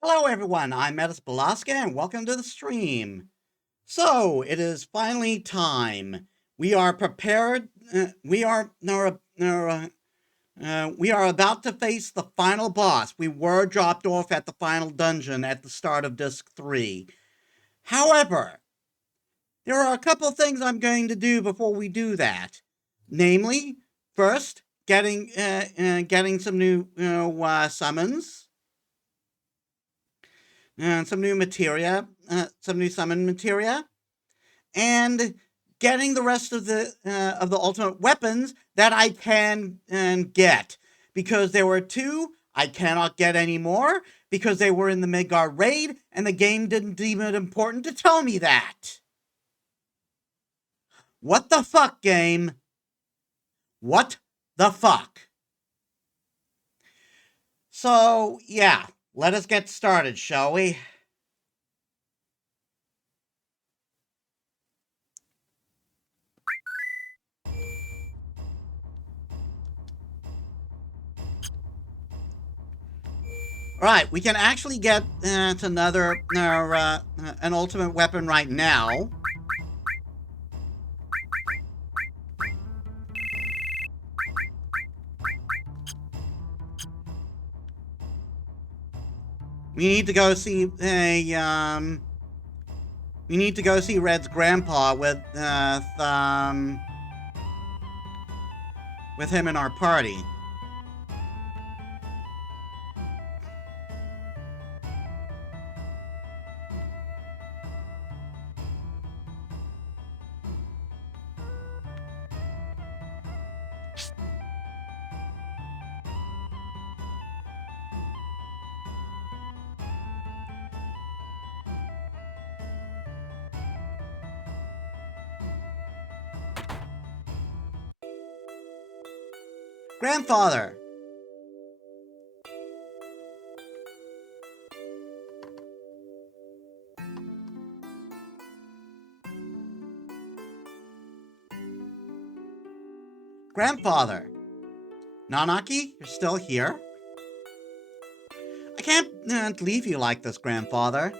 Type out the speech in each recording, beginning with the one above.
Hello everyone, I'm Metis Balaska and welcome to the stream. So, it is finally time. We are prepared, we are about to face the final boss. We were dropped off at the final dungeon at the start of Disc 3. However, there are a couple things I'm going to do before we do that. Namely, first, getting some new summons and some new summon materia, and getting the rest of the ultimate weapons that I can get, because there were two I cannot get anymore because they were in the Midgard raid, and the game didn't deem it important to tell me that. What the fuck, game? What the fuck? So, yeah, let us get started, shall we? Right, we can actually get to an ultimate weapon right now. We need to go see we need to go see Red's grandpa with him in our party. Grandfather! Grandfather! Nanaki, you're still here? I can't leave you like this, Grandfather.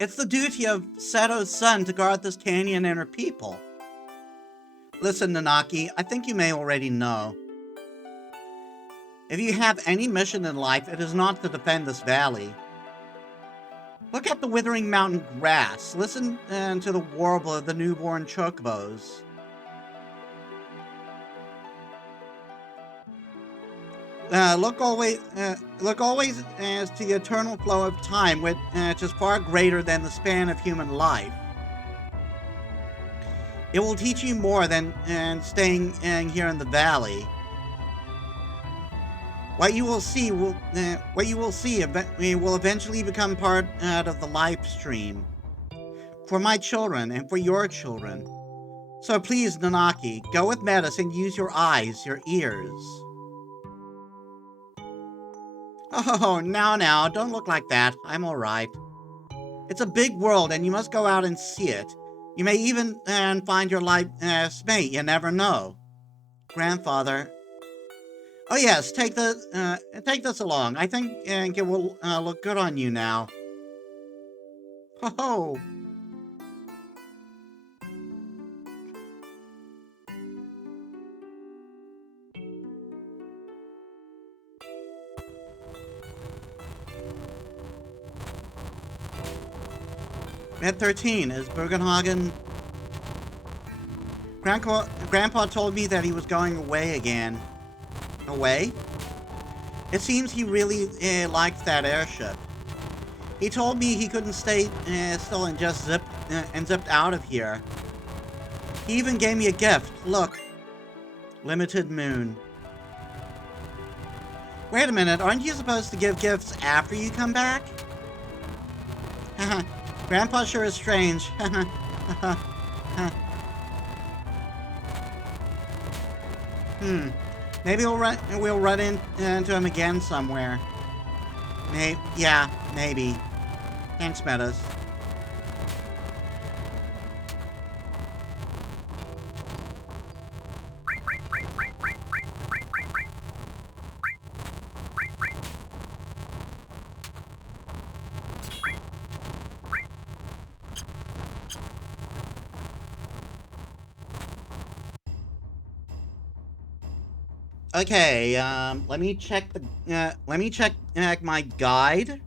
It's the duty of Seto's son to guard this canyon and her people. Listen, Nanaki, I think you may already know. If you have any mission in life, it is not to defend this valley. Look at the withering mountain grass. Listen to the warble of the newborn chocobos. Look always as to the eternal flow of time, which is far greater than the span of human life. It will teach you more than staying here in the valley. What you will see will eventually become part of the live stream. For my children and for your children. So please, Nanaki, go with Metis and use your eyes, your ears. Oh, now, don't look like that. I'm alright. It's a big world and you must go out and see it. You may even find your life mate, you never know. Grandfather. Oh yes, take this along. I think it will look good on you now. Ho. At 13, is Bergenhagen... Grandpa told me that he was going away again. Away? It seems he really liked that airship. He told me he couldn't stay still and just zipped out of here. He even gave me a gift. Look. Limited moon. Wait a minute, aren't you supposed to give gifts after you come back? Grandpa sure is strange. Maybe we'll run into him again somewhere. Yeah, maybe. Thanks, Metis. Okay, let me check my guide.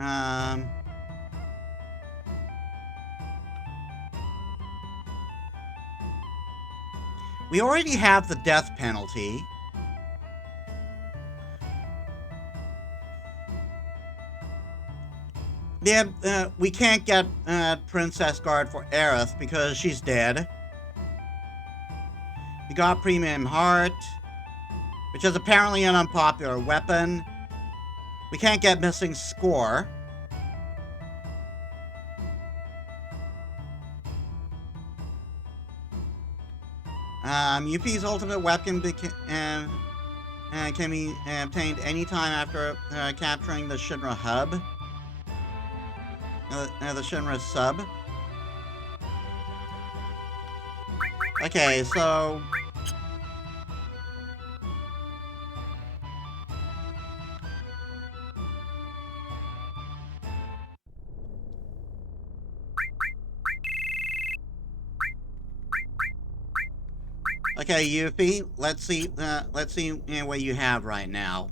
Um, we already have the death penalty. Yeah, we can't get Princess Guard for Aerith because she's dead. We got Premium Heart, which is apparently an unpopular weapon. We can't get Missing Score. Yuffie's ultimate weapon can be obtained anytime after capturing the Shinra hub. The Shinra sub. Okay, so... Okay, Yuffie, let's see what you have right now.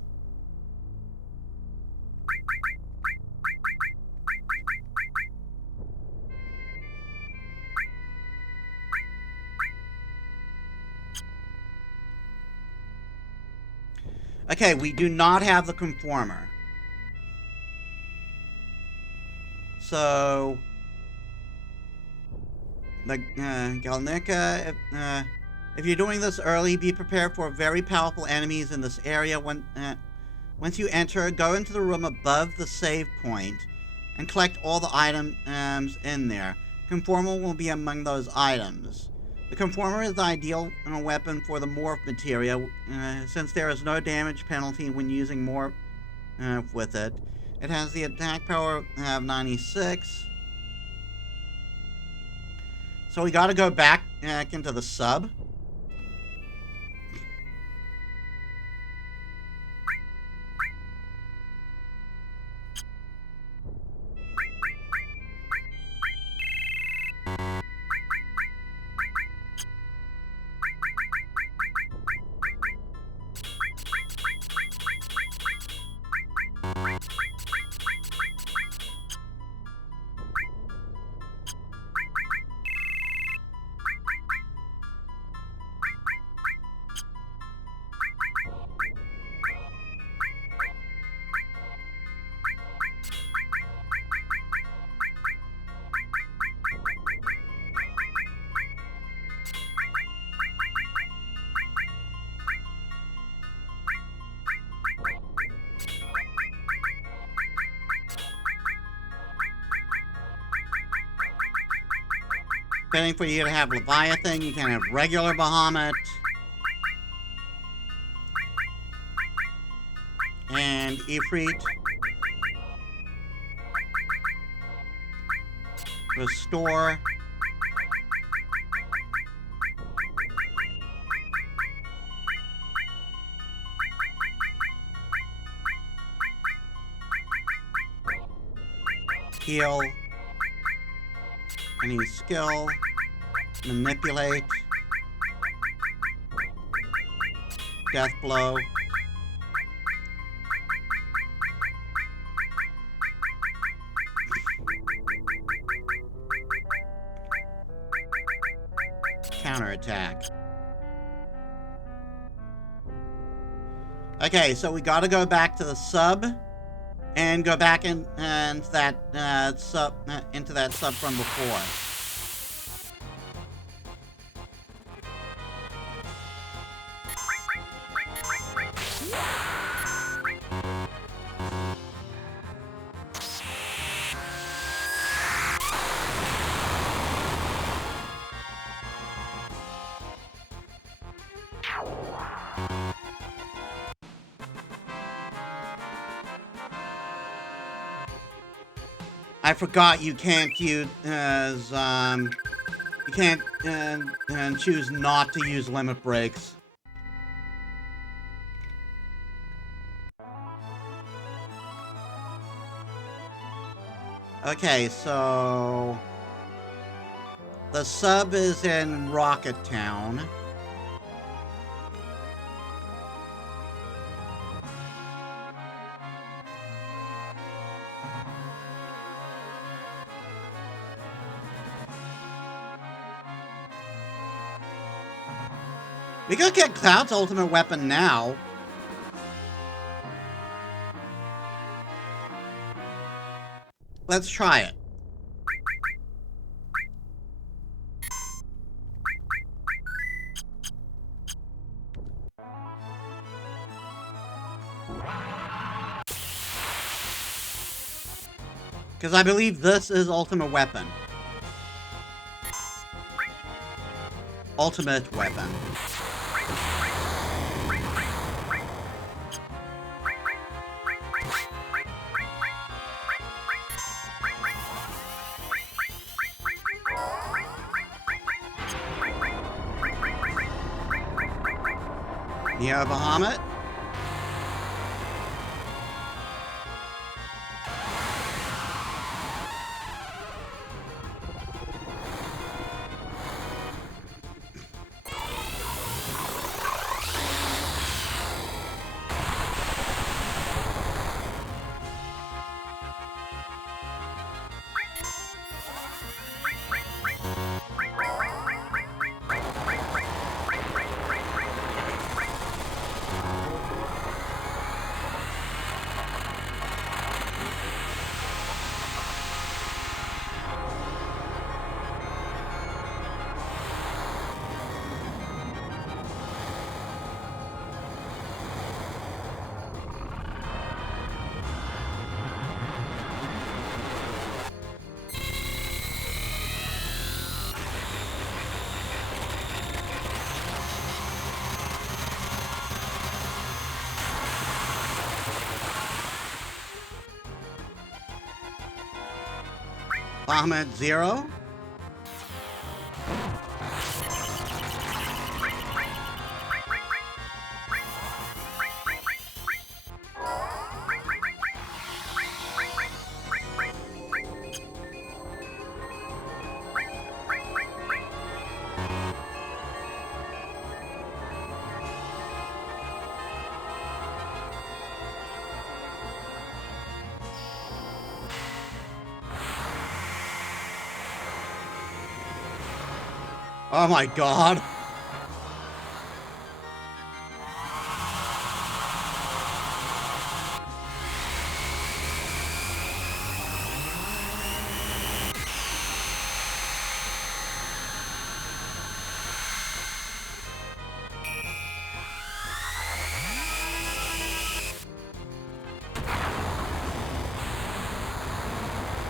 Okay, we do not have the Conformer. So... The Galnica, if you're doing this early, be prepared for very powerful enemies in this area. Once you enter, go into the room above the save point and collect all the items in there. Conformer will be among those items. The Conformer is the ideal weapon for the morph material, since there is no damage penalty when using morph with it. It has the attack power of 96. So we gotta go back into the sub. Depending for you to have Leviathan, you can have regular Bahamut. And Ifrit. Restore. Heal. Any skill. Manipulate. Death blow. Counterattack. Okay, so we gotta go back to the sub and go back into that sub from before. I forgot you can't use can't and choose not to use limit breaks. Okay, so the sub is in Rocket Town. We could get Cloud's ultimate weapon now. Let's try it. Because I believe this is ultimate weapon. Ultimate weapon. Yeah, Bahamut. Bahamut 0. Oh my god.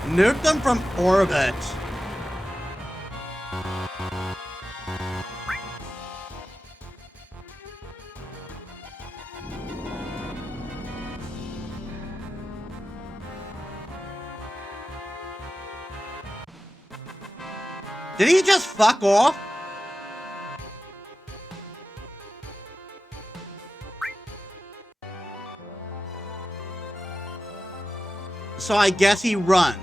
Nuke them from orbit. Did he just fuck off? So I guess he runs.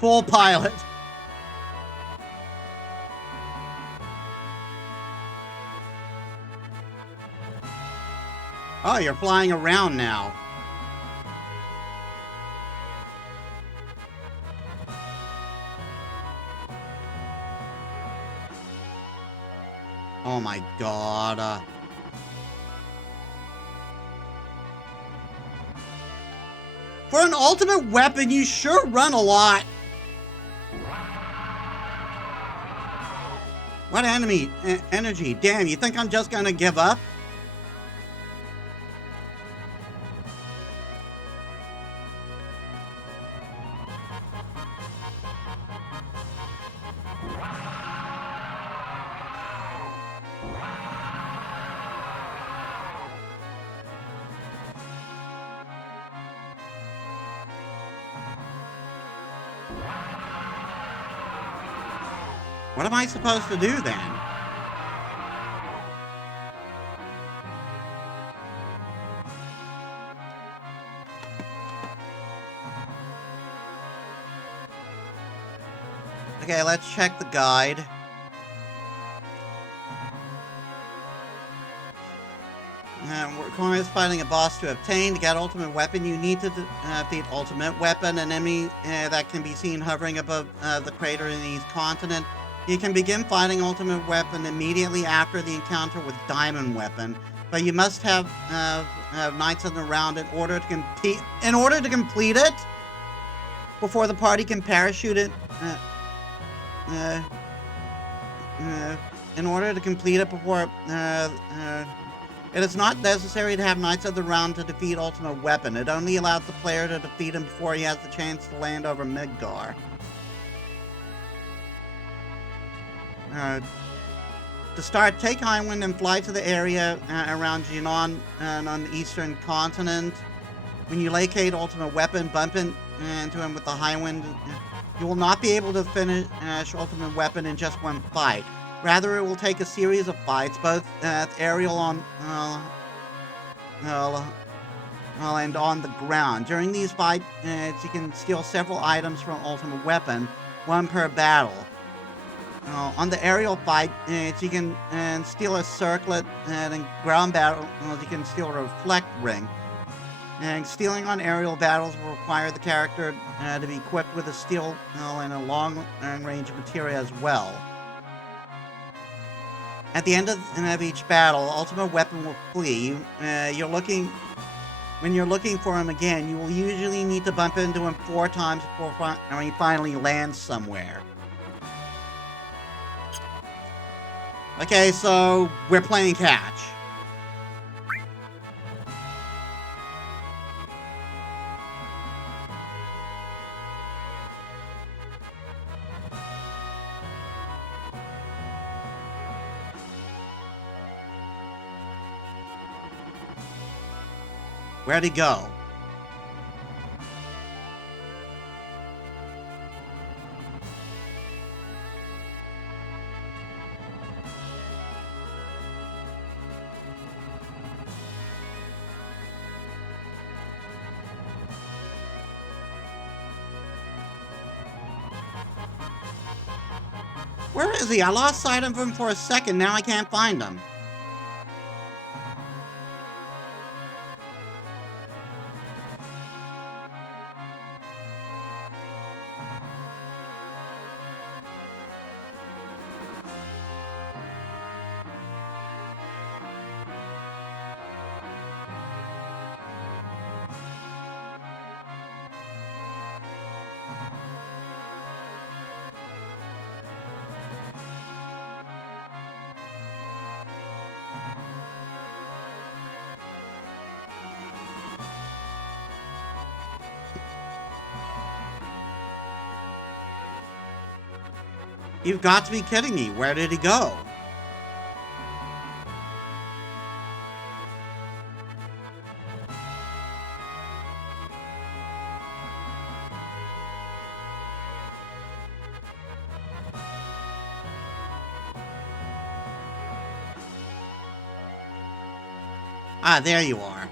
Full pilot. Oh, you're flying around now. Oh my god. For an ultimate weapon, you sure run a lot. What energy? Damn, you think I'm just gonna give up? What am I supposed to do then? Okay, let's check the guide. Requires fighting a boss to obtain. To get ultimate weapon, you need to defeat ultimate weapon, an enemy that can be seen hovering above the crater in the East Continent. You can begin fighting ultimate weapon immediately after the encounter with diamond weapon, but you must have knights in the round in order to complete it. Before the party can parachute it. In order to complete it before it is not necessary to have Knights of the Round to defeat Ultimate Weapon. It only allows the player to defeat him before he has the chance to land over Midgar. To start, take Highwind and fly to the area around Jinan on the Eastern Continent. When you locate Ultimate Weapon, bump into him with the Highwind. You will not be able to finish Ultimate Weapon in just one fight. Rather, it will take a series of fights, both aerial and on the ground. During these fights, you can steal several items from Ultimate Weapon, one per battle. On the aerial fight, you can steal a circlet, and in ground battle, you can steal a reflect ring. And stealing on aerial battles will require the character to be equipped with a steel and a long range materia as well. At the end of each battle, Ultimate Weapon will flee. When you're looking for him again, you will usually need to bump into him 4 times before he finally lands somewhere. Okay, so we're playing catch. Where'd he go? Where is he? I lost sight of him for a second. Now I can't find him. You've got to be kidding me. Where did he go? Ah, there you are.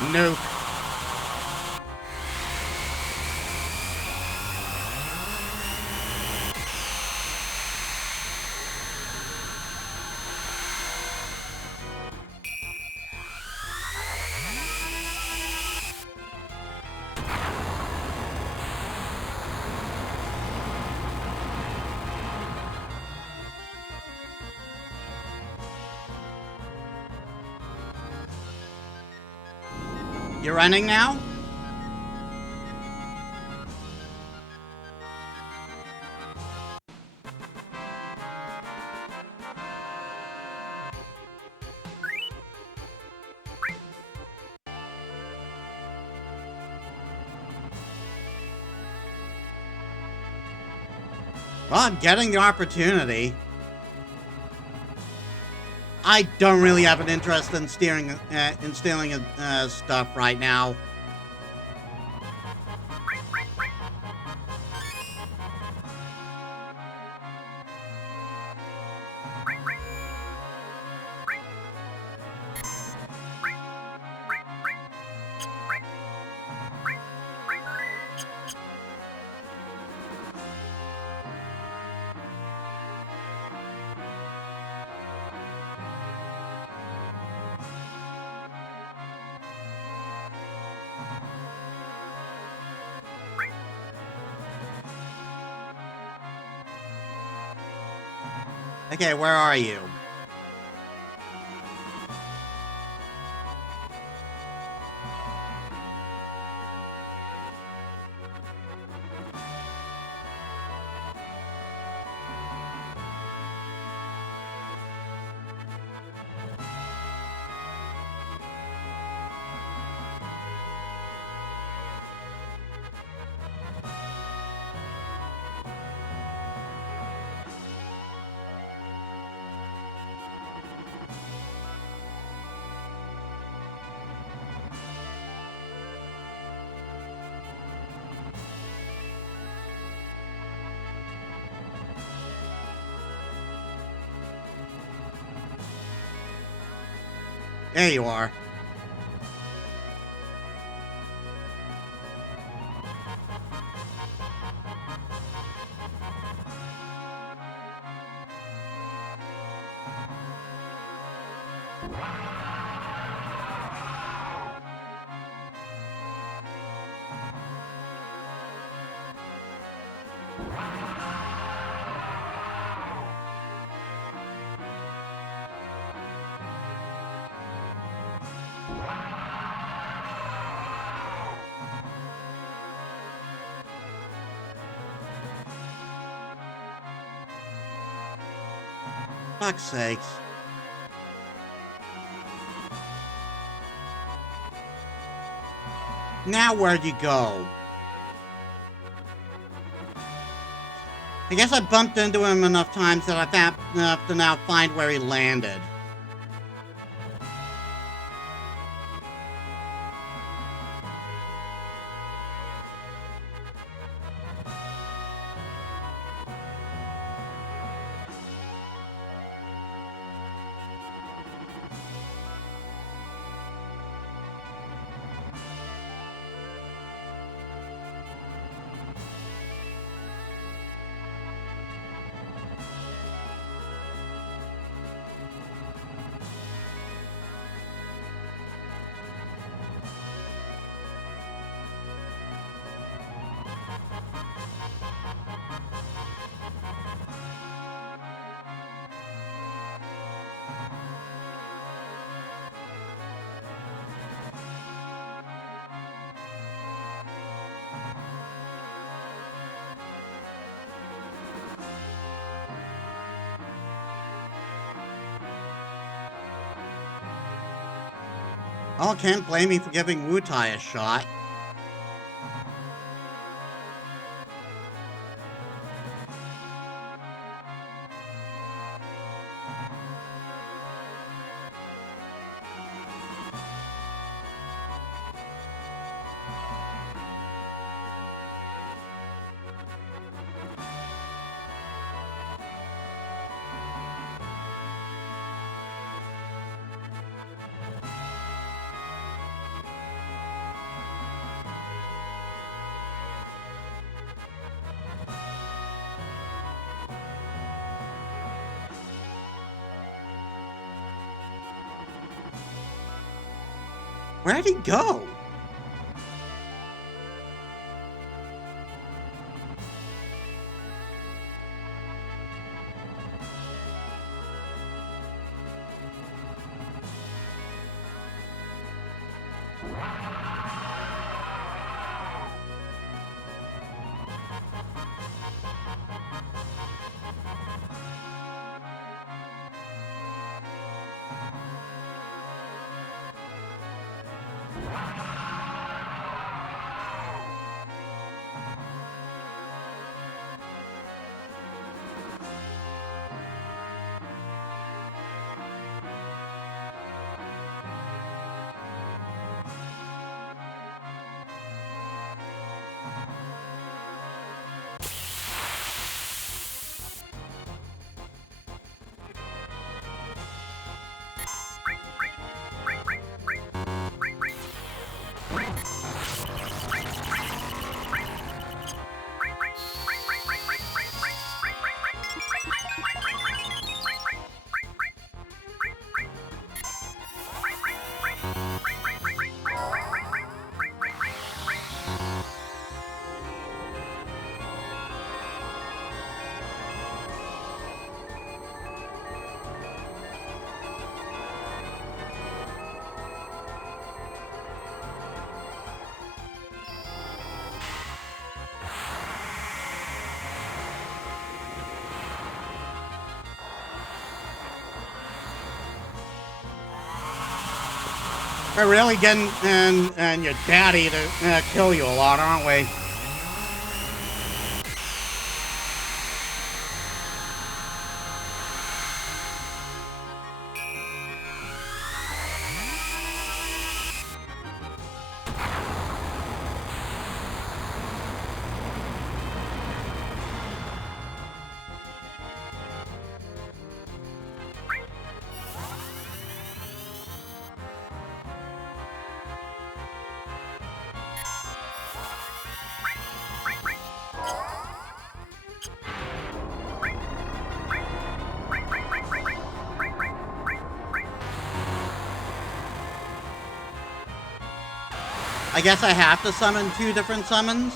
Nope. You're running now? Well, I'm getting the opportunity. I don't really have an interest in stealing stuff right now. Okay, where are you? There you are. Fuck's sakes. Now where'd you go? I guess I bumped into him enough times that I have to now find where he landed. Oh, can't blame me for giving Wutai a shot. Where'd he go? We're really getting and your daddy to kill you a lot, aren't we? I guess I have to summon 2 different summons?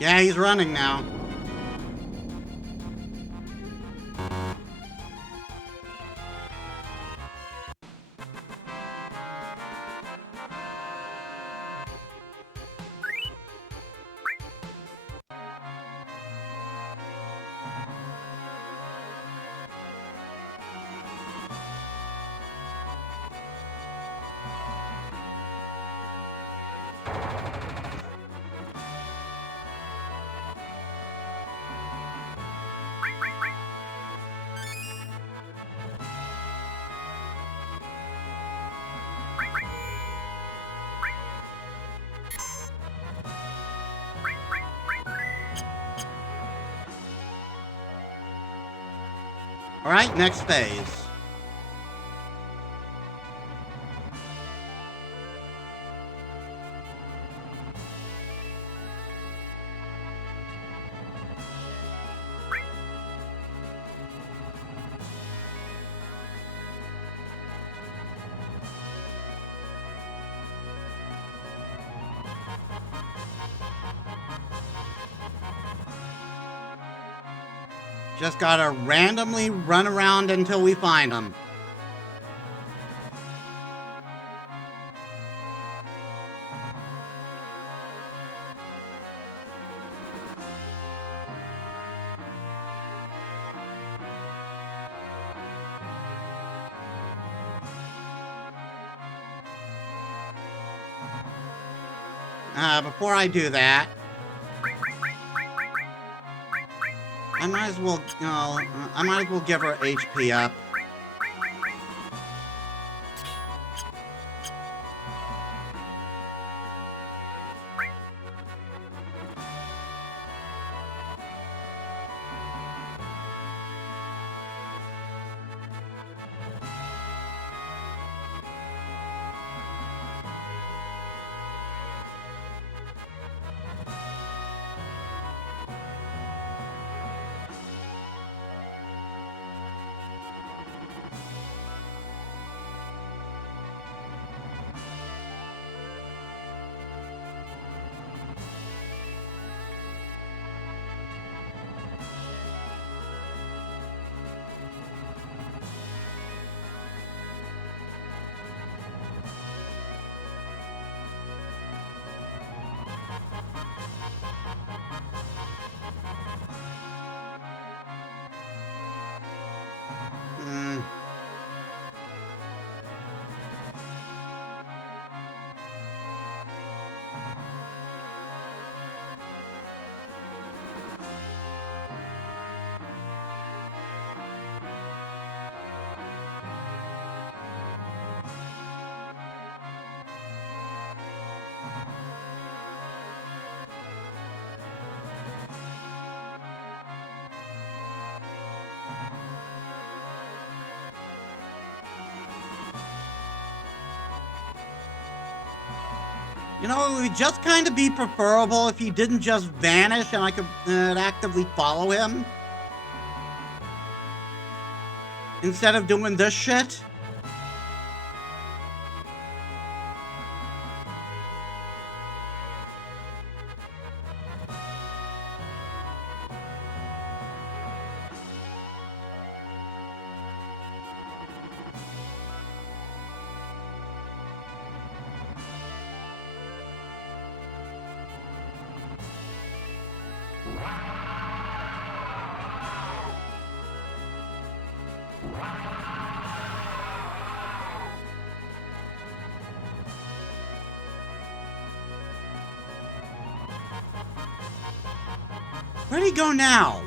Yeah, he's running now. All right, next phase. Just gotta randomly run around until we find them. Before I do that, I might as well, give her HP up. You know, it would just kind of be preferable if he didn't just vanish and I could actively follow him. Instead of doing this shit. Where'd he go now?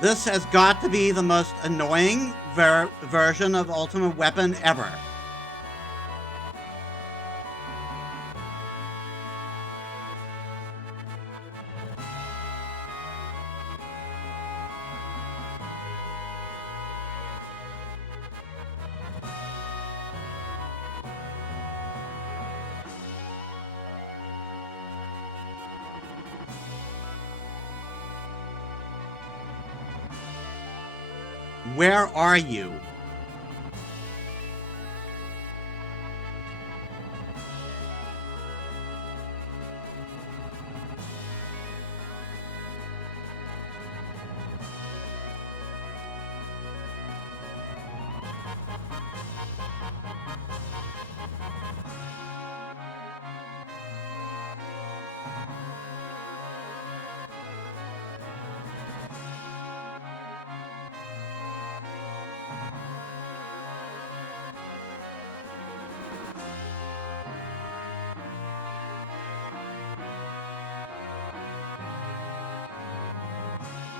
This has got to be the most annoying version of Ultimate Weapon ever. Where are you?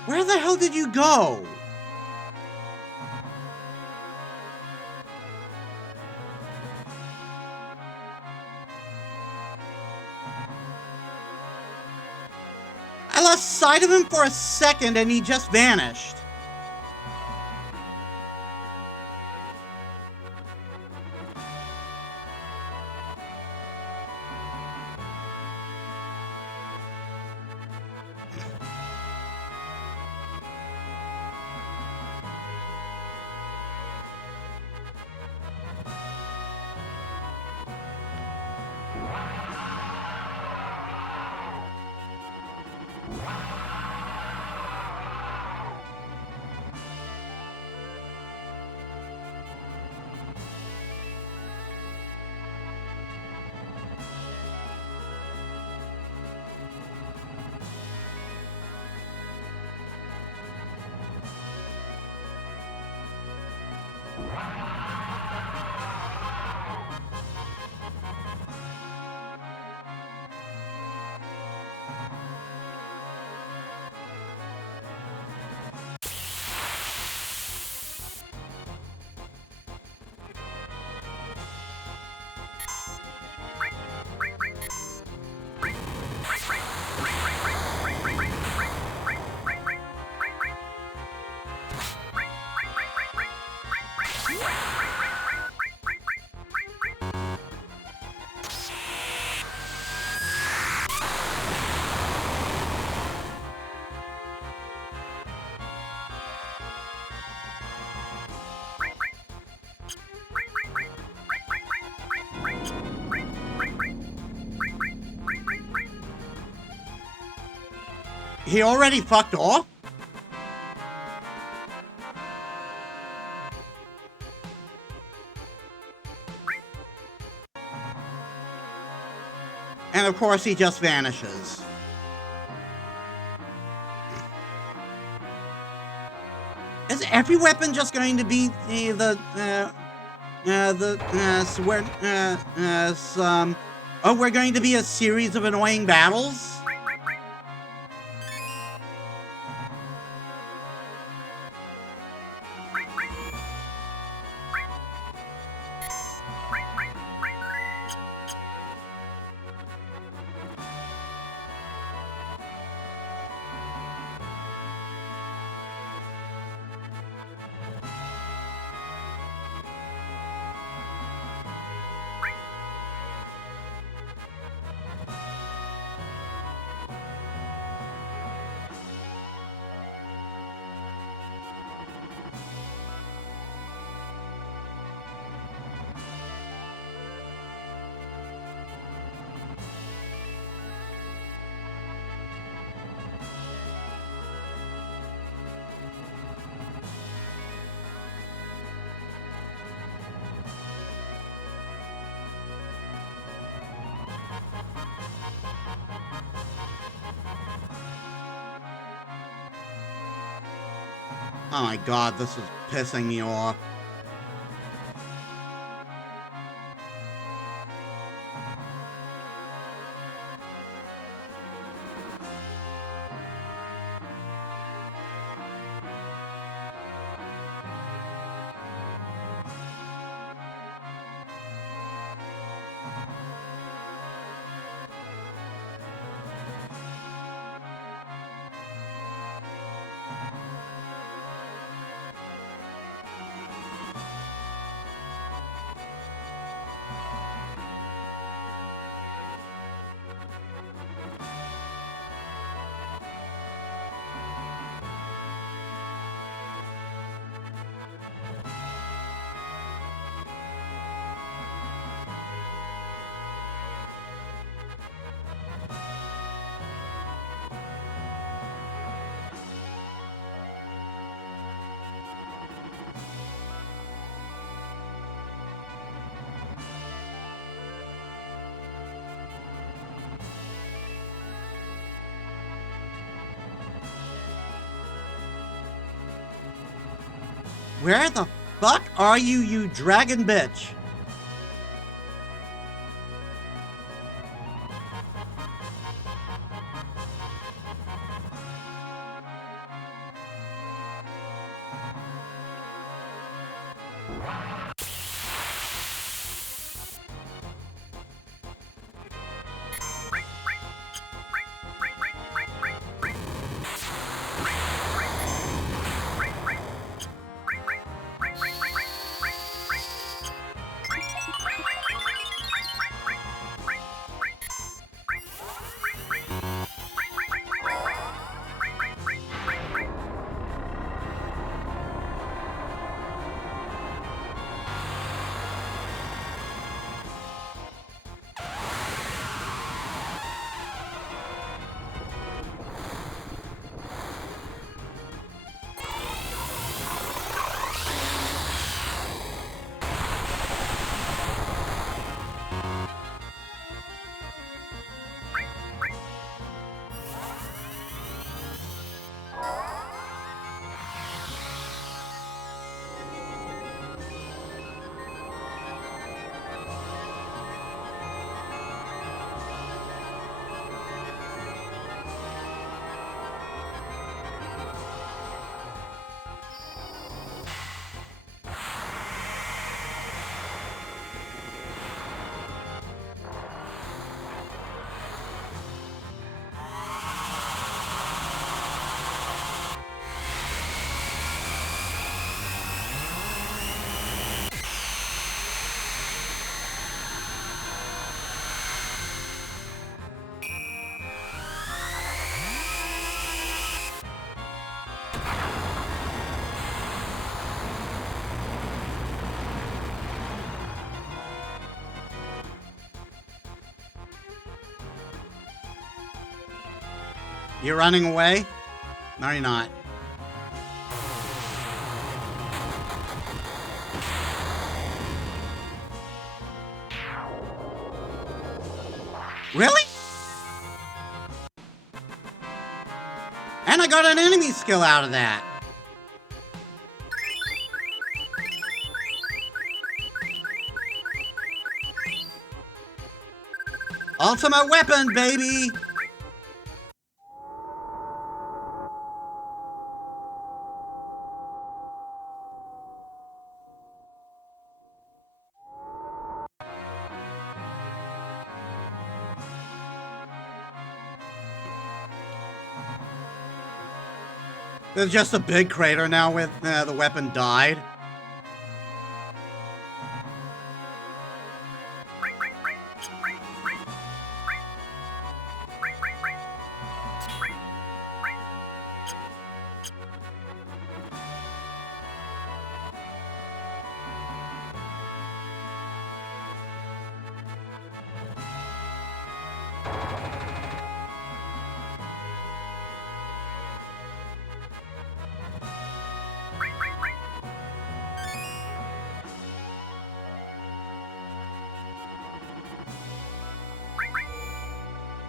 Where the hell did you go? sight of him for a second and he just vanished. He already fucked off? And of course he just vanishes. Is every weapon just going to be we're going to be a series of annoying battles? Oh my god, this is pissing me off. Where the fuck are you, you dragon bitch? You're running away? No, you're not. Really? And I got an enemy skill out of that. Ultimate weapon, baby! There's just a big crater now with the weapon died.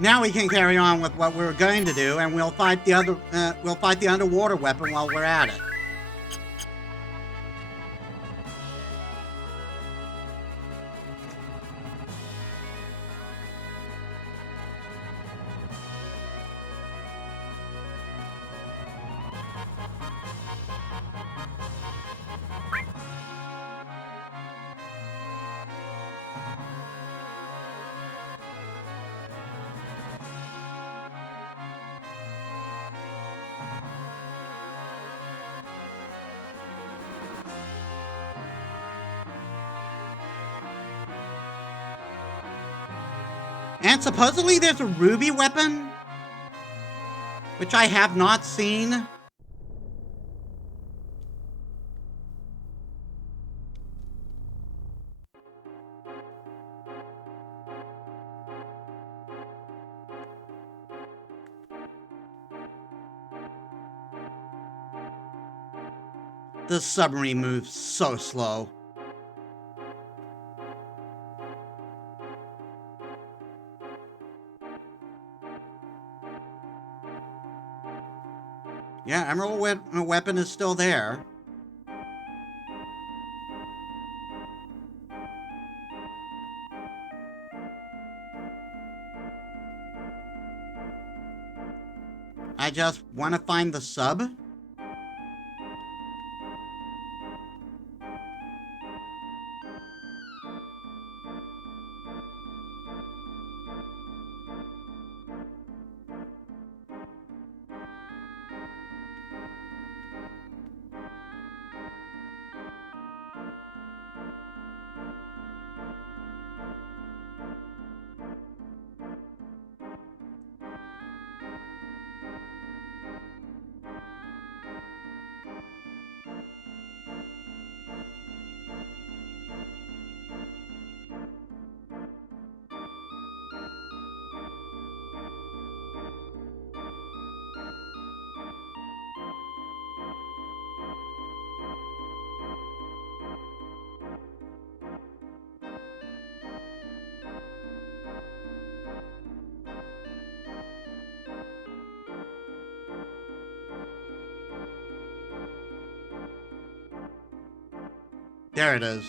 Now we can carry on with what we were going to do, and we'll fight the underwater weapon while we're at it. And supposedly there's a ruby weapon, which I have not seen. The submarine moves so slow. Yeah, Emerald weapon is still there. I just want to find the sub. There it is.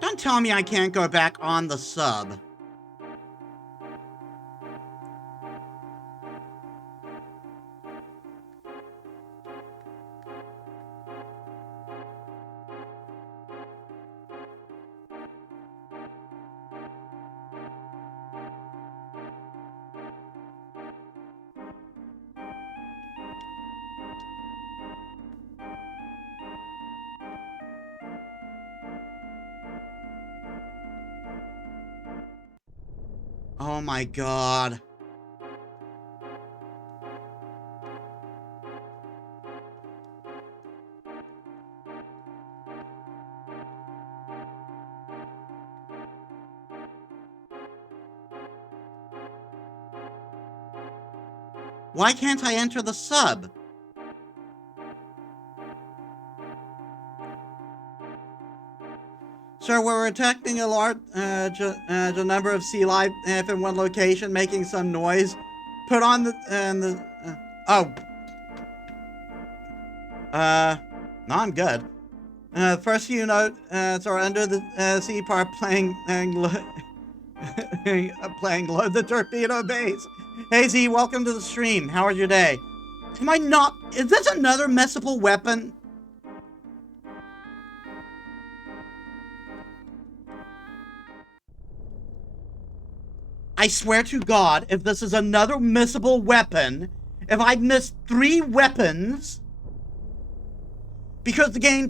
Don't tell me I can't go back on the sub. Oh my god. Why can't I enter the sub? Sir, we're detecting a large number of sea life in one location, making some noise. Put on oh. No, I'm good. First few notes are under the sea part playing playing Load the Torpedo Base. Hey Z, welcome to the stream. How was your day? Am I not? Is this another messable weapon? I swear to God, if this is another missable weapon, if I've missed 3 weapons, because the game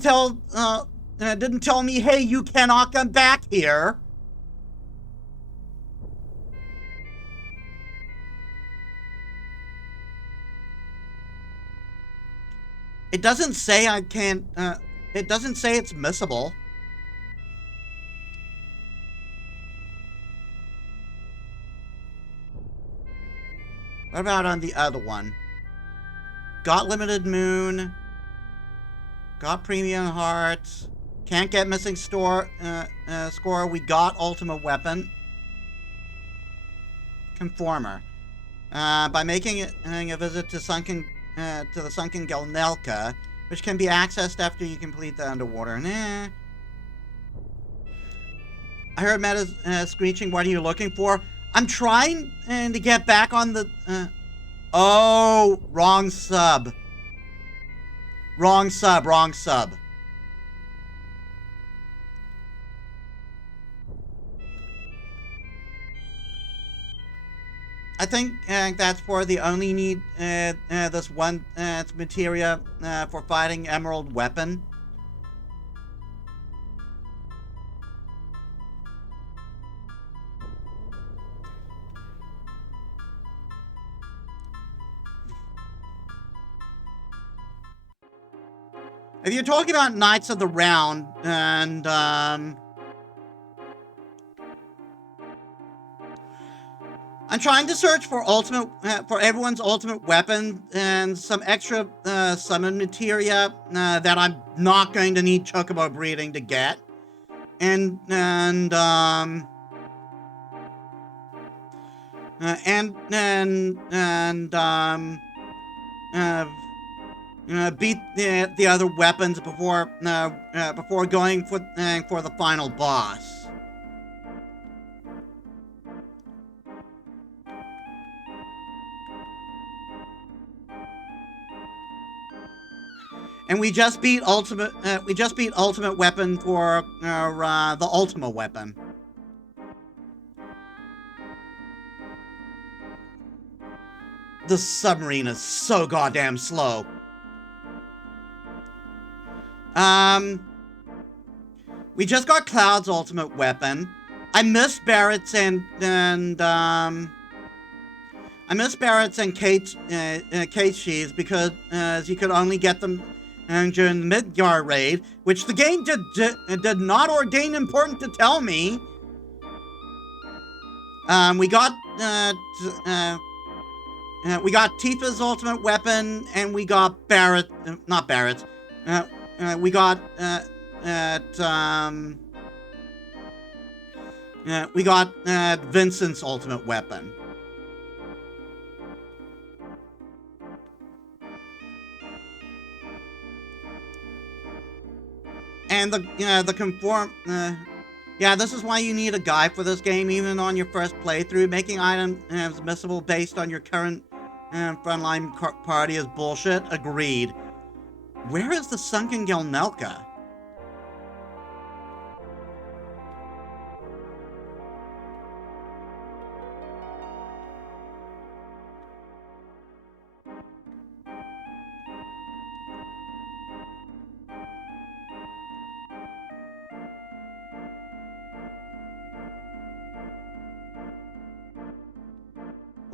didn't tell me, hey, you cannot come back here. It doesn't say I can't, it doesn't say it's missable. What about on the other one? Got limited moon. Got premium hearts. Can't get missing score. We got ultimate weapon. Conformer. By making a visit to the sunken Gelnelka, which can be accessed after you complete the underwater. Nah. I heard Metis screeching. What are you looking for? I'm trying to get back on the. Oh, wrong sub. Wrong sub. Wrong sub. I think that's for the only need this one materia for fighting Emerald Weapon. If you're talking about Knights of the Round and I'm trying to search for for everyone's ultimate weapon and some extra summon materia that I'm not going to need Chocobo breeding to get, and beat the other weapons before going for the final boss. And we just beat ultimate weapon for the Ultima weapon. The submarine is so goddamn slow. We just got Cloud's ultimate weapon. I missed Barrett's and Kate Sheaves because you could only get them during the Midgar raid, which the game did not ordain important to tell me. We got Tifa's ultimate weapon, and we got Barrett, not Barrett's. We got Vincent's ultimate weapon. And the conform. Yeah, this is why you need a guide for this game, even on your first playthrough. Making items missable based on your current frontline party is bullshit. Agreed. Where is the sunken Gelnelka?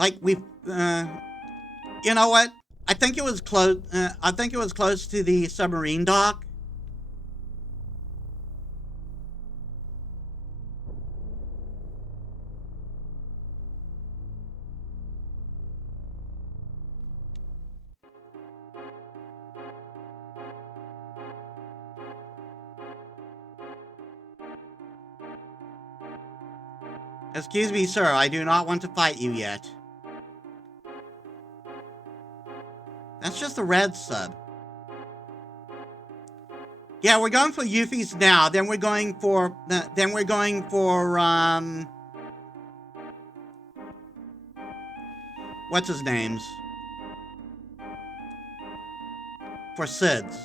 Like, we've, you know what? I think it was close, I think it was close to the submarine dock. Excuse me, sir, I do not want to fight you yet. That's just a red sub. Yeah, we're going for Yuffie's now, then we're going for, what's his name's? For Sid's.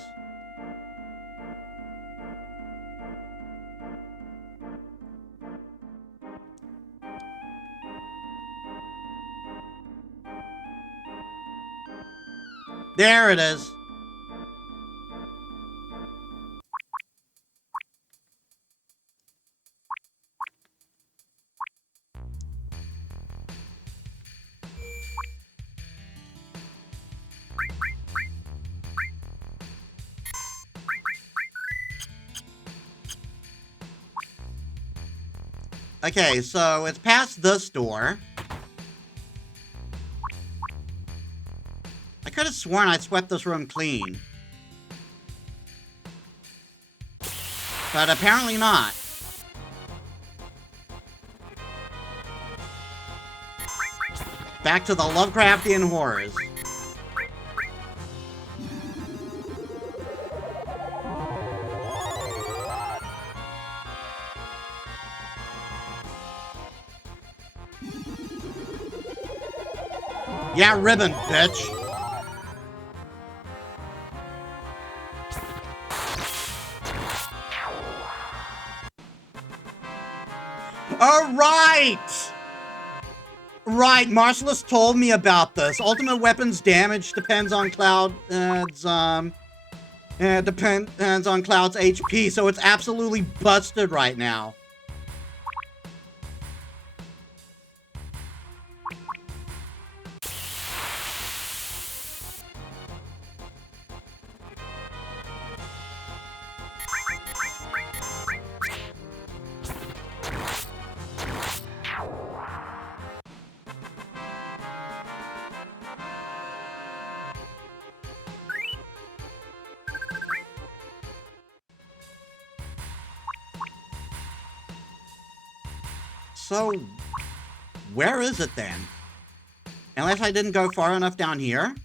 There it is. Okay, so it's past this door. I could have sworn I swept this room clean. But apparently not. Back to the Lovecraftian horrors. Yeah, ribbon, bitch. All right! Right, Marcellus told me about this. Ultimate weapons damage depends on Cloud's, depends on Cloud's HP, so it's absolutely busted right now. So, where is it then? Unless I didn't go far enough down here?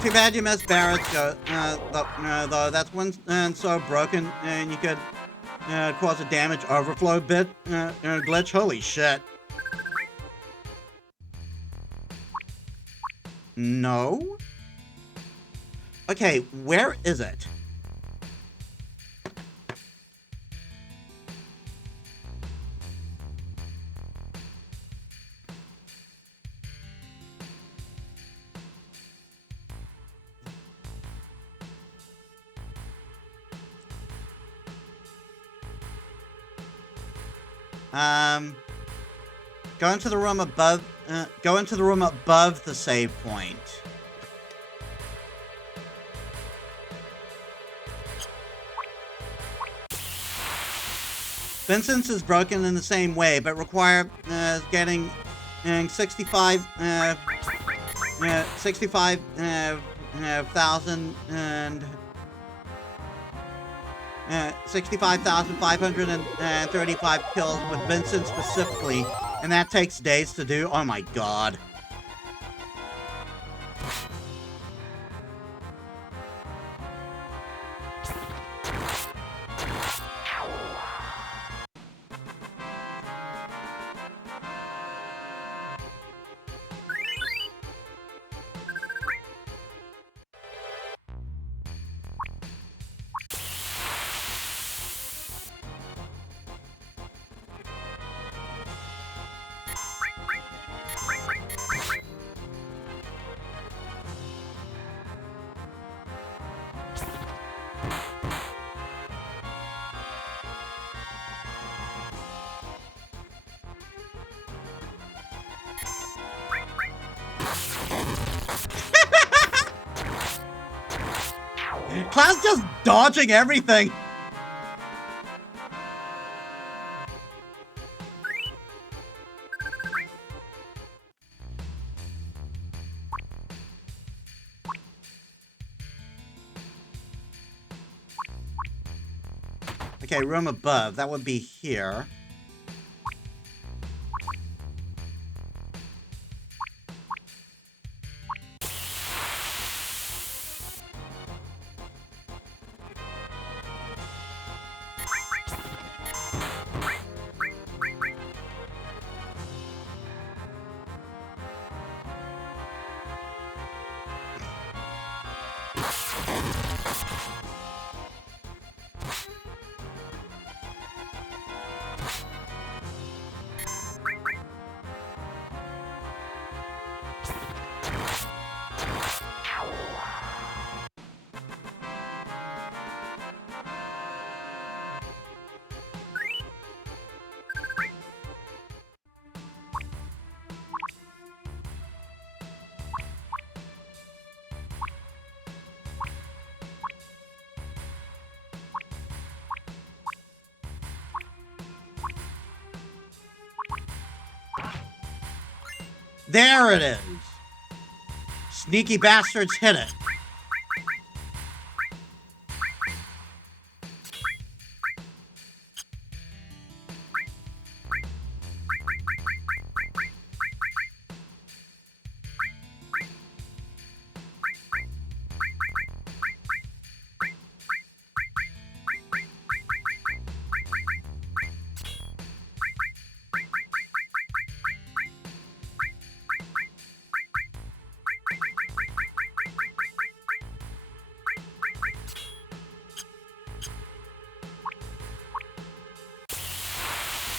Too bad you missed Barrett's though that's one so broken and you could cause a damage overflow bit glitch. Holy shit. No? Okay, where is it? Go into the room above the save point. Vincent's is broken in the same way, but require getting 65,000 and 65,535 kills with Vincent specifically, and that takes days to do. Oh my god. Cloud's just dodging everything. Okay, room above. That would be here. There it is. Sneaky bastards hit it.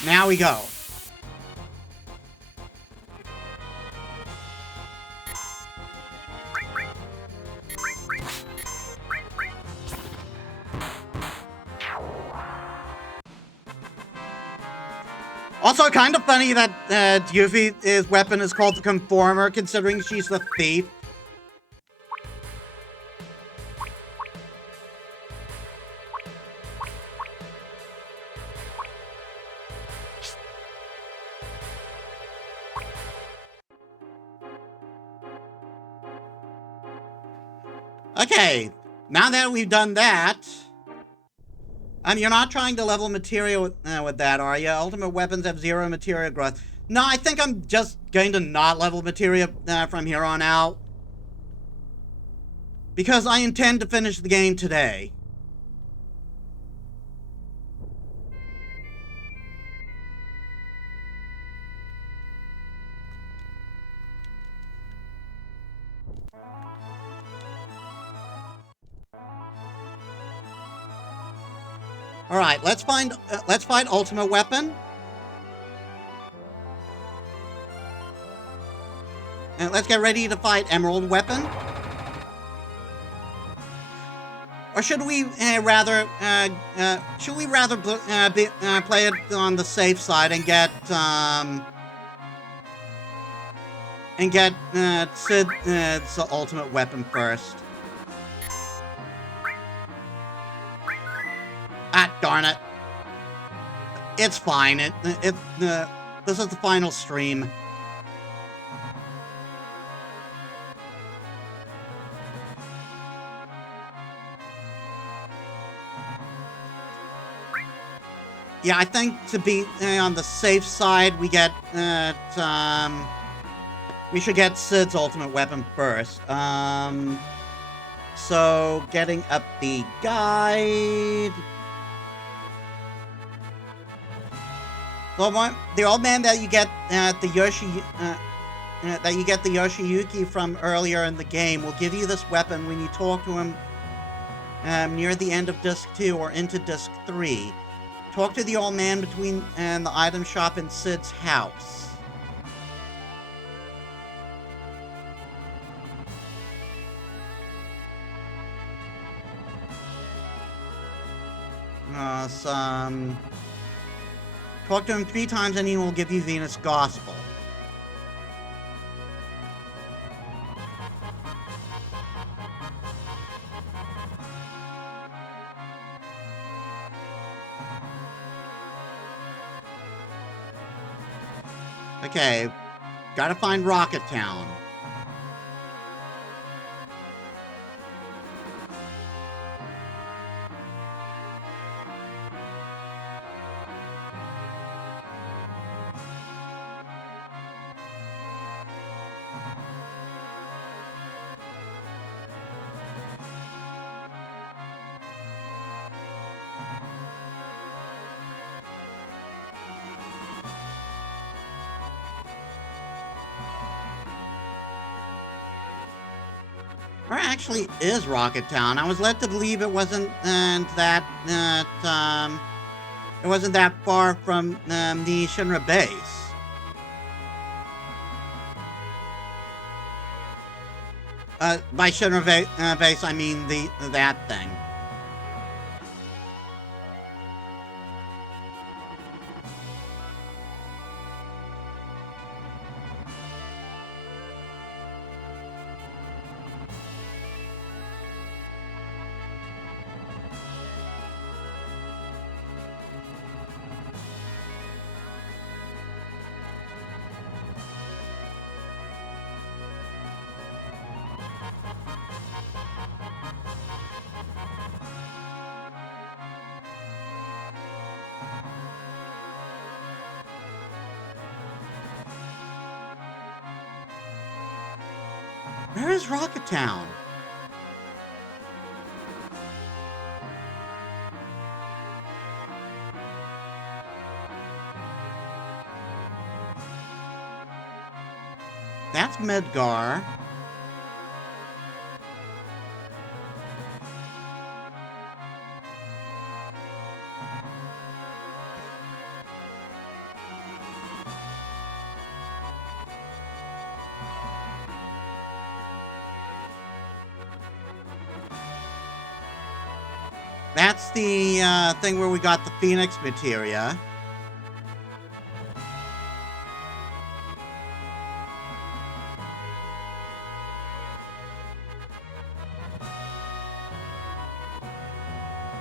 Now we go. Also, kind of funny that Yuffie's weapon is called the Conformer, considering she's the thief. Okay, now that we've done that, you're not trying to level materia with that, are you? Ultimate weapons have 0 materia growth. No, I think I'm just going to not level materia from here on out, because I intend to finish the game today. All right, let's find ultimate weapon. And let's get ready to fight emerald weapon. Or should we rather play it on the safe side and get Sid's ultimate weapon first? Ah, darn it. It's fine. This is the final stream. Yeah, I think to be on the safe side, we should get Sid's ultimate weapon first. So getting up the guide. The old man that you get the Yoshiyuki from earlier in the game will give you this weapon when you talk to him near the end of Disc 2 or into Disc 3. Talk to the old man between the item shop and Sid's house. Talk to him 3 times and he will give you Venus Gospel. Okay, gotta find Rocket Town. Where actually is Rocket Town? I was led to believe it wasn't that it wasn't that far from the Shinra base. By Shinra base, I mean that thing. Where is Rocket Town? That's Midgar. That's the thing where we got the Phoenix materia.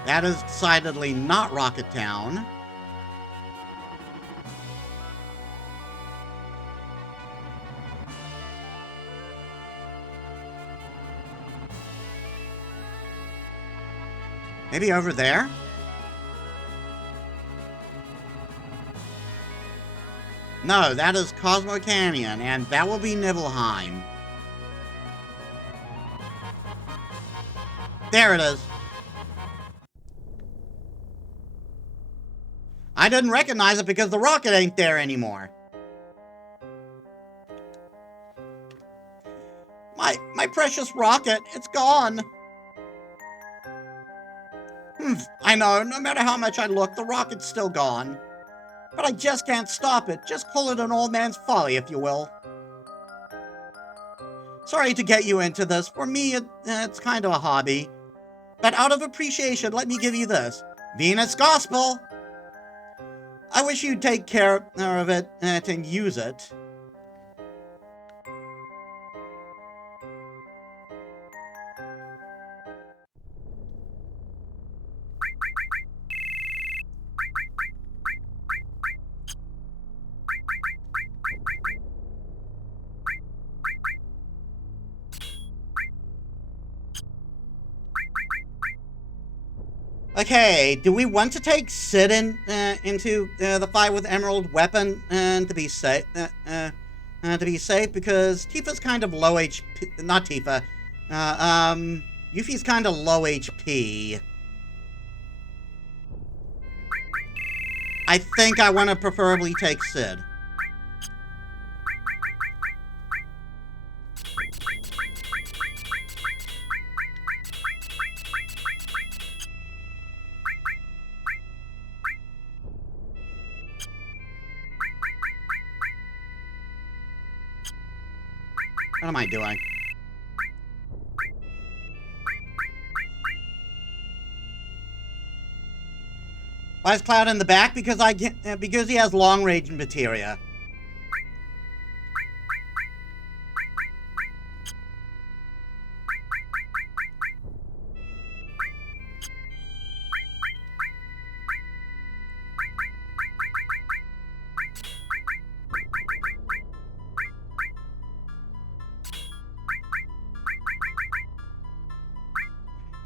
That is decidedly not Rocket Town. Maybe over there? No, that is Cosmo Canyon, and that will be Nibelheim. There it is. I didn't recognize it because the rocket ain't there anymore. My precious rocket, it's gone. I know, no matter how much I look, the rocket's still gone. But I just can't stop it. Just call it an old man's folly, if you will. Sorry to get you into this. For me, it's kind of a hobby. But out of appreciation, let me give you this. Venus Gospel! I wish you'd take care of it and use it. Okay, do we want to take Sid into the fight with Emerald Weapon to be safe? Because Tifa's kind of low HP. Not Tifa. Yuffie's kind of low HP. I think I want to preferably take Sid. What am I doing? Why is Cloud in the back? Because because he has long range materia.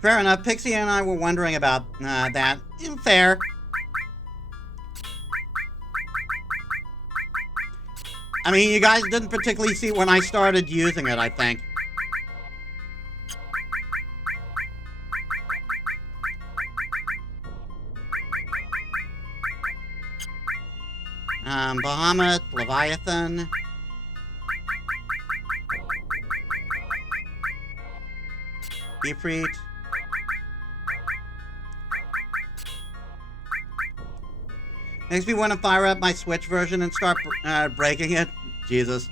Fair enough. Pixie and I were wondering about that. Fair. I mean, you guys didn't particularly see when I started using it, I think. Bahamut, Leviathan. Ifrit. Makes me want to fire up my Switch version and start breaking it. Jesus.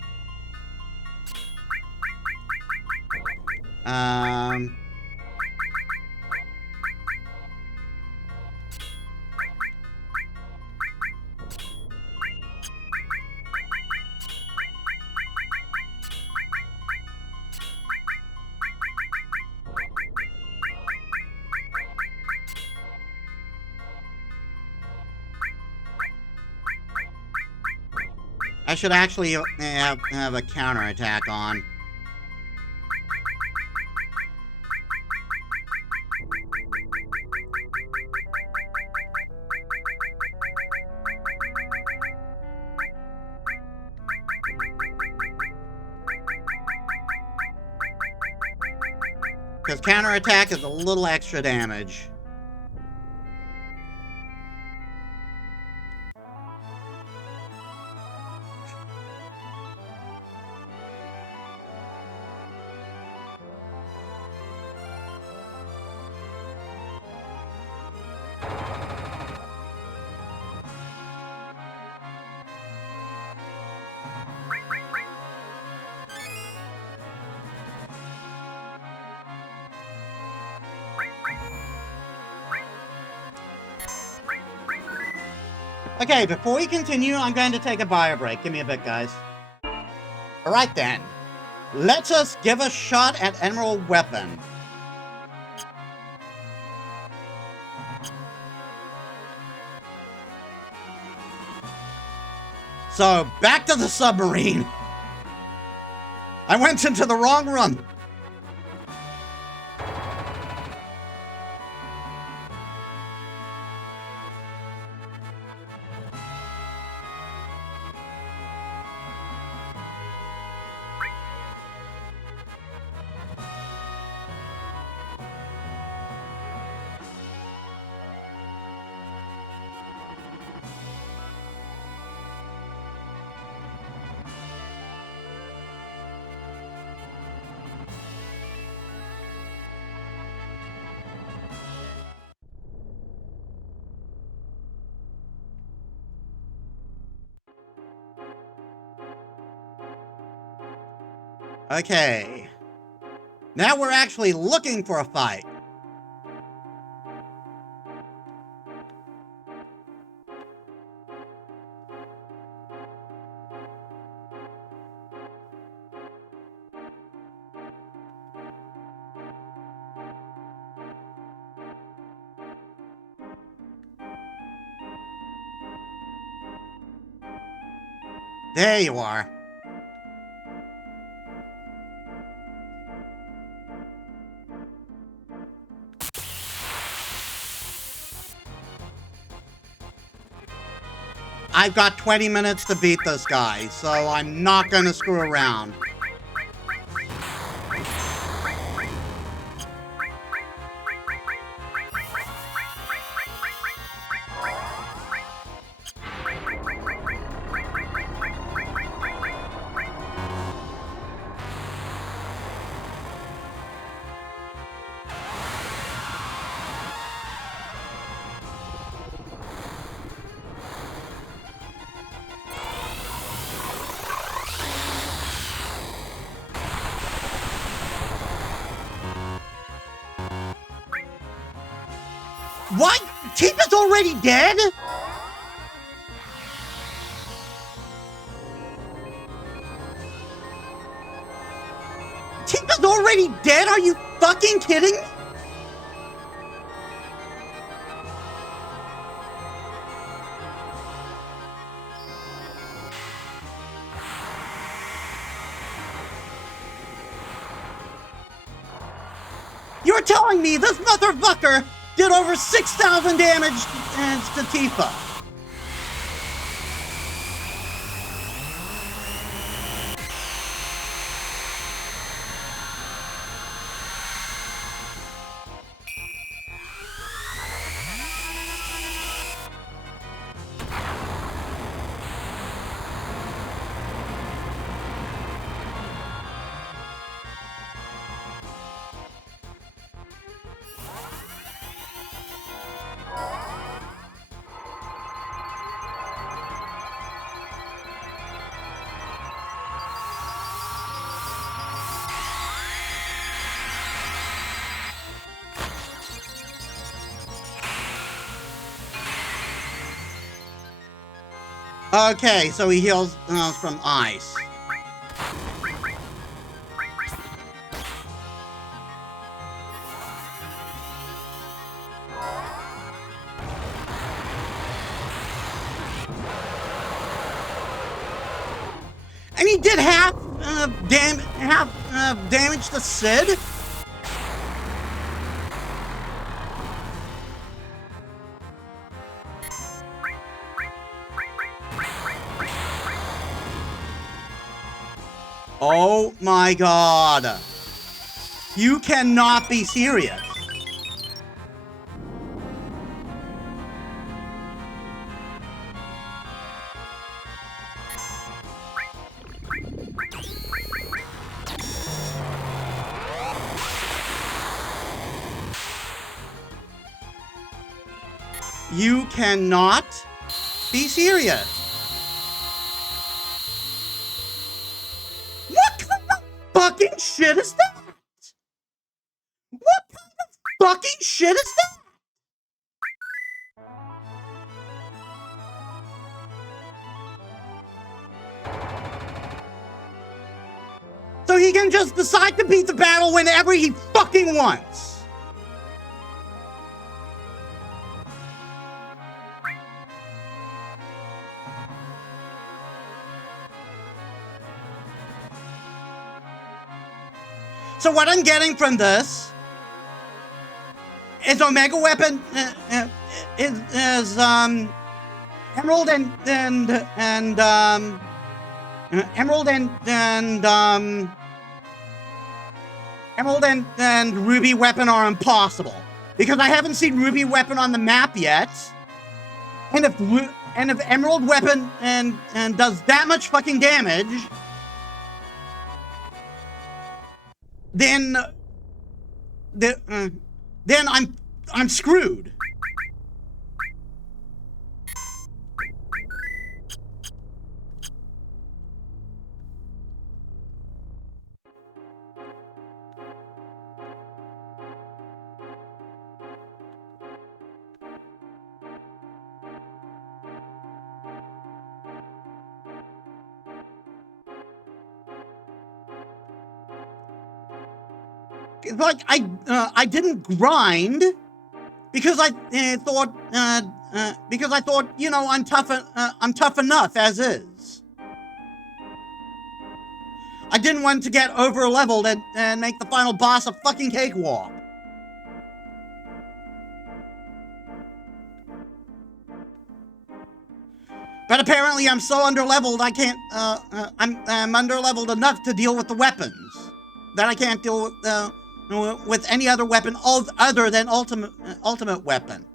I should actually have a counterattack on. Because counterattack is a little extra damage. Okay, before we continue, I'm going to take a bio break. Give me a bit, guys. Alright then. Let us give a shot at Emerald Weapon. So, back to the submarine. I went into the wrong run. Okay. Now we're actually looking for a fight. There you are. I've got 20 minutes to beat this guy, so I'm not gonna screw around. What? Tifa's already dead? Tifa's already dead? Are you fucking kidding? You're telling me this motherfucker did over 6,000 damage to Tifa. Okay, so he heals from ice. And he did half damage to Sid. Oh my god. You cannot be serious. You cannot be serious. What kind of fucking shit is that? What kind of fucking shit is that? So he can just decide to beat the battle whenever he fucking wants. So what I'm getting from this is Omega Weapon is Emerald and Ruby Weapon are impossible because I haven't seen Ruby Weapon on the map yet. And if Emerald Weapon and does that much fucking damage, then I'm screwed. Like I didn't grind because I thought you know I'm tough enough as is. I didn't want to get over leveled and make the final boss a fucking cakewalk. But apparently I'm so underleveled I can't I'm underleveled enough to deal with the weapons that I can't deal with any other weapon other than ultimate weapon.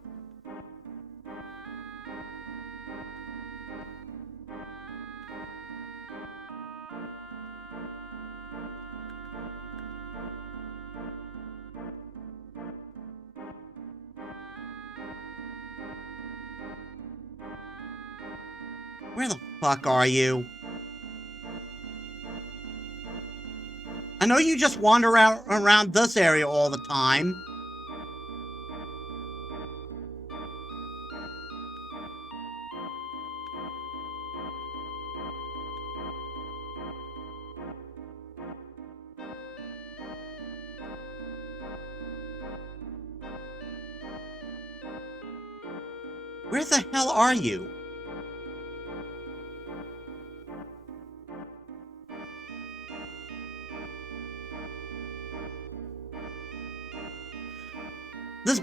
Where the fuck are you? I know you just wander around this area all the time. Where the hell are you?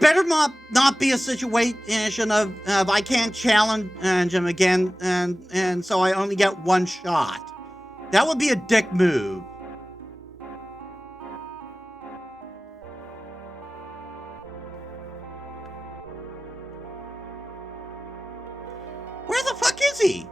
better not be a situation of I can't challenge him again, and so I only get one shot. That would be a dick move. Where the fuck is he?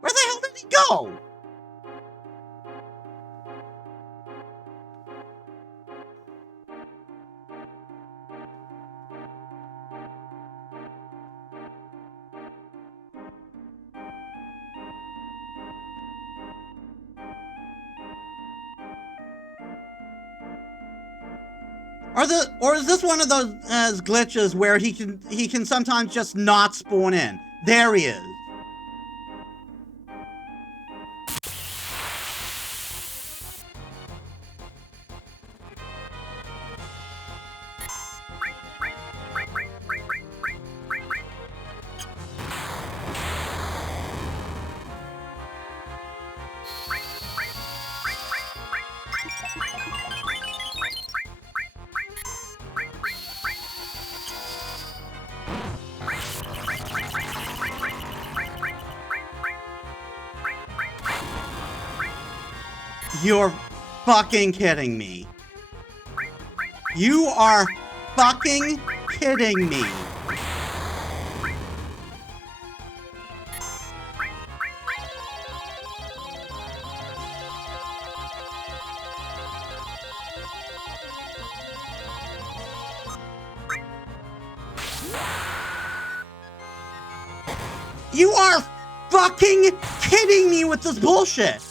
Where the hell did he go? Or is this one of those glitches where he can sometimes just not spawn in? There he is. You're fucking kidding me. You are fucking kidding me. You are fucking kidding me with this bullshit.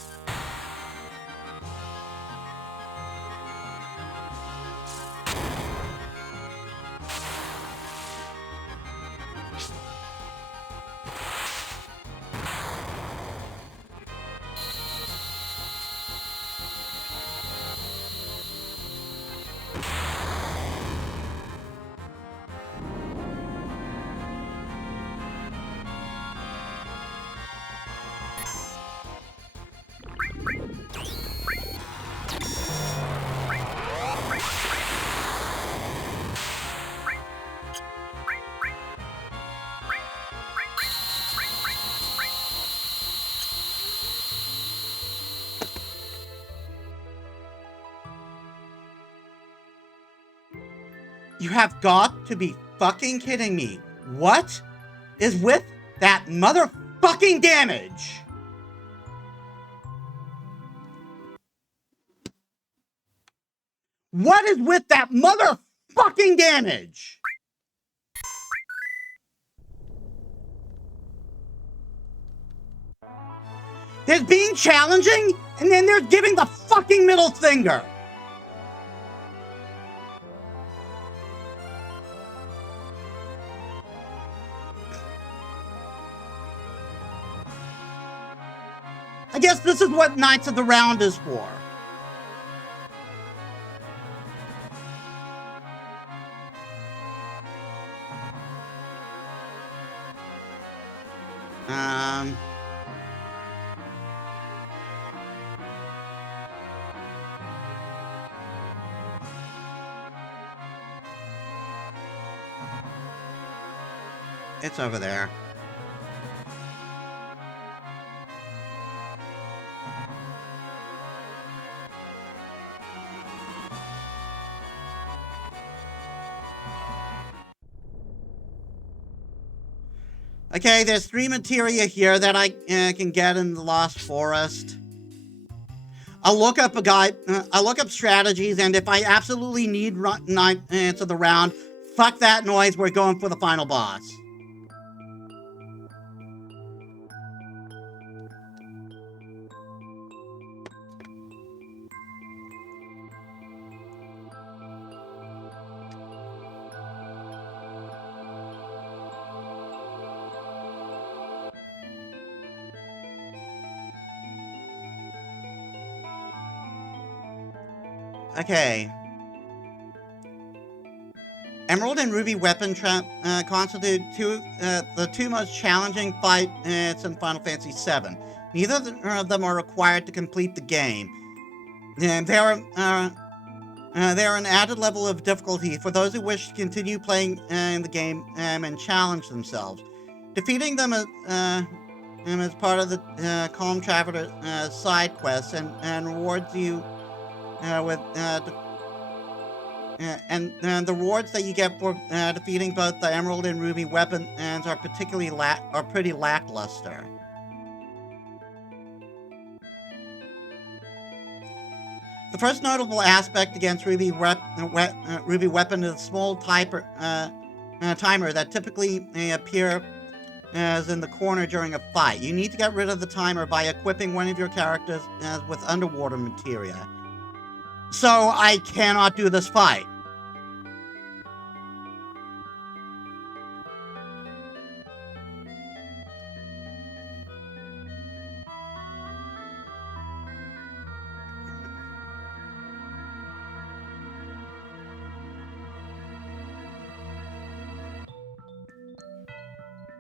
You have got to be fucking kidding me. What is with that motherfucking damage? What is with that motherfucking damage? There's being challenging, and then there's giving the fucking middle finger. I guess this is what Knights of the Round is for. It's over there. Okay, there's 3 materia here that I can get in the Lost Forest. I'll look up a guide. I'll look up strategies, and if I absolutely need Knights of the Round, fuck that noise. We're going for the final boss. Okay. Emerald and Ruby weapon constitute the two most challenging fights in Final Fantasy VII. Neither of them are required to complete the game. And they are an added level of difficulty for those who wish to continue playing in the game and challenge themselves. Defeating them as part of the Calm Traveler side quests and rewards you with and the rewards that you get for defeating both the Emerald and Ruby weapons are pretty lackluster. The first notable aspect against Ruby weapon is a small timer that typically may appear as in the corner during a fight. You need to get rid of the timer by equipping one of your characters with underwater materia. So I cannot do this fight.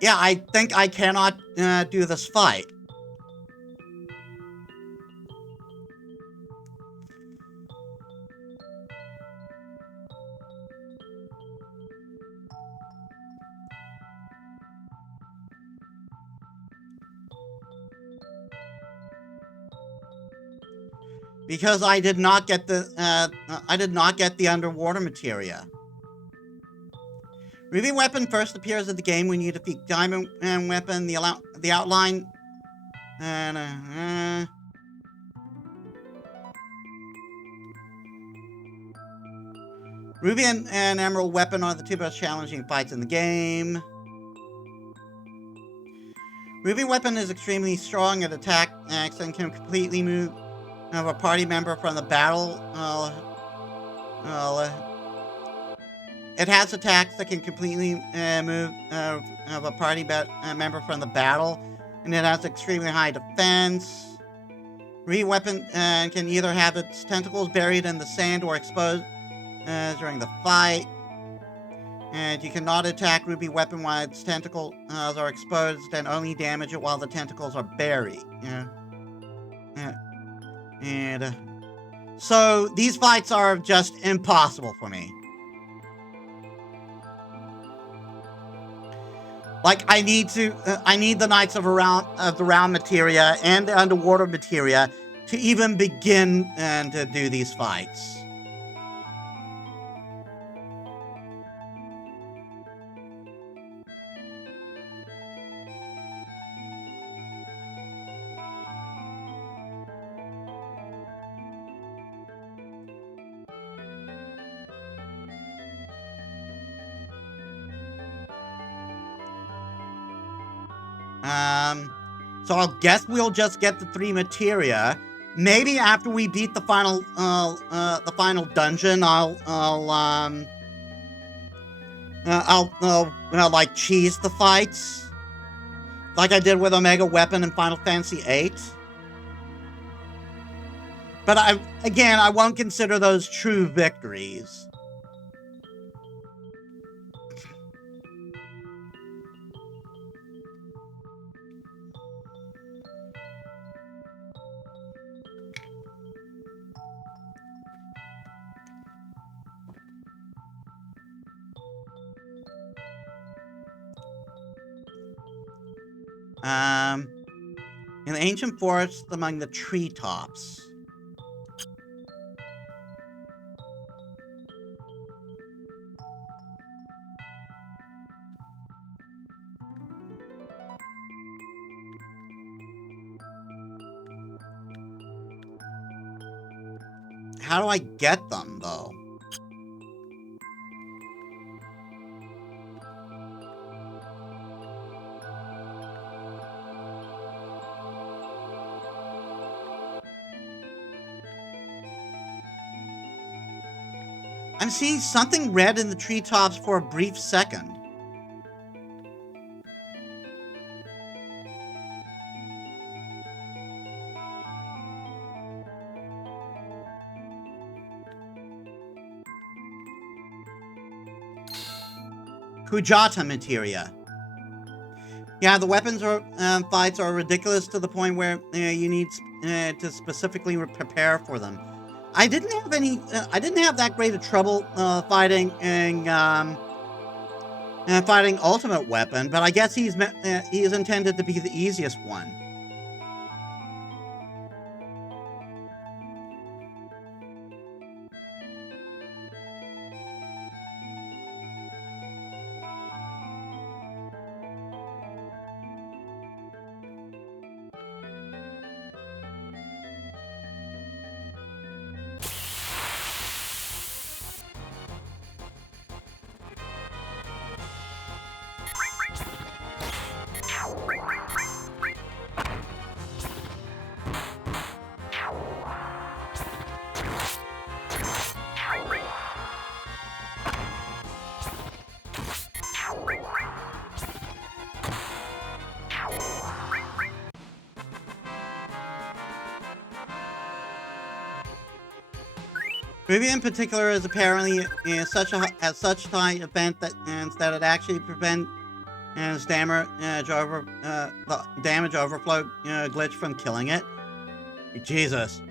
Yeah, I think I cannot do this fight. Because I did not get the underwater materia. Ruby weapon first appears in the game when you defeat Diamond weapon. The outline Ruby and Emerald weapon are the two most challenging fights in the game. Ruby weapon is extremely strong at attacks and can completely move a party member from the battle. It has attacks that can completely move a party member from the battle, and it has extremely high defense. Ruby weapon can either have its tentacles buried in the sand or exposed during the fight. And you cannot attack Ruby weapon while its tentacles are exposed and only damage it while the tentacles are buried. So these fights are just impossible for me. Like, I need the Knights of the Round materia and the underwater materia to even begin to do these fights. So I'll guess we'll just get the 3 materia. Maybe after we beat the final dungeon, I'll like cheese the fights, like I did with Omega Weapon in Final Fantasy VIII. But I won't consider those true victories. In the ancient forest among the treetops. How do I get them, though? I'm seeing something red in the treetops for a brief second. Kujata materia. Yeah, the weapons or fights are ridiculous to the point where you need to specifically prepare for them. I didn't have any. I didn't have that great of trouble fighting fighting Ultimate Weapon, but I guess he is intended to be the easiest one. Ruby in particular is apparently such a high event that it actually prevents damage overflow glitch from killing it. Jesus.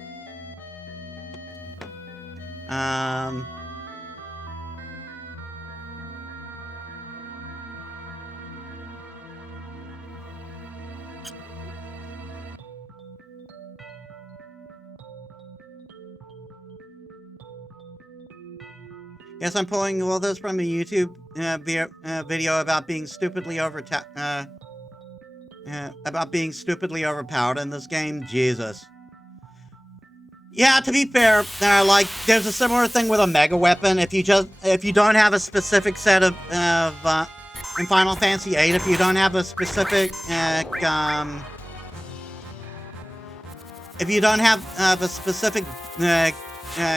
Yes, I'm pulling all this from a YouTube video about being stupidly overpowered in this game. Jesus. Yeah, to be fair, like there's a similar thing with a mega weapon. If you don't have a specific set of in Final Fantasy VIII, if you don't have a specific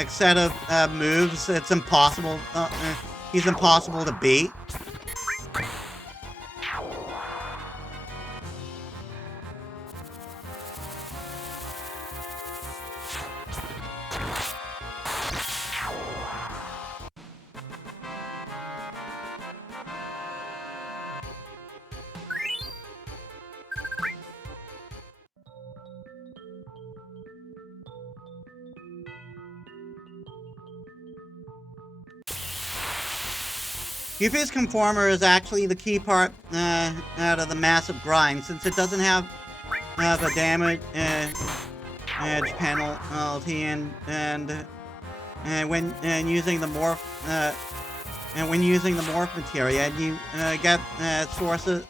set of moves, it's impossible. He's impossible to beat. Yuffie's Conformer is actually the key part out of the massive grind, since it doesn't have a damage penalty, and when using the morph materia, you get sources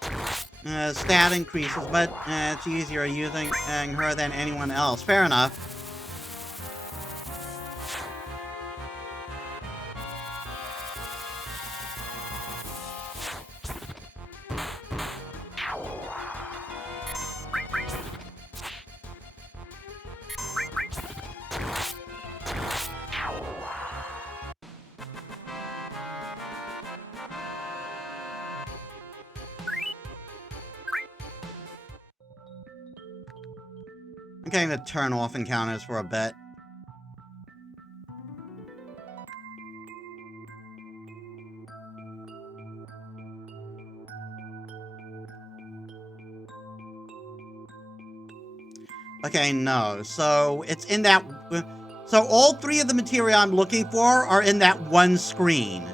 stat increases, but it's easier using her than anyone else. Fair enough. I'm getting to turn off encounters for a bit. Okay, no. So it's in that... So all three of the materia I'm looking for are in that one screen.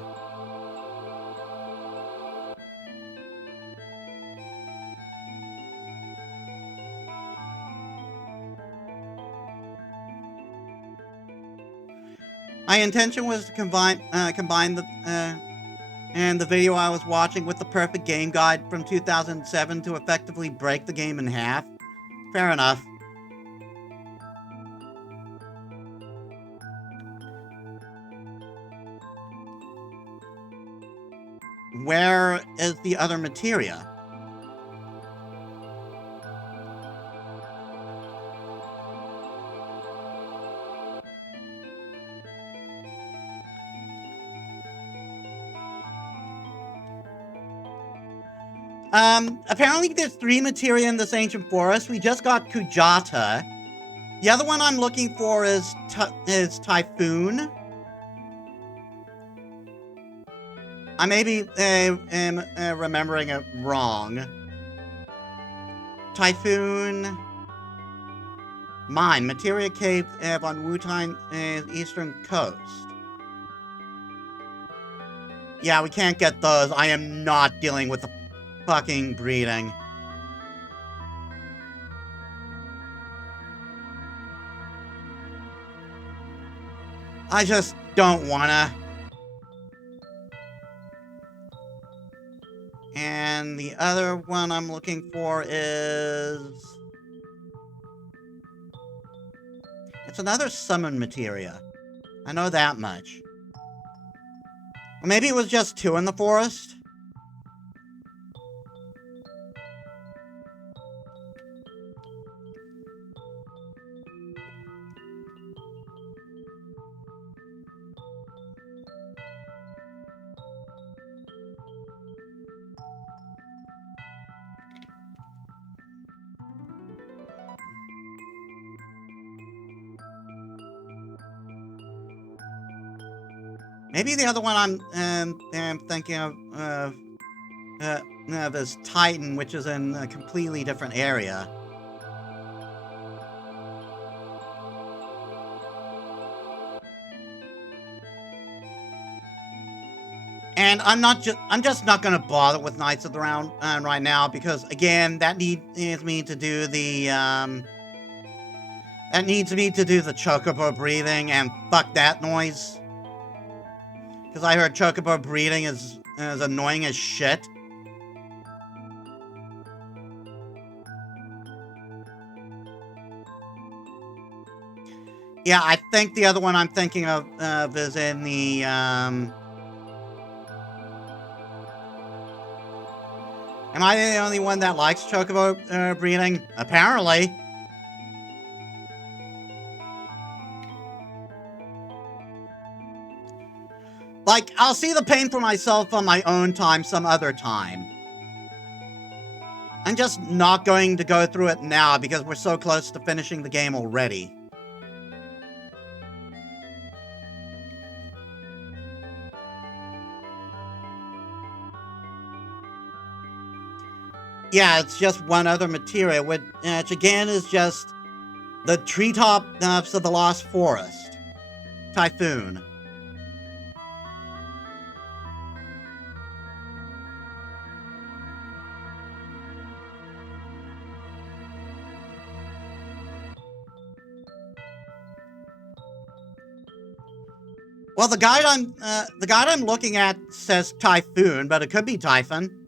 My intention was to combine the video I was watching with the perfect game guide from 2007 to effectively break the game in half. Fair enough. Where is the other materia? Apparently there's 3 materia in this ancient forest. We just got Kujata. The other one I'm looking for is Typhoon. I maybe am remembering it wrong. Typhoon. Mine. Materia Cave on Wutan eastern coast. Yeah, we can't get those. I am not dealing with the fucking breeding. I just don't wanna. And the other one I'm looking for is... It's another summon materia. I know that much. Or maybe it was just 2 in the forest? Maybe the other one I'm thinking of is Titan, which is in a completely different area. And I'm just not gonna bother with Knights of the Round right now because again, that needs me to do the chocobo breathing, and fuck that noise. Because I heard chocobo breathing is annoying as shit. Yeah, I think the other one I'm thinking of is in the Am I the only one that likes chocobo breeding? Apparently. Like, I'll see the pain for myself on my own time some other time. I'm just not going to go through it now because we're so close to finishing the game already. Yeah, it's just one other materia, which again is just the treetops of the Lost Forest. Typhoon. Well, the guide I'm looking at says Typhoon, but it could be Typhon.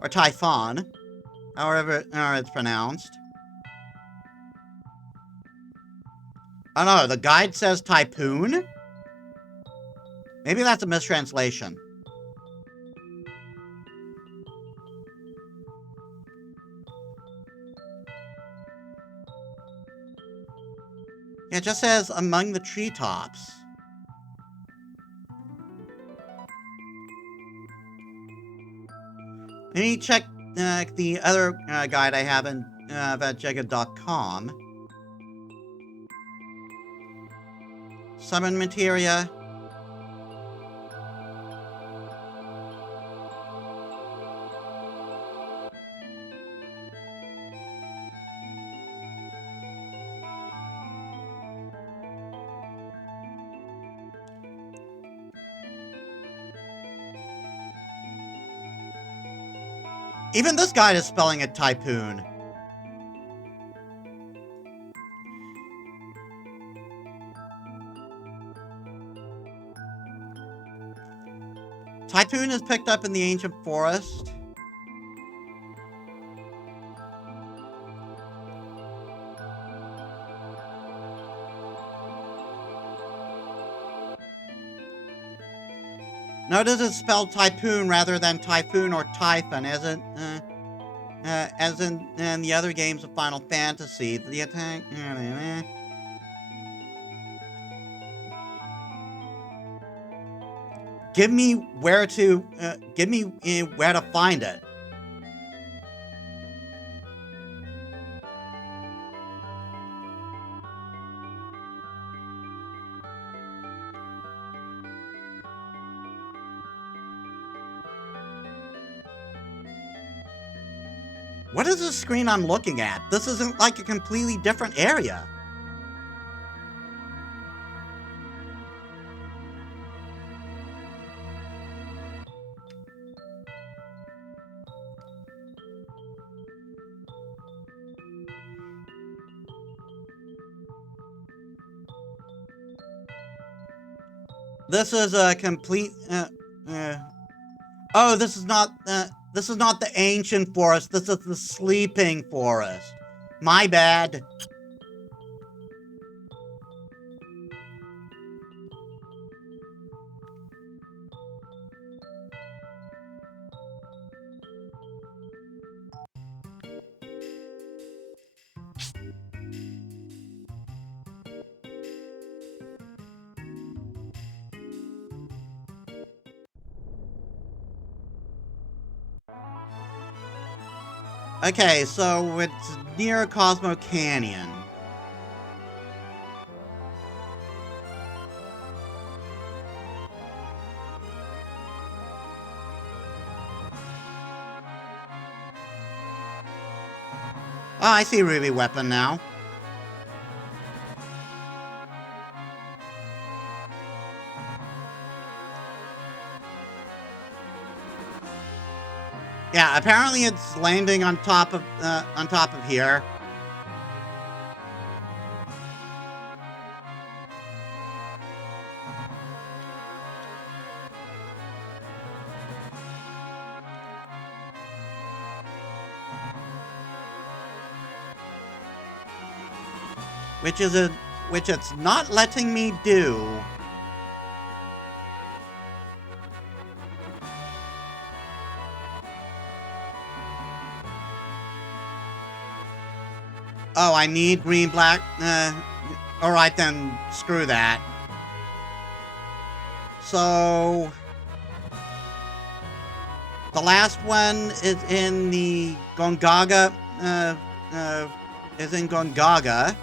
Or Typhon. However it's pronounced. Oh no, the guide says Typhoon? Maybe that's a mistranslation. It just says among the treetops. Let me check the other guide I have in at Jagged.com. Summon materia. Even this guide is spelling it Typhoon. Typhoon is picked up in the ancient forest. Notice it's spelled Typhoon rather than Typhoon or Typhon, as in the other games of Final Fantasy. The attack. Give me where to find it. What is this screen I'm looking at? This isn't like a completely different area. This is a complete. Oh, this is not. This is not the ancient forest. This is the sleeping forest. My bad. Okay, so it's near Cosmo Canyon. Oh, I see Ruby Weapon now. Yeah, apparently it's landing on top of here. Which it's not letting me do. Oh, I need green, black. Alright then, screw that. So the last one is in the Gongaga. Is in Gongaga.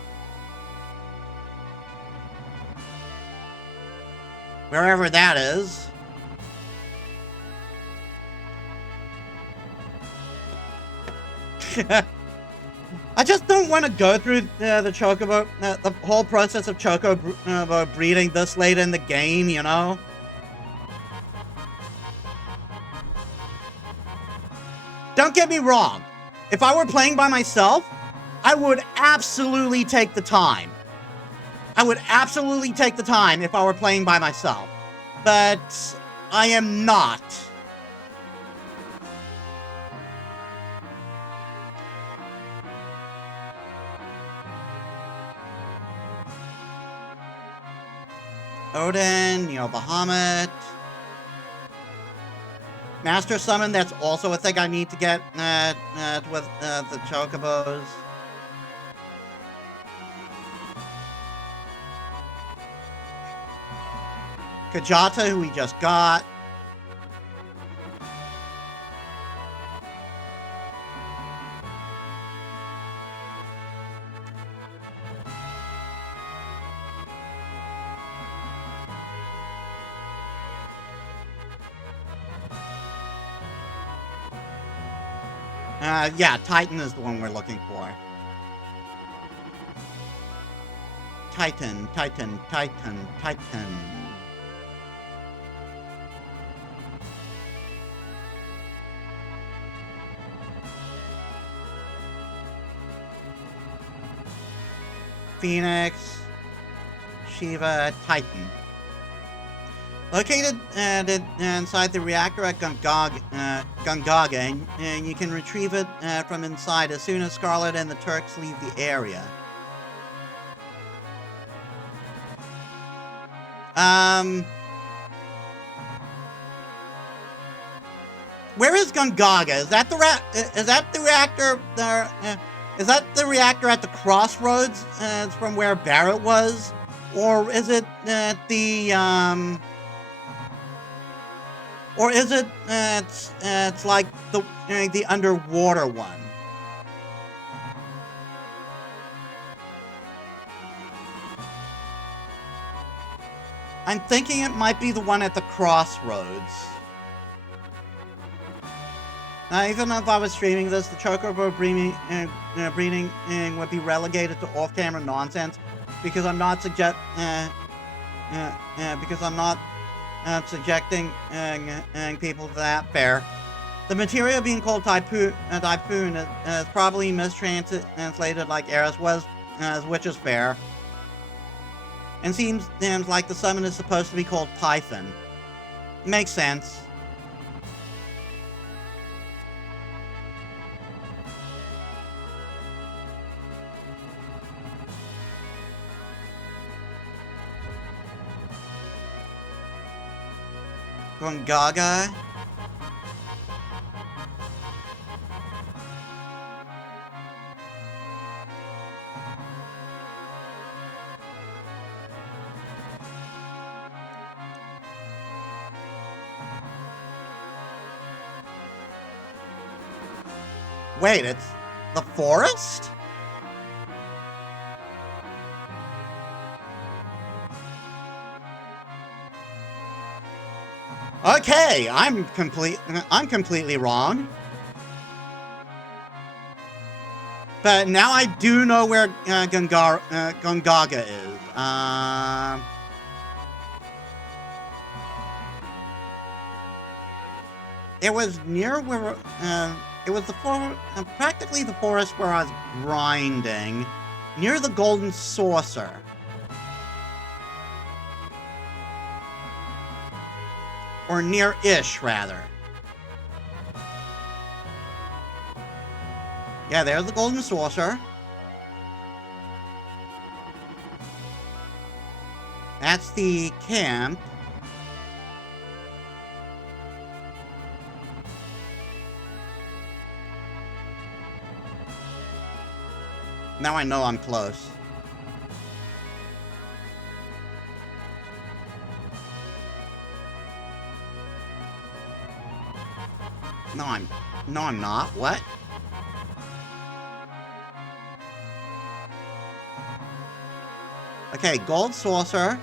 Wherever that is. I just don't want to go through the Chocobo, the whole process of Chocobo breeding this late in the game, you know? Don't get me wrong. If I were playing by myself, I would absolutely take the time. I would absolutely take the time if I were playing by myself. But I am not. Odin, Bahamut. Master Summon, that's also a thing I need to get with the Chocobos. Kajata, who we just got. Yeah, Titan is the one we're looking for. Titan, Titan, Titan, Titan. Phoenix, Shiva, Titan. Located inside the reactor at Gongaga, and you can retrieve it from inside as soon as Scarlet and the Turks leave the area. Where is Gongaga? Is that the reactor? Is that the reactor at the crossroads from where Barrett was, or is it the Or is it? It's like the underwater one. I'm thinking it might be the one at the crossroads. Even if I was streaming this, the chocobo breeding would be relegated to off-camera nonsense because I'm not subjecting people to that. Fair. The material being called typhoon is probably mistranslated like Eris was, which is fair. And seems like the summon is supposed to be called Typhon. Makes sense. Gongaga. Wait, it's the forest? Okay, I'm completely wrong. But now I do know where Gongaga is. It was near where it was practically the forest where I was grinding, near the golden saucer. Or near-ish, rather. Yeah, there's the golden saucer. That's the camp. Now I know I'm close. No, I'm not. What? Okay, gold saucer.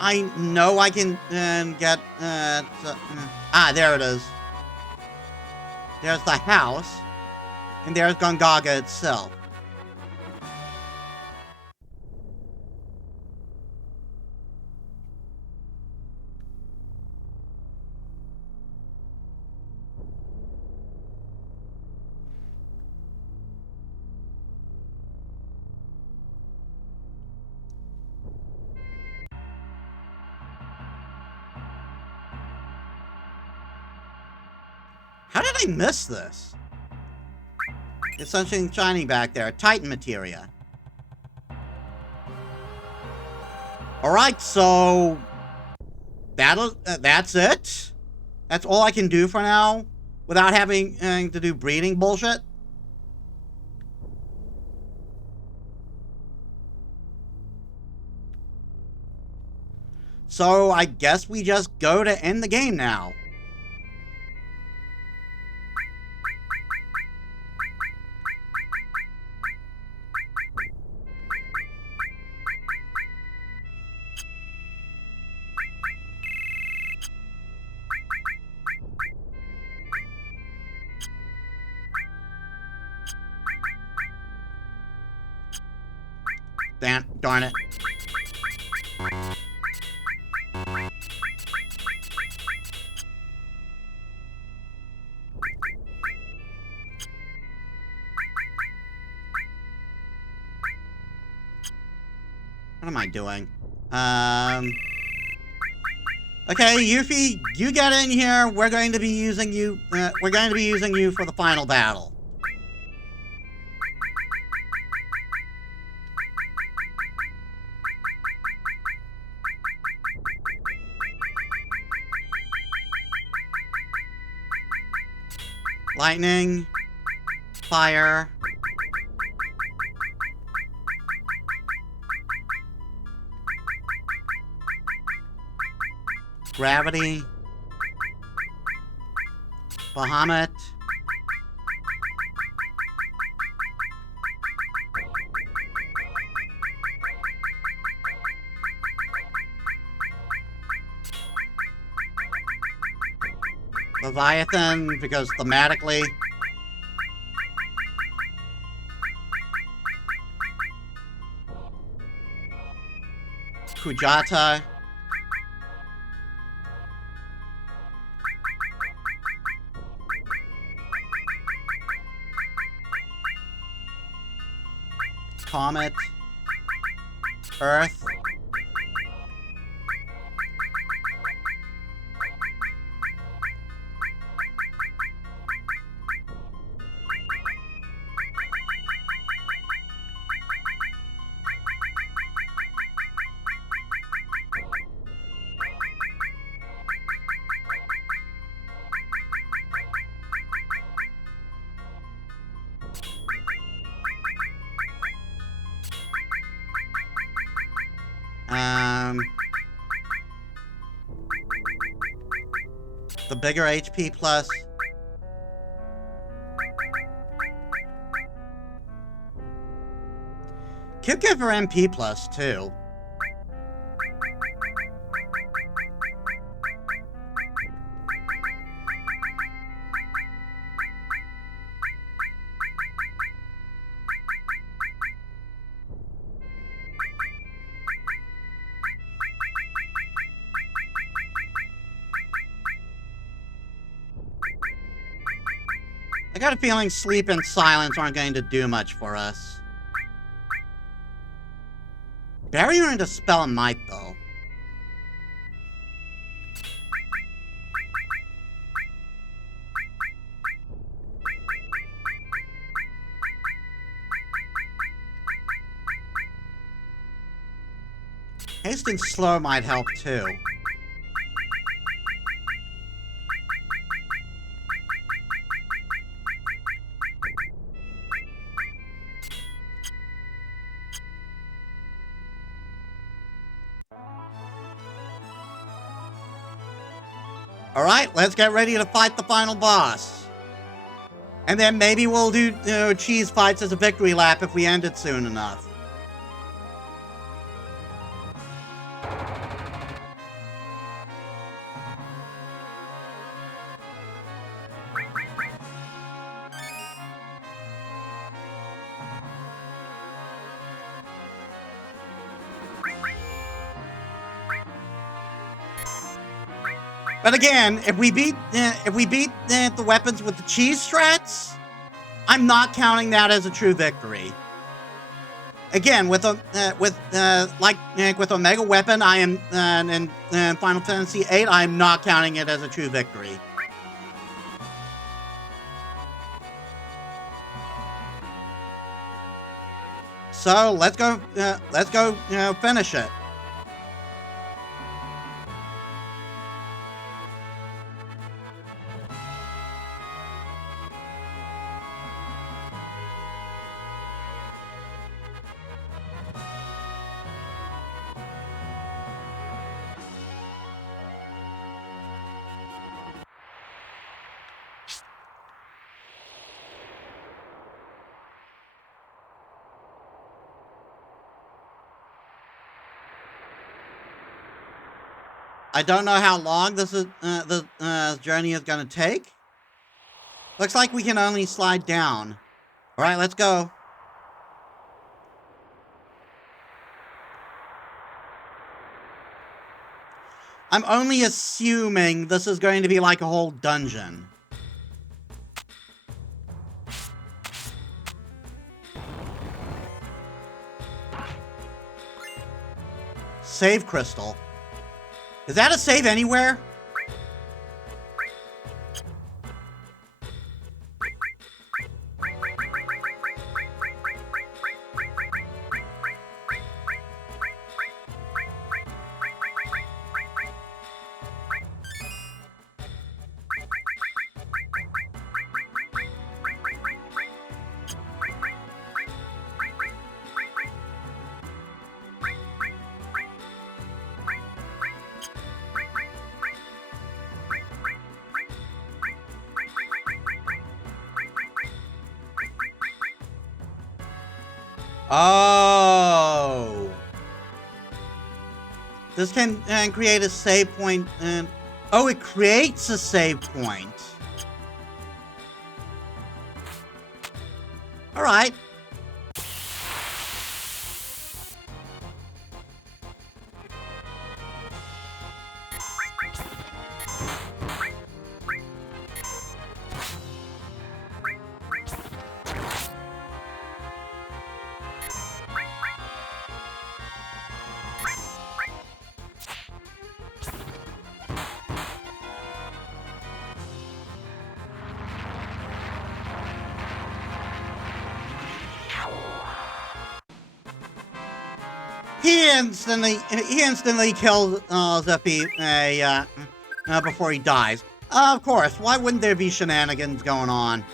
I know I can get... there it is. There's the house. And there's Gongaga itself. How did I miss this? It's something shiny back there. Titan materia. Alright, so... that's it? That's all I can do for now? Without having to do breeding bullshit? So, I guess we just go to end the game now. Darn it. What am I doing? Okay, Yuffie, you get in here. We're going to be using you. We're going to be using you for the final battle. Lightning, fire, Gravity. Bahamut. Leviathan, because thematically. Kujata. Comet. Earth. The bigger HP plus. Could give her MP plus too. I got a feeling sleep and silence aren't going to do much for us. Barrier and Dispel might, though. Haste and Slow might help, too. Alright, let's get ready to fight the final boss. And then maybe we'll do cheese fights as a victory lap if we end it soon enough. But again, if we beat the weapons with the cheese strats, I'm not counting that as a true victory. Again, with Omega Weapon, I am in Final Fantasy VIII, I am not counting it as a true victory. So let's go finish it. I don't know how long this journey is going to take. Looks like we can only slide down. All right, let's go. I'm only assuming this is going to be like a whole dungeon. Save crystal. Is that a save anywhere? Oh. This can create a save point. Oh, it creates a save point. All right. He instantly kills Zippy before he dies. Of course, why wouldn't there be shenanigans going on?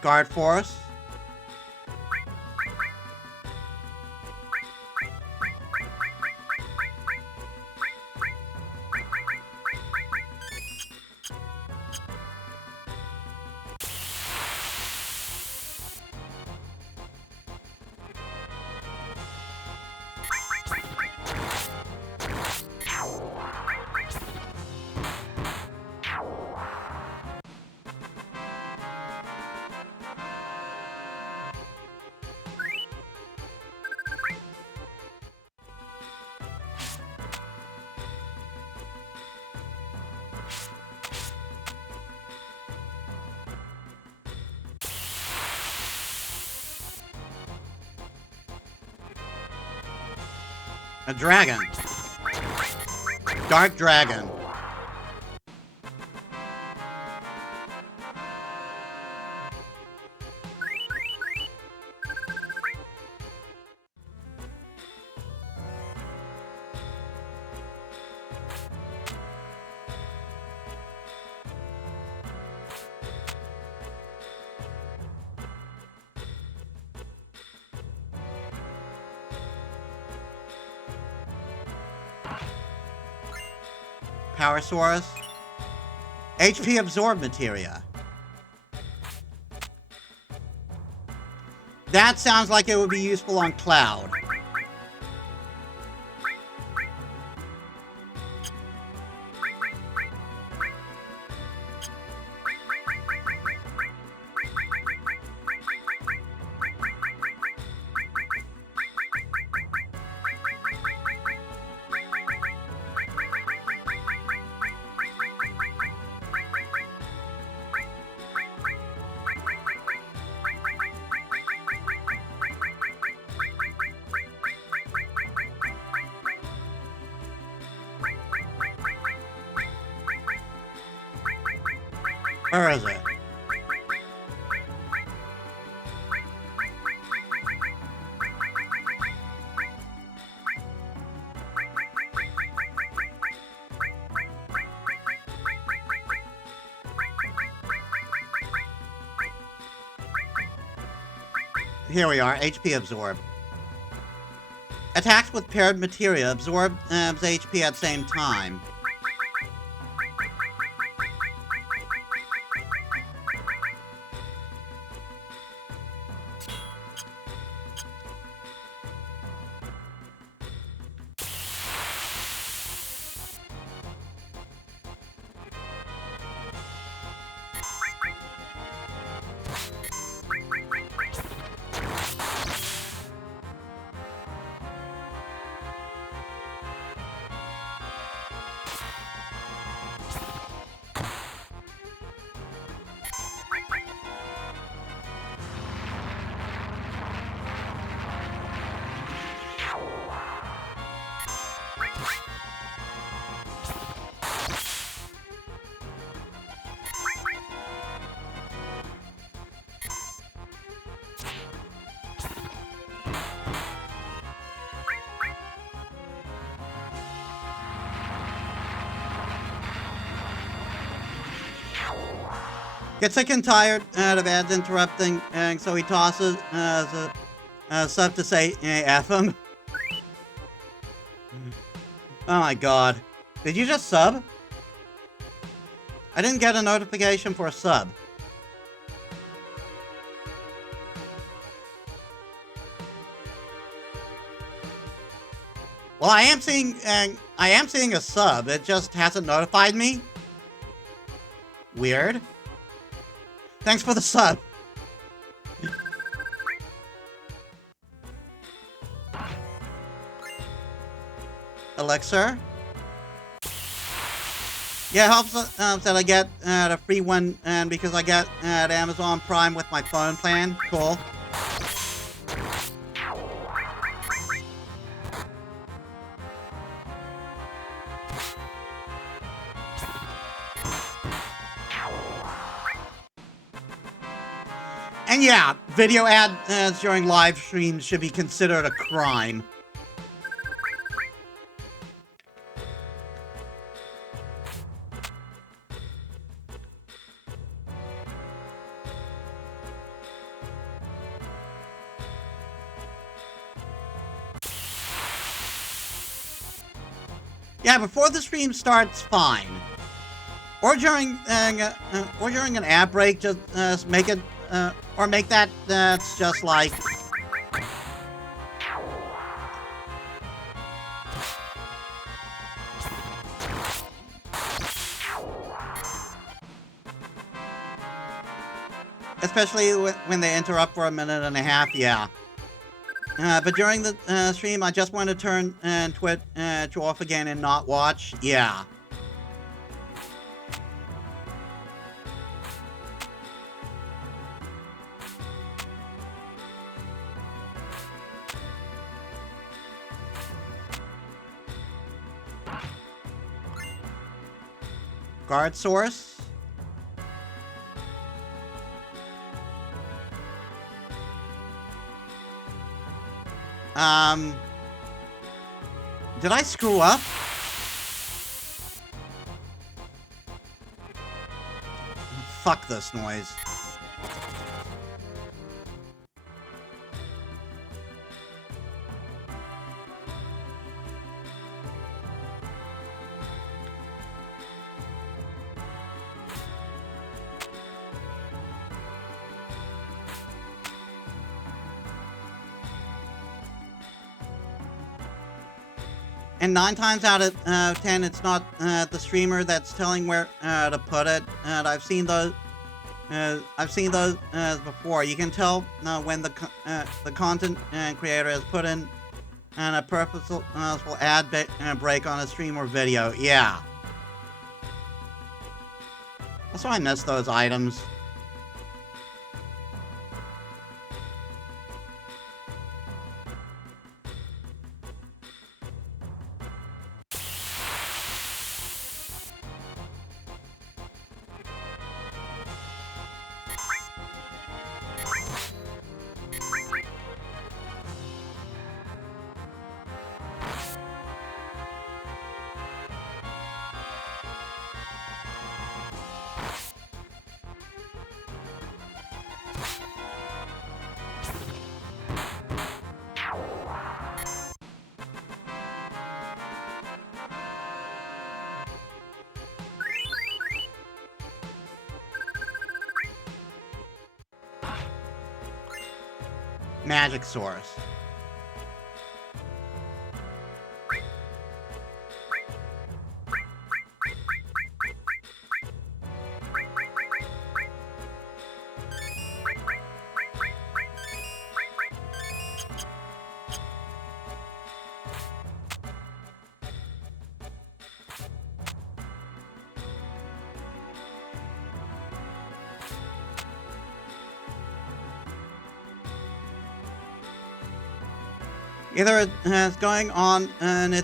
Guard force. A dragon. Dark dragon. Power source. HP absorb materia. That sounds like it would be useful on Cloud. Where is it? Here we are, HP absorb. Attacks with paired materia absorb HP at same time. Gets sick and tired of ads interrupting, and so he tosses stuff to say, F him. Oh my god. Did you just sub? I didn't get a notification for a sub. Well, I am seeing a sub. It just hasn't notified me. Weird. Thanks for the sub. Elixir. Yeah, it helps that I get a free one, and because I get at Amazon Prime with my phone plan. Cool. And yeah, video ads during live streams should be considered a crime. Yeah, before the stream starts, fine. Or during an ad break, just make it, or make that that's just like. Especially when they interrupt for a minute and a half, yeah. But during the stream, I just want to turn Twitch off again and not watch. Yeah. Guard source. Did I screw up? Fuck this noise. And 9 times out of 10, it's not the streamer that's telling where to put it. And I've seen those before. You can tell when the content creator has put in a purposeful ad break on a stream or video. Yeah. That's why I miss those items. Magic source. Either it is going on, and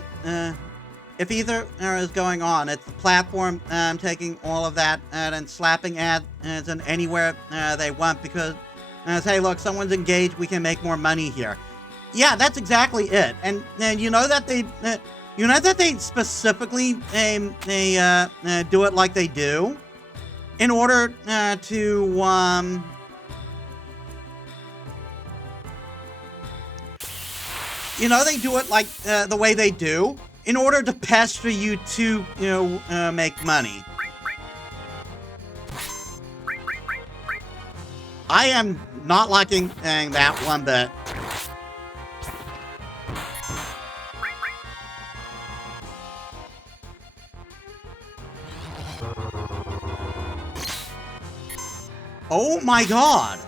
if either is going on, it's the platform taking all of that and slapping ads in anywhere they want because say, look, someone's engaged, we can make more money here. Yeah, that's exactly it. And you know that they specifically do it like they do in order to you know, they do it like the way they do in order to pester you to, make money. I am not liking that one bit. Oh my god!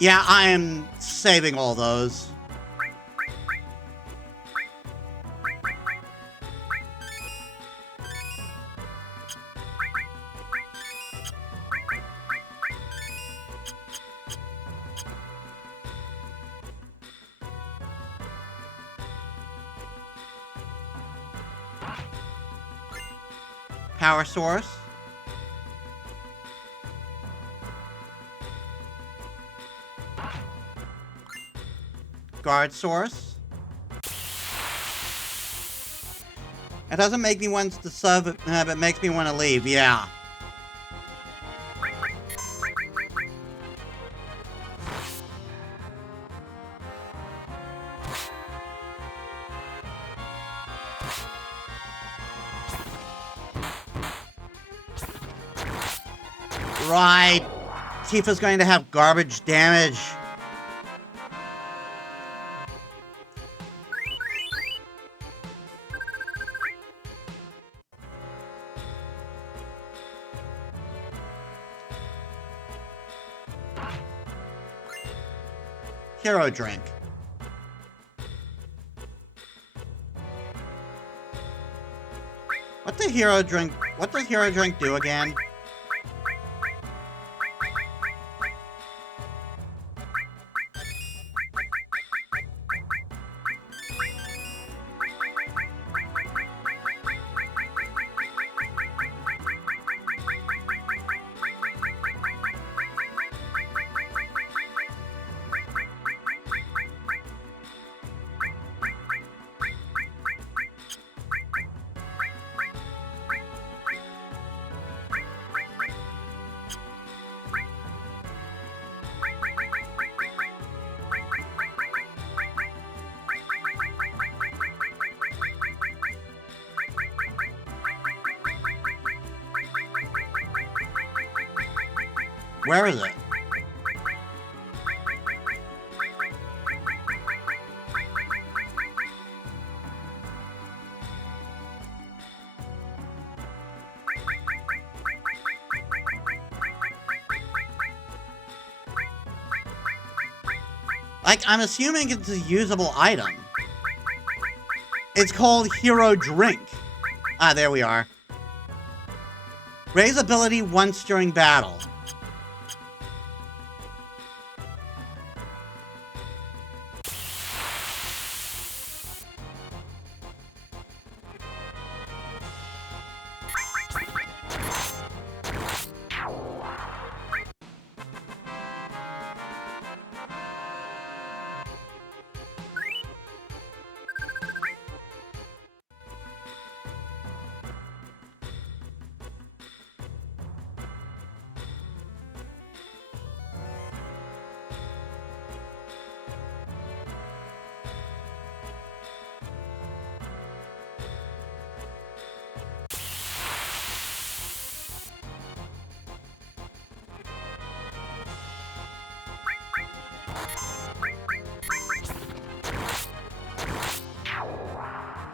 Yeah, I am saving all those. Power source. Guard source. It doesn't make me want to sub, but it makes me want to leave, yeah. Right. Tifa's going to have garbage damage. Hero drink. What does hero drink do again? Where is it? Like, I'm assuming it's a usable item. It's called Hero Drink. Ah, there we are. Raise ability once during battle.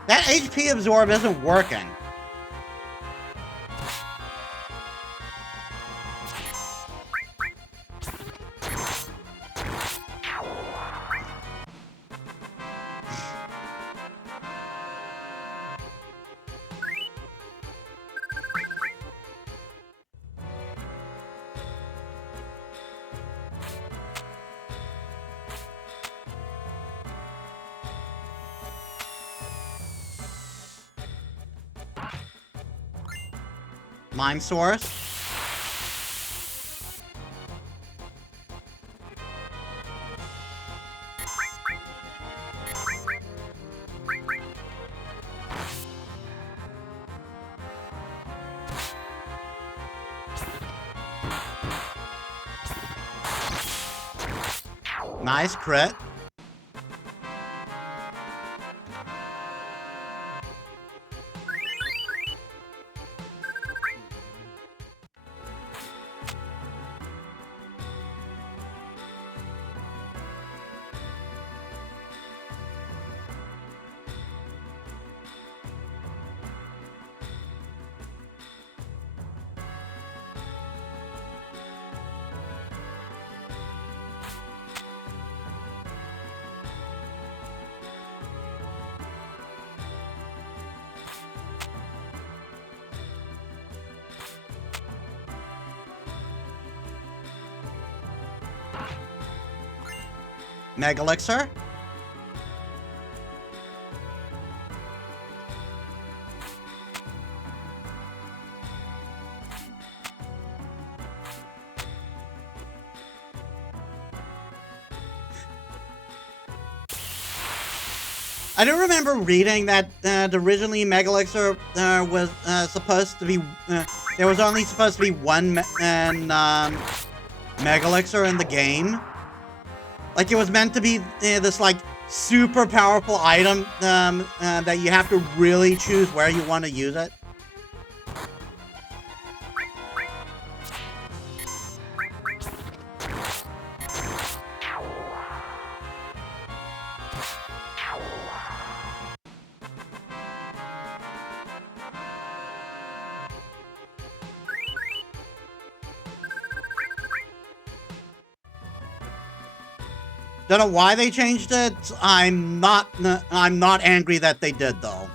That HP absorb isn't working. Mime Source. Nice crit. Mega Elixir. I do remember reading that originally Mega Elixir was supposed to be... there was only supposed to be one Mega Elixir in the game. Like, it was meant to be this, like, super powerful item that you have to really choose where you want to use it. Don't know why they changed it. I'm not angry that they did, though.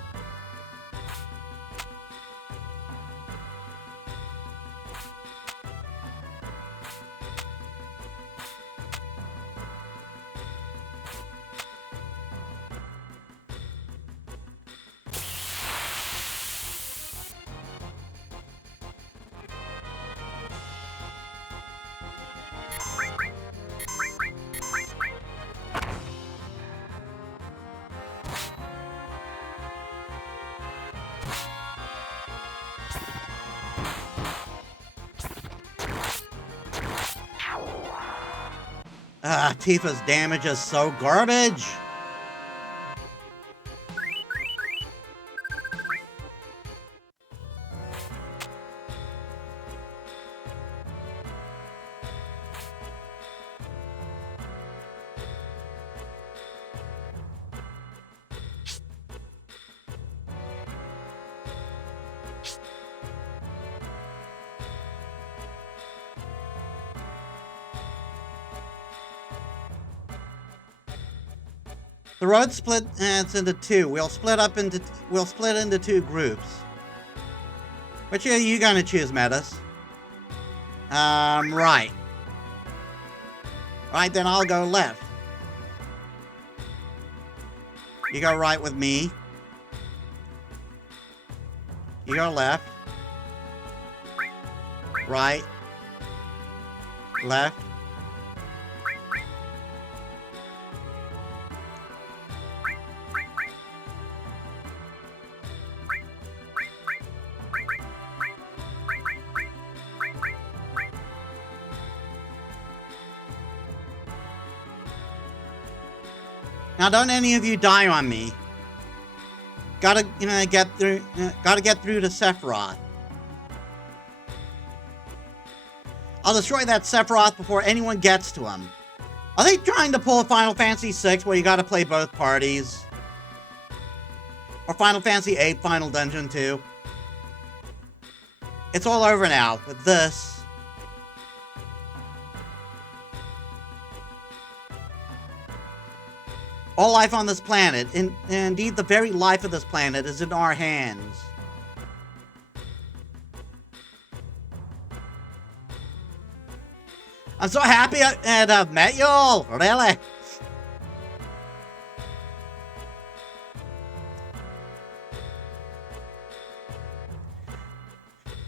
Tifa's damage is so garbage. The road split into two. We'll split into two groups. Which are you gonna choose, Metis? Right. Right, then I'll go left. You go right with me. You go left. Right. Left. Now, don't any of you die on me. Gotta get through to Sephiroth. I'll destroy that Sephiroth before anyone gets to him. Are they trying to pull a Final Fantasy VI where you gotta play both parties? Or Final Fantasy VIII Final Dungeon 2? It's all over now with this. All life on this planet, and indeed the very life of this planet, is in our hands. I'm so happy that I've met you all, really.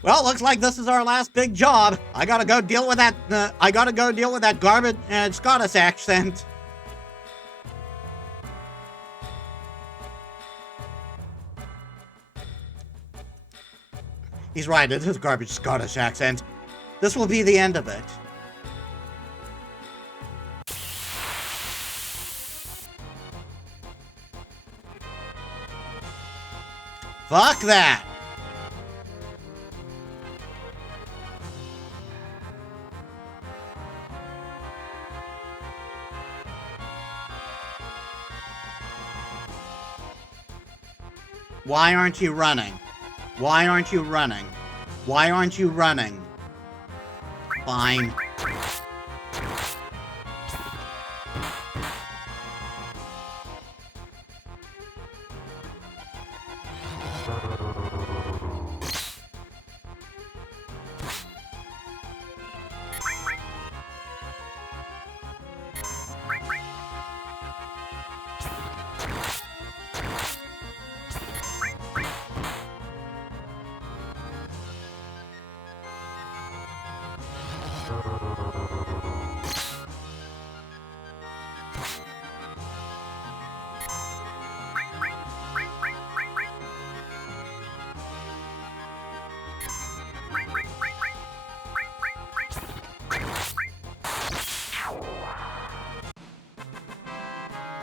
Well, looks like this is our last big job. I gotta go deal with that. I gotta go deal with that garbage and Scottish accent. He's right. It is garbage Scottish accent. This will be the end of it. Fuck that. Why aren't you running? Why aren't you running? Why aren't you running? Fine.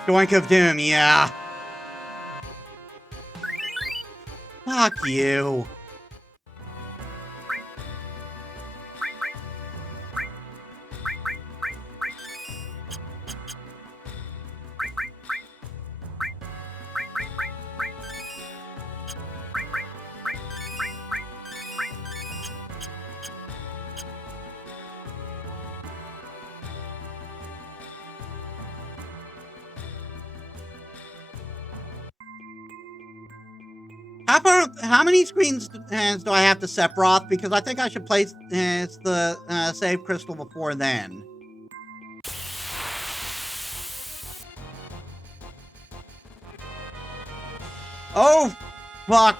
Doink of Doom, yeah. Fuck you. How many screens do I have to Sephiroth? Because I think I should place the save crystal before then. Oh, fuck.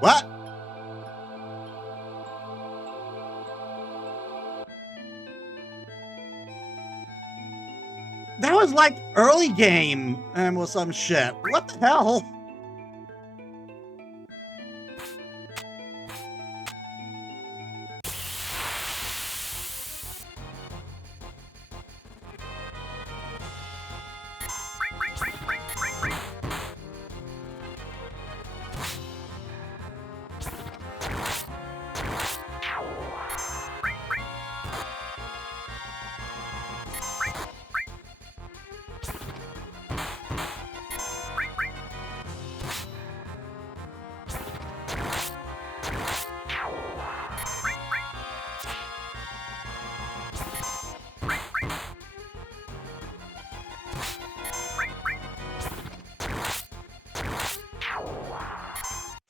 What? That was like early game and with some shit. What the hell?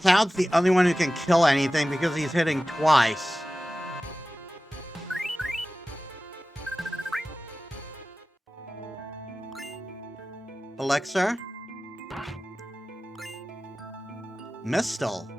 Cloud's the only one who can kill anything because he's hitting twice. Elixir? Mistle?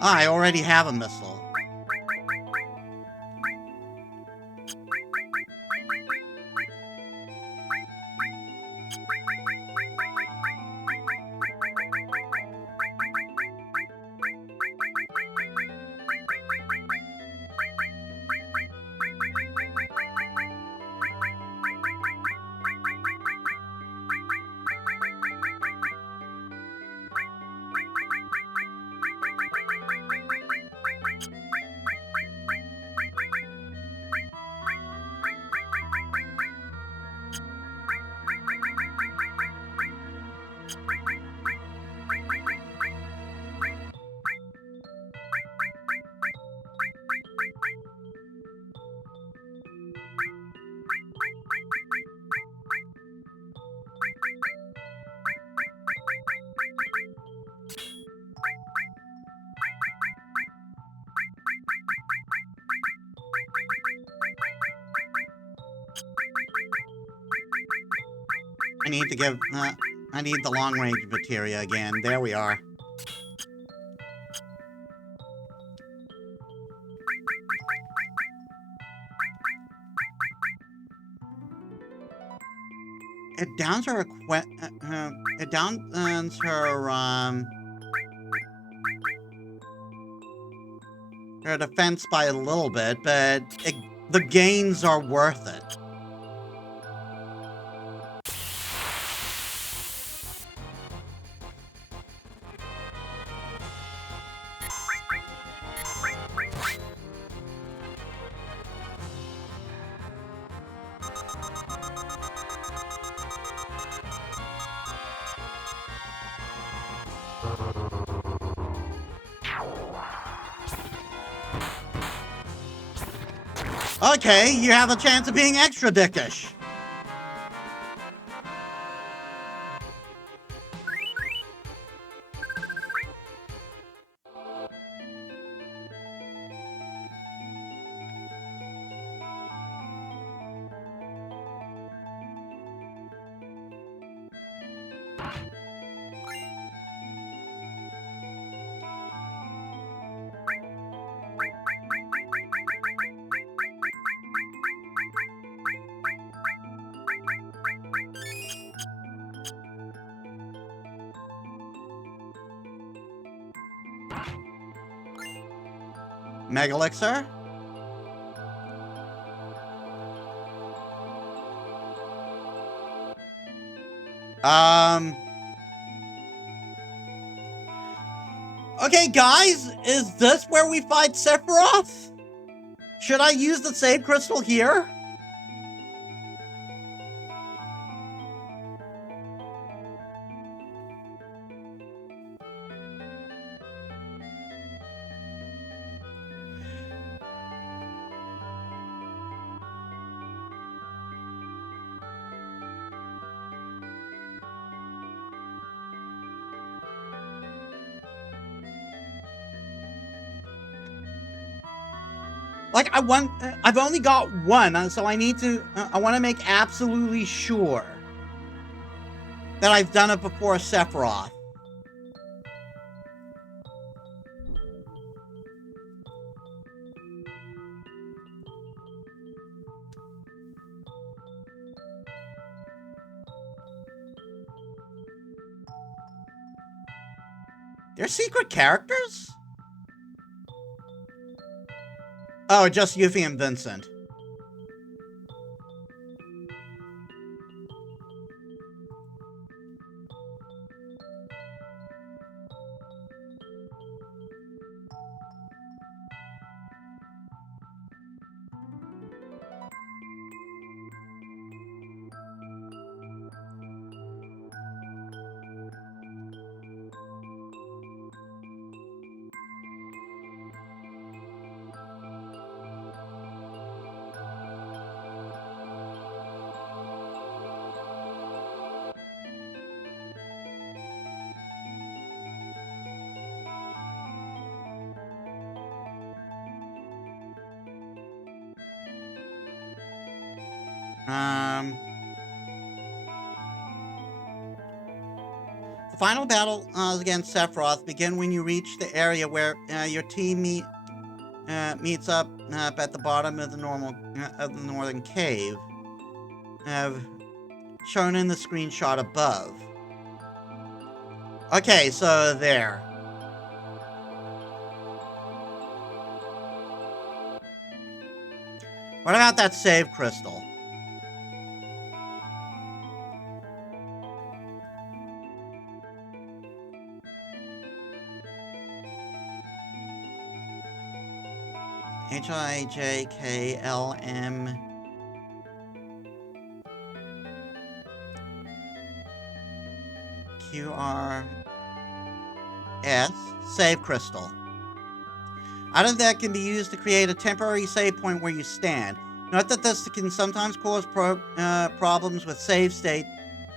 I already have a missile. I need to give, I need the long-range materia again. There we are. It downs her, it downs her defense by a little bit, but the gains are worth it. Okay, you have a chance of being extra dickish. Mega Elixir? Okay, guys, is this where we fight Sephiroth? Should I use the save crystal here? Like, I've only got one, so I need to, I want to make absolutely sure that I've done it before Sephiroth. They're secret characters? Oh, just Yuffie and Vincent. The final battle against Sephiroth begin when you reach the area where your team meets up at the bottom of the northern cave, shown in the screenshot above. Okay, so there. What about that save crystal? HIJKLM QRS save crystal. Item that can be used to create a temporary save point where you stand. Note that this can sometimes cause problems with save state,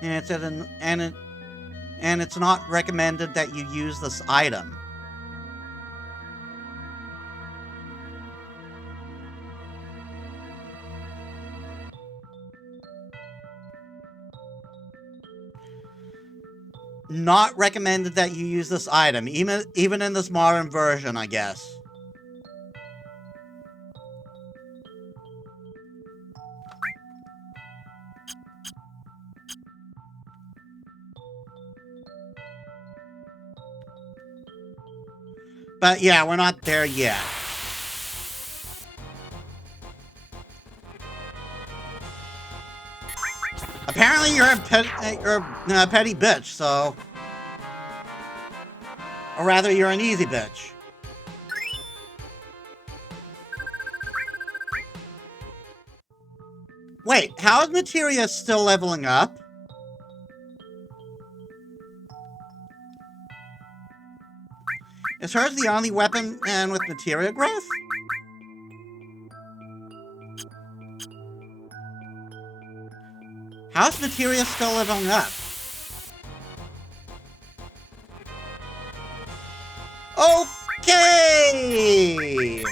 and it's not recommended that you use this item. not recommended that you use this item, even in this modern version, I guess. But yeah, we're not there yet. Apparently you're a petty bitch, so... Or rather, you're an easy bitch. Wait, how is Materia still leveling up? Is hers the only weapon and with materia growth? How's materia still leveling up? Okay!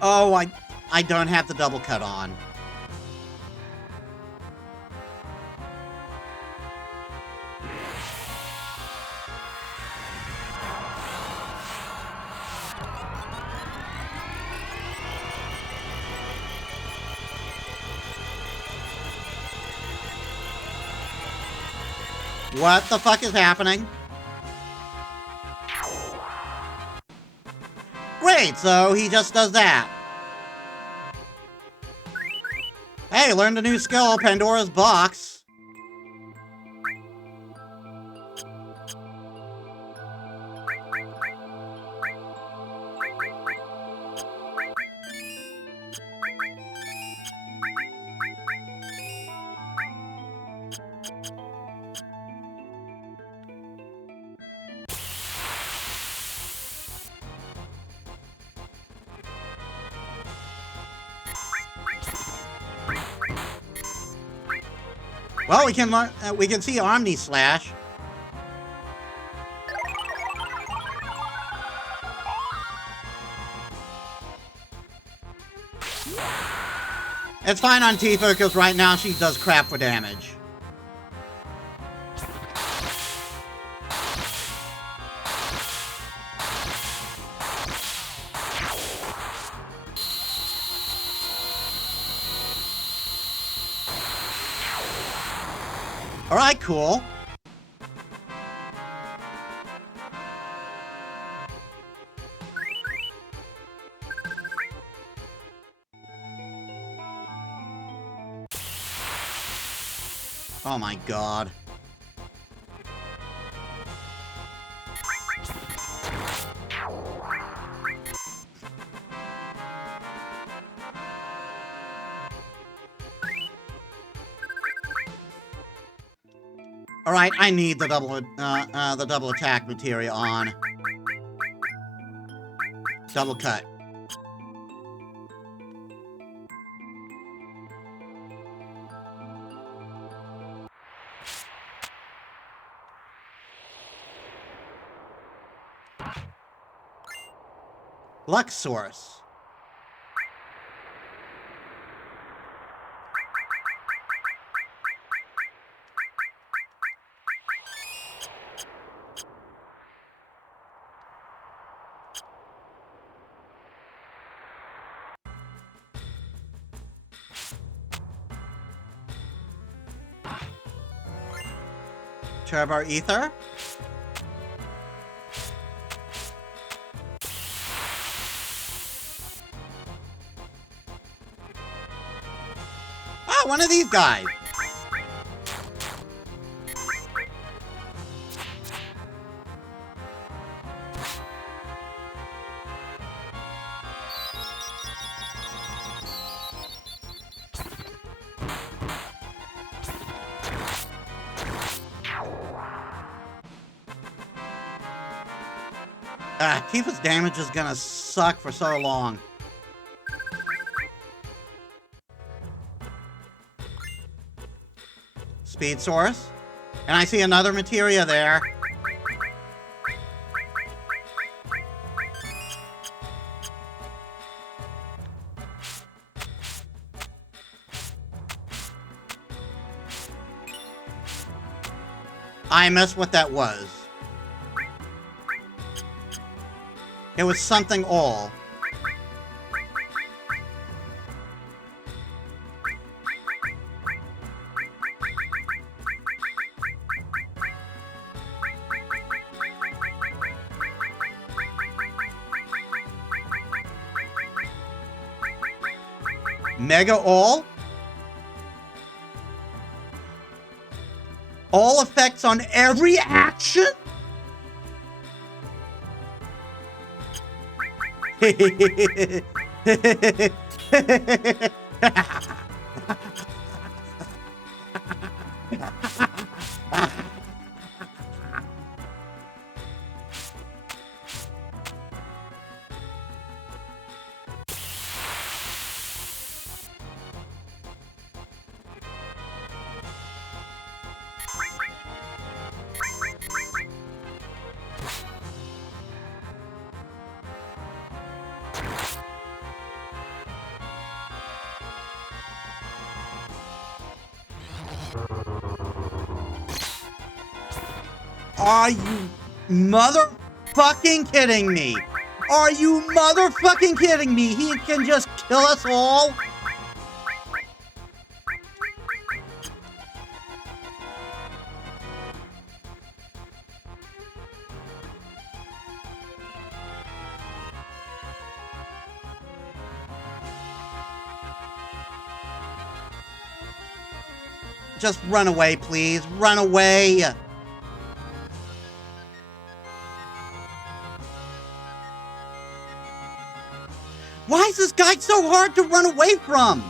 Oh, I don't have the double cut on. What the fuck is happening? Great, so he just does that. Hey, learned a new skill, Pandora's Box. Well, we can see Omni Slash. It's fine on Tifa because right now she does crap for damage. Alright, cool. Oh my god. Alright, I need the double attack materia on. Double cut. Luck Source. Turbo Ether. Ah, one of these guys. Tifa's damage is gonna suck for so long. Speed Source. And I see another materia there. I missed what that was. It was something all. Mega all? All effects on every action? Are you motherfucking kidding me? Are you motherfucking kidding me? He can just kill us all? Just run away, please. Run away. Why is this guy so hard to run away from?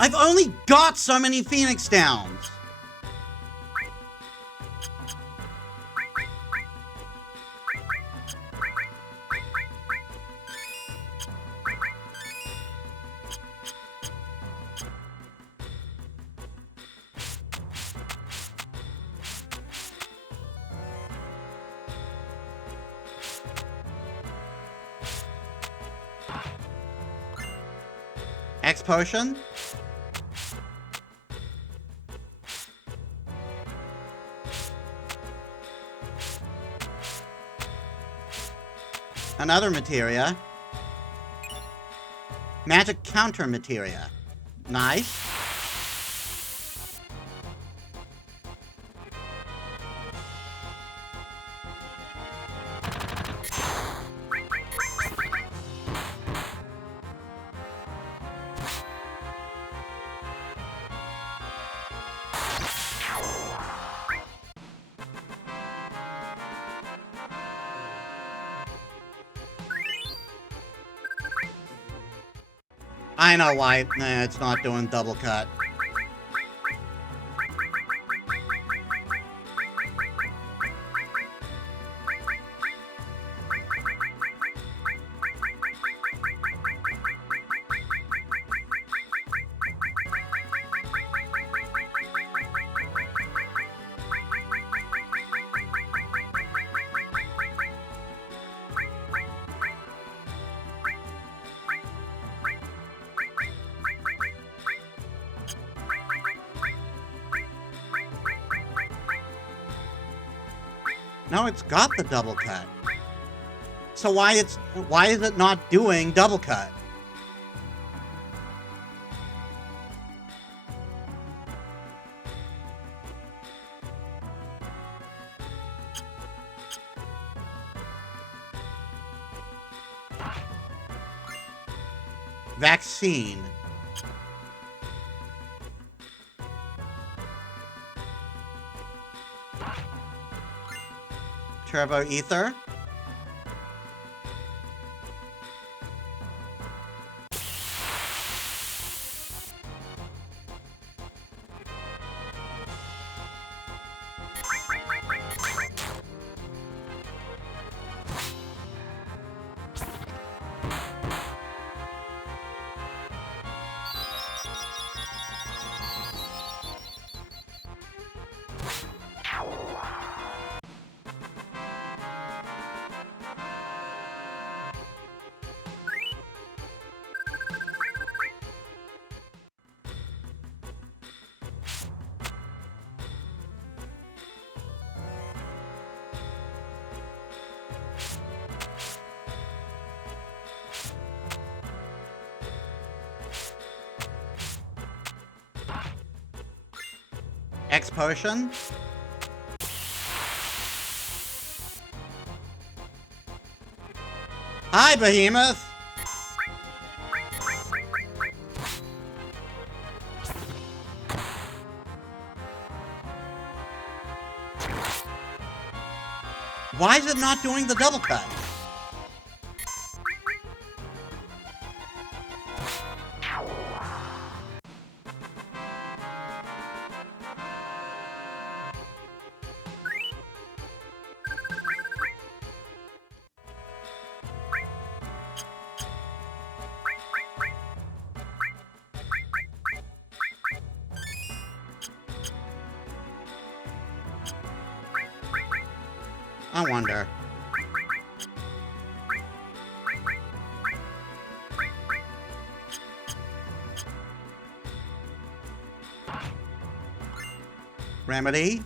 I've only got so many Phoenix Downs. X potion? Another materia. Magic counter materia. Nice. I know why it's not doing double cut. No, it's got the double cut. So why is it not doing double cut? Vaccine. Turbo Ether. X potion. Hi, Behemoth! Why is it not doing the double cut? I wonder. Remedy?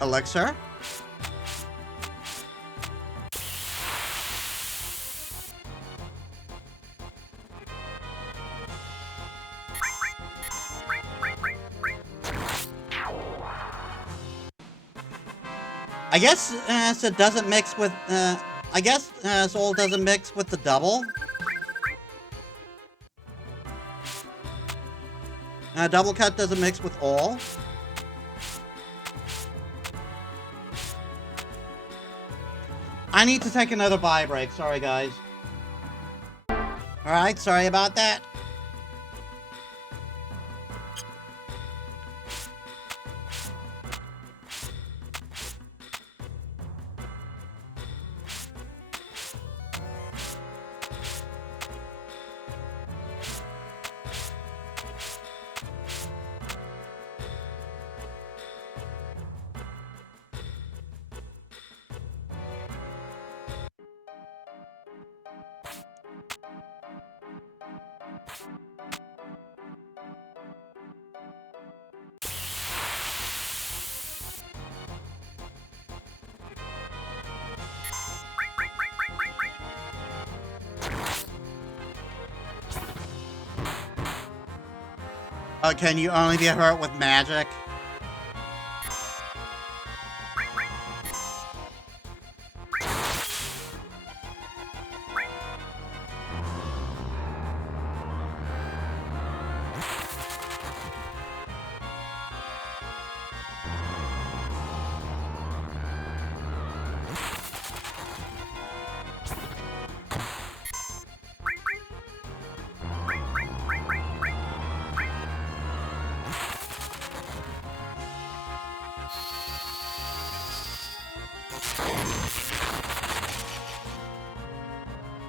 Elixir? I guess it doesn't mix with, I guess Soul doesn't mix with the double. Double cut doesn't mix with all. I need to take another buy break. Sorry, guys. Alright, sorry about that. Can you only be hurt with magic?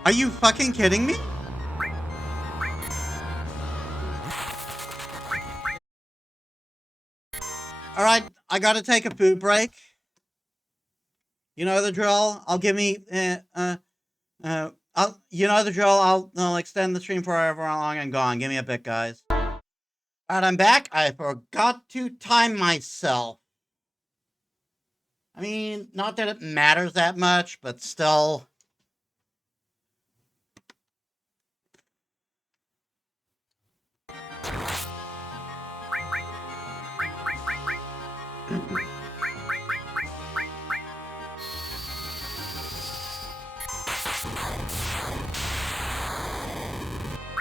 Are you fucking kidding me? Alright, I gotta take a food break. You know the drill. You know the drill. I'll extend the stream for however long I'm gone. Give me a bit, guys. Alright, I'm back. I forgot to time myself. I mean, not that it matters that much, but still.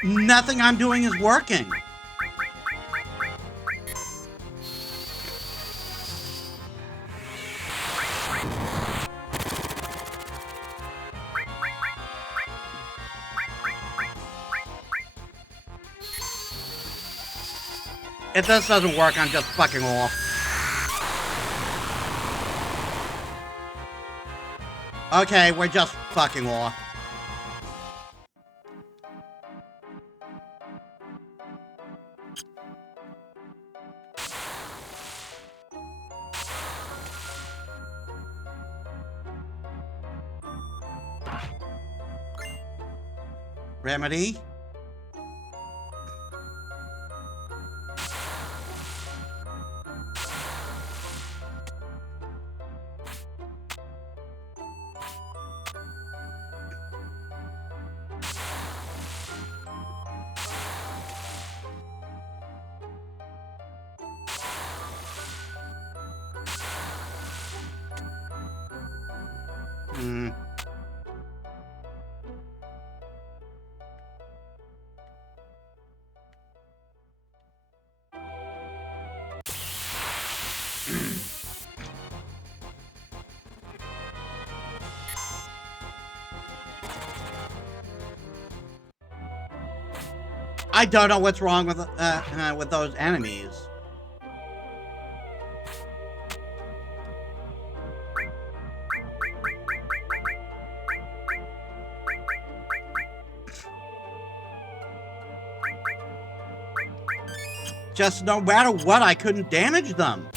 Nothing I'm doing is working. If this doesn't work, I'm just fucking off. Okay, we're just fucking off. Remedy? I don't know what's wrong with those enemies. Just no matter what, I couldn't damage them.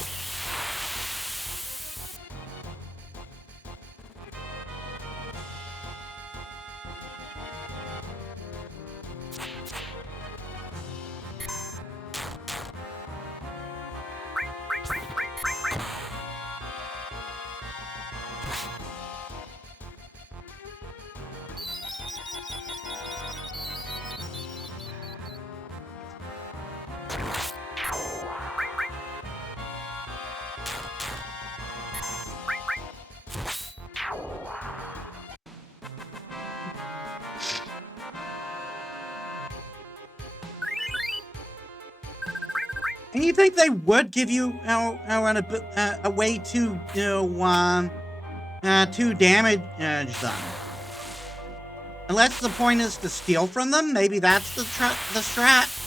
And you think they would give you a way to to damage them? Unless the point is to steal from them, maybe that's the strat.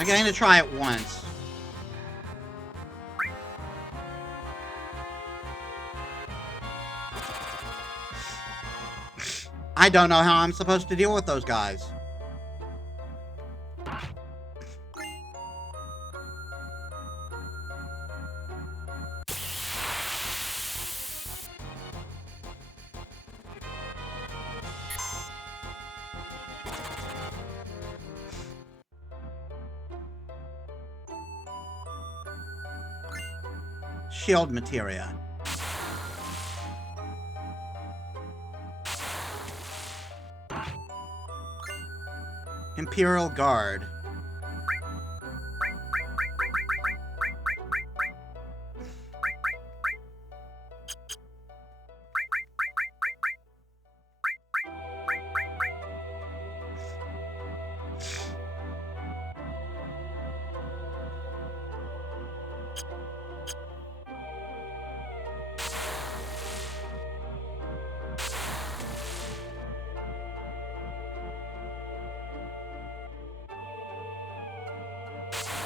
I'm going to try it once. I don't know how I'm supposed to deal with those guys. Shield materia. Imperial Guard.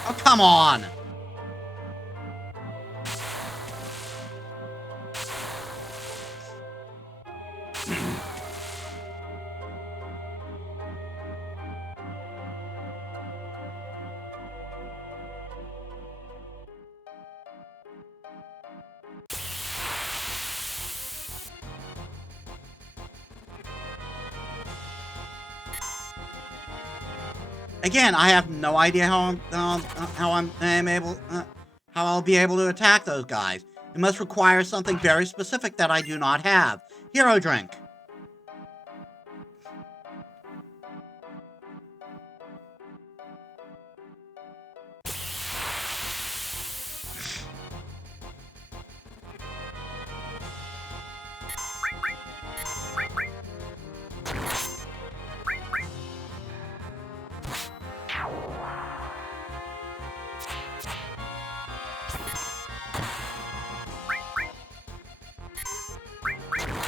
Oh, come on! Again, I have no idea how I'll be able to attack those guys. It must require something very specific that I do not have. Hero drink.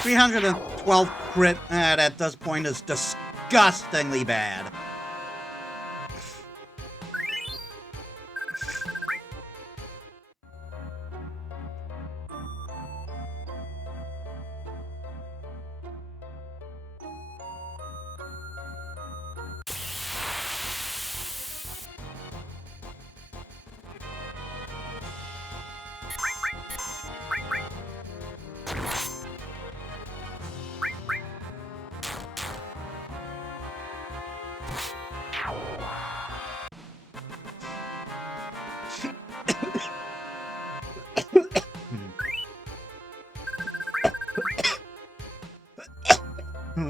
$312 crit at this point is disgustingly bad.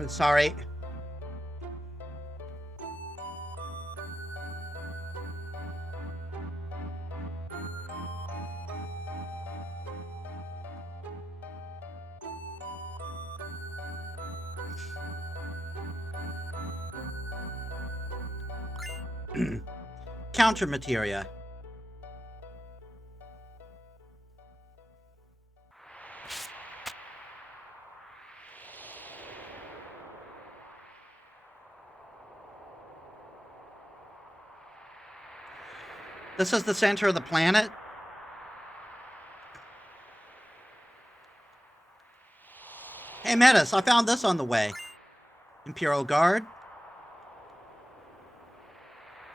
Sorry. Counter materia. This is the center of the planet. Hey, Metis, I found this on the way. Imperial Guard.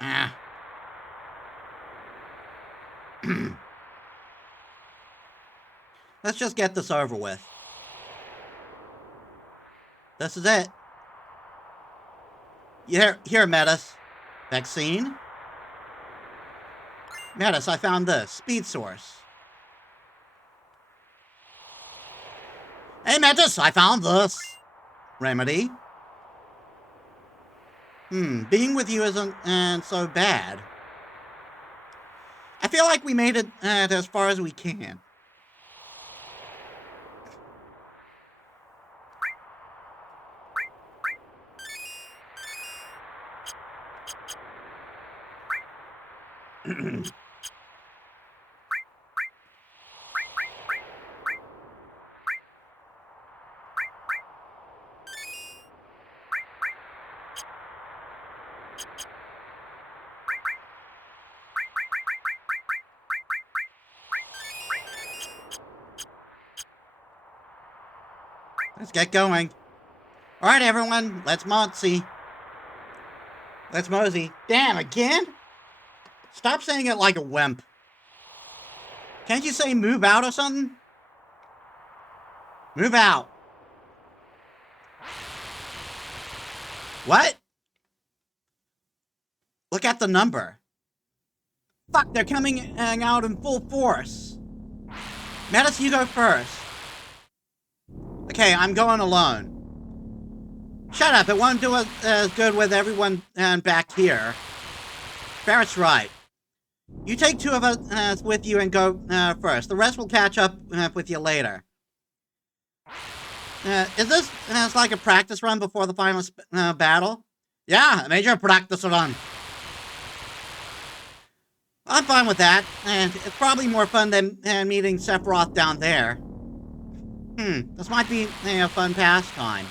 Ah. Let's just get this over with. This is it. Here, Metis. Vaccine? Metis, I found this. Speed source. Hey, Metis, I found this. Remedy? Being with you isn't so bad. I feel like we made it as far as we can. Let's get going. All right, everyone, let's mosey. Let's mosey. Damn, again? Stop saying it like a wimp. Can't you say move out or something? Move out. What? Look at the number. Fuck, they're coming out in full force. Metis, you go first. Okay, I'm going alone. Shut up, it won't do as good with everyone back here. Barrett's right. You take two of us with you and go first. The rest will catch up with you later. Is this like a practice run before the final battle? Yeah, a major practice run. I'm fine with that, and it's probably more fun than meeting Sephiroth down there. This might be a fun pastime.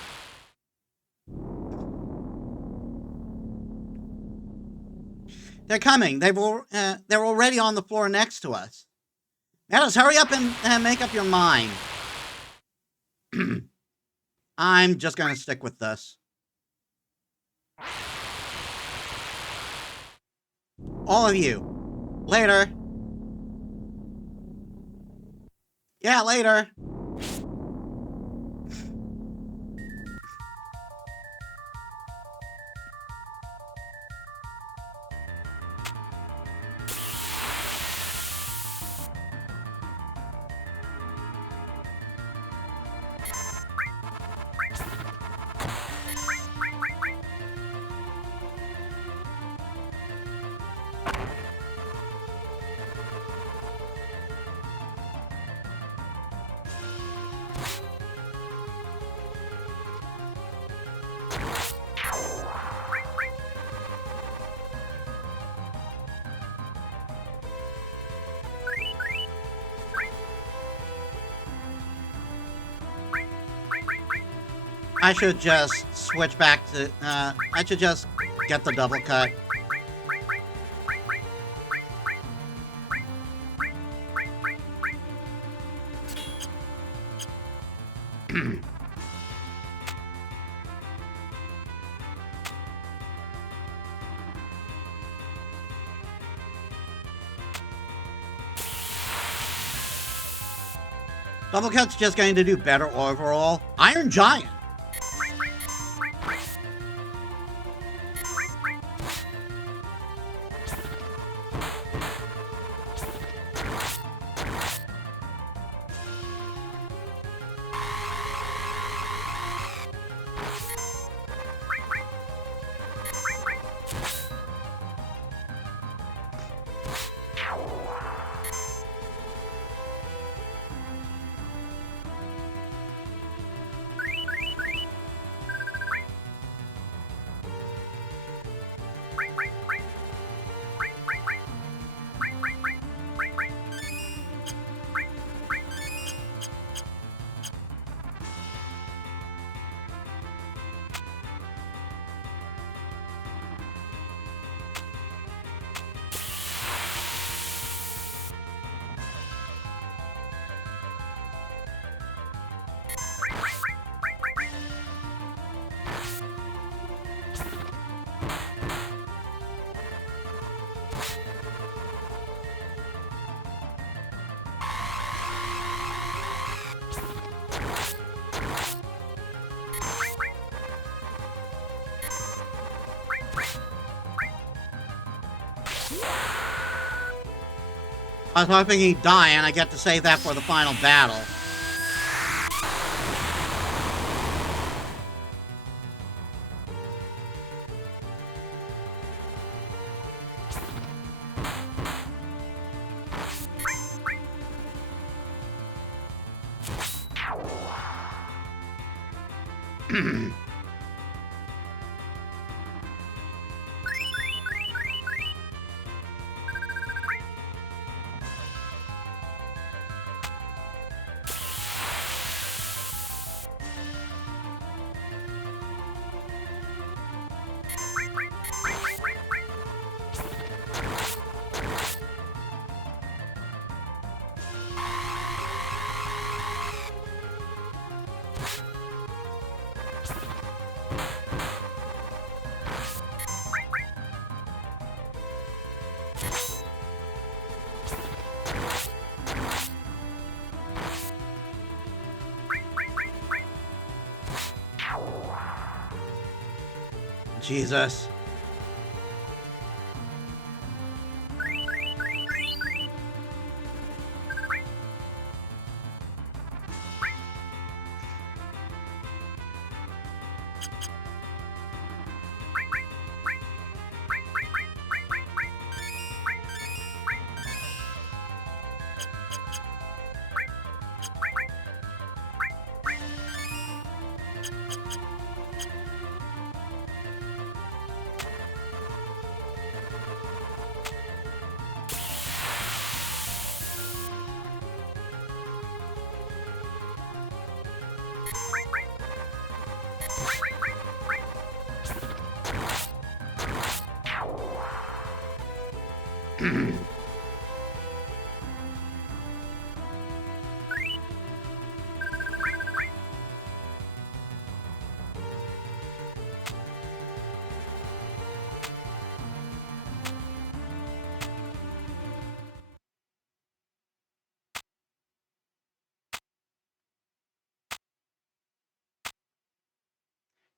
They're coming. They're already on the floor next to us. Metis, hurry up and make up your mind. I'm just gonna stick with this. All of you. Later. Yeah, later. I should just switch back to, I should just get the double cut. Double cut's just going to do better overall. Iron Giant. I was hoping he'd die, and I get to save that for the final battle. Jesus.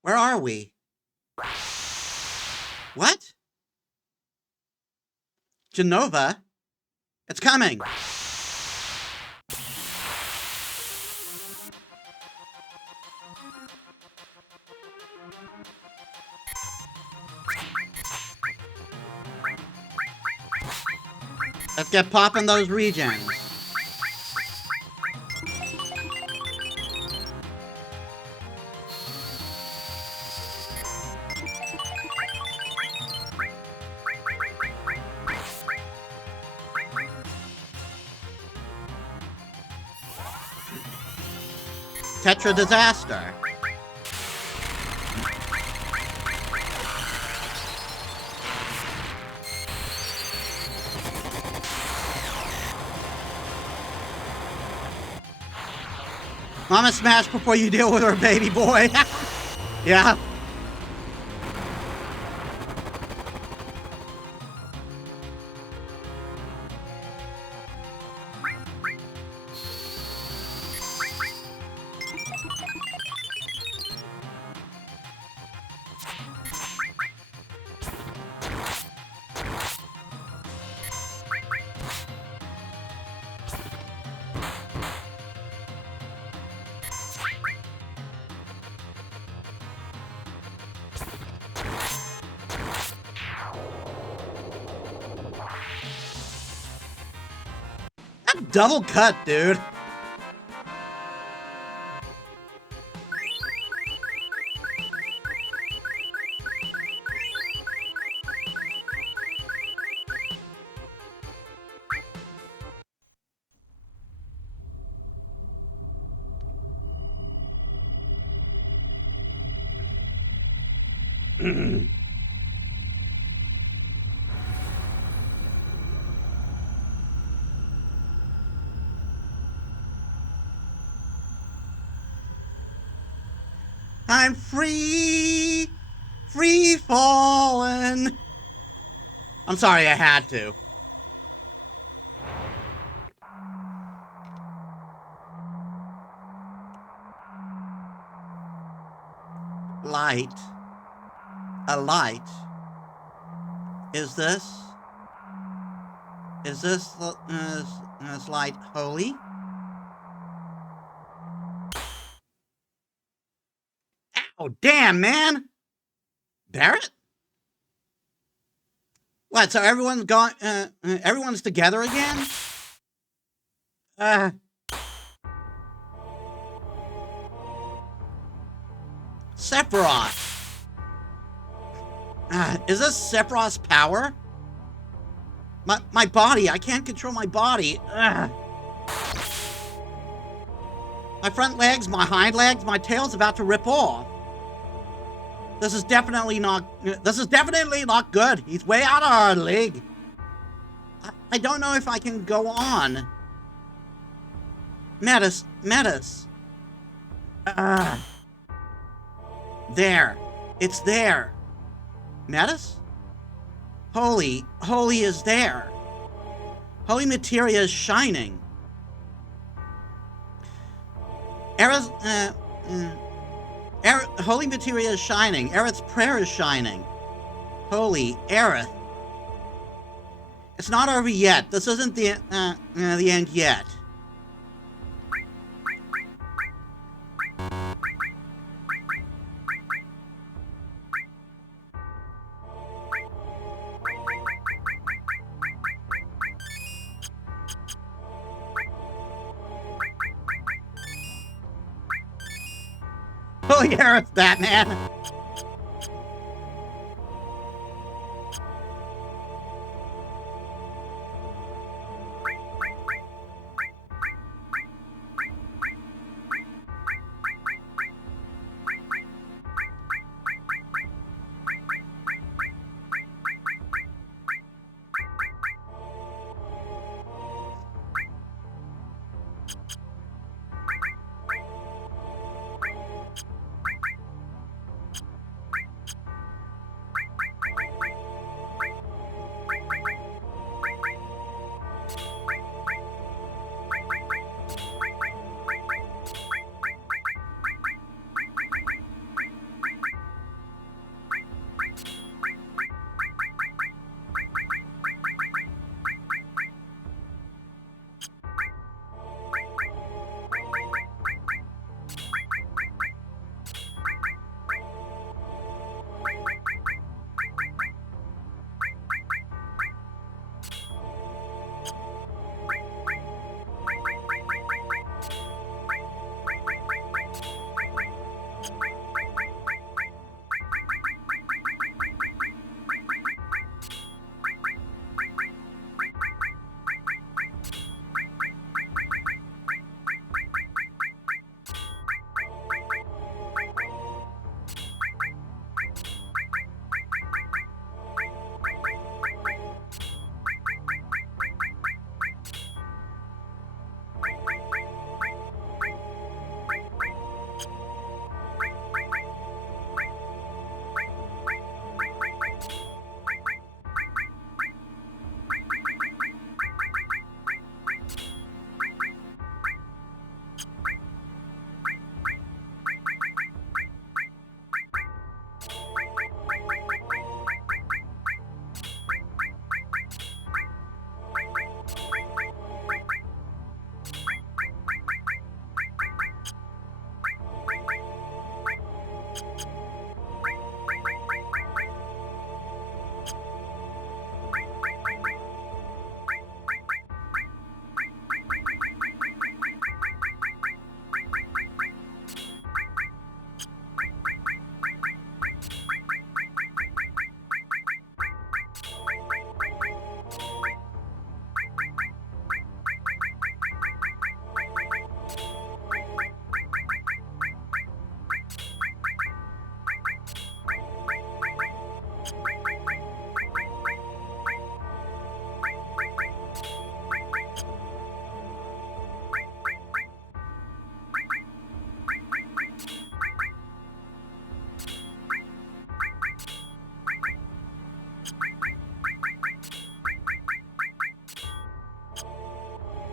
Where are we? What? Genova? It's coming! Let's get popping those regens. Tetra Disaster. Mama smash before you deal with her, baby boy. Yeah. Double cut, dude. I'm free! Free falling! I'm sorry, I had to. Light. A light. Is this? Is this light holy? Ow, damn, man! Barrett? What, so everyone's gone, everyone's together again? Uh... Sephiroth. Is this Sephiroth's power? My body, I can't control my body. My front legs, my hind legs, my tail's about to rip off. This is definitely not good. He's way out of our league. I don't know if I can go on. Metis. There. It's there. Metis? Holy is there. Holy materia is shining. Holy materia is shining. Aerith's prayer is shining. Holy Aerith. It's not over yet. This isn't the end yet. Holy Aerith, Batman.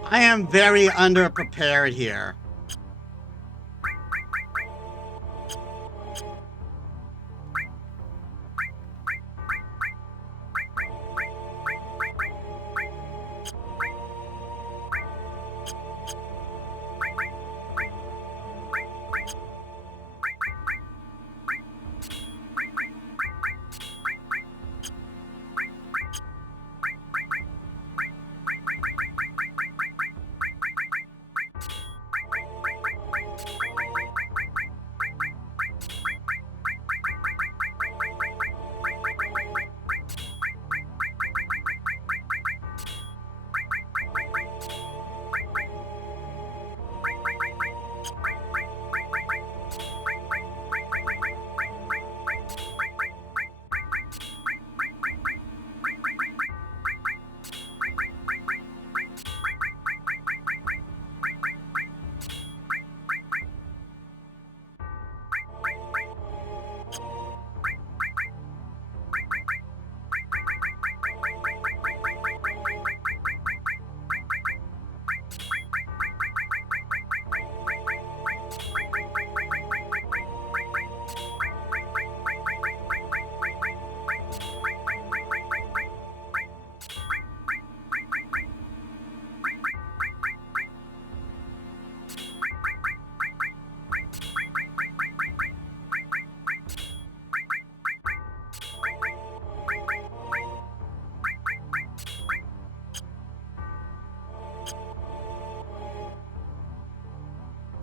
I am very underprepared here.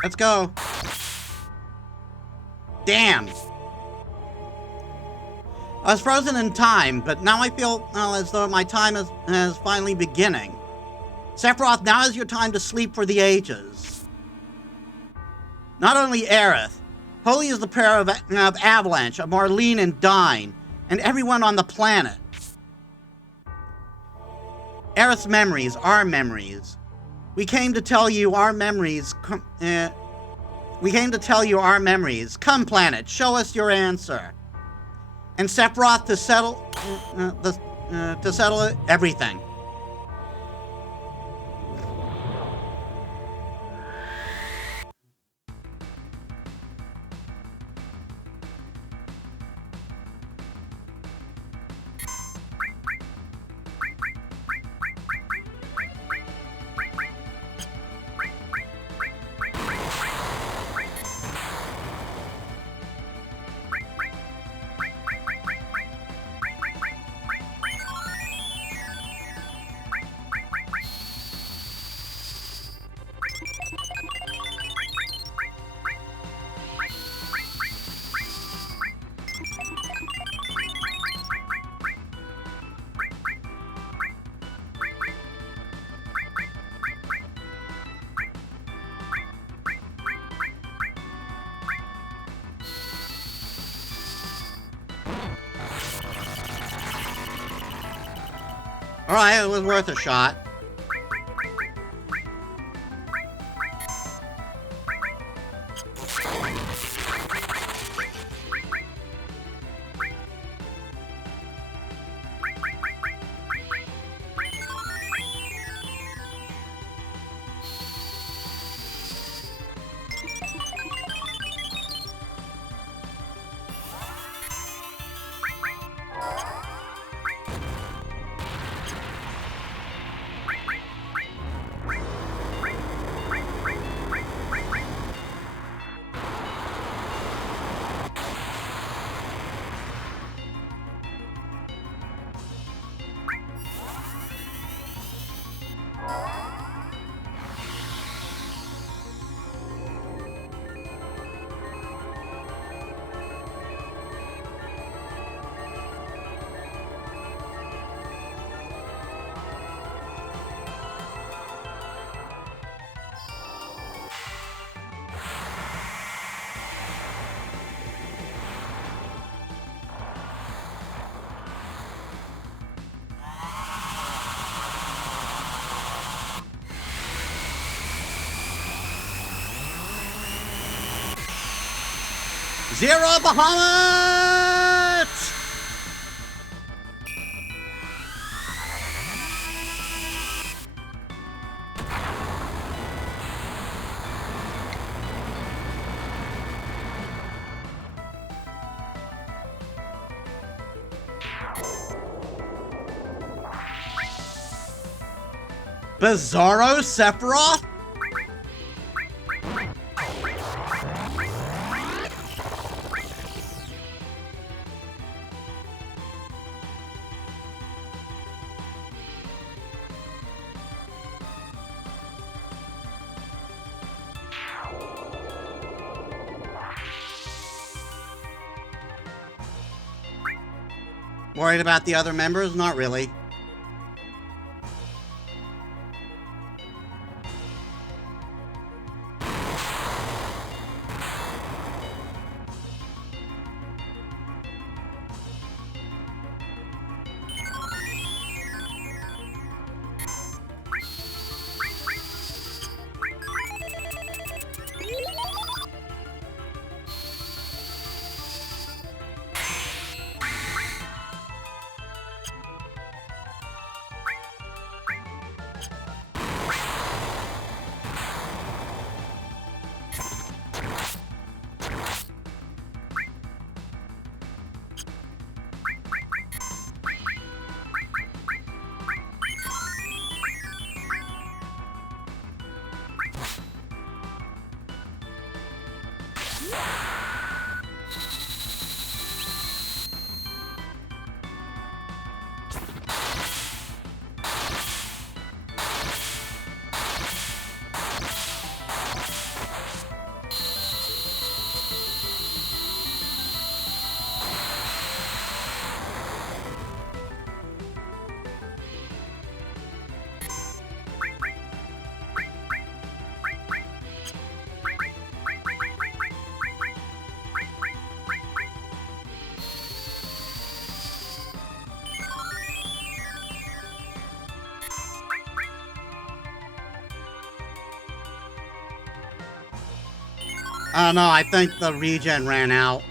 Let's go. Damn. I was frozen in time, but now I feel, well, as though my time is finally beginning. Sephiroth, now is your time to sleep for the ages. Not only Aerith, holy is the prayer of Avalanche, of Marlene and Dine, and everyone on the planet. Aerith's memories, our memories. We came to tell you our memories. We came to tell you our memories. Come, planet, show us your answer. And Sephiroth to settle everything. Alright, it was worth a shot. Zero Bahamut! Bizarro Sephiroth? Worried about the other members? Not really. Oh no, I think the regen ran out.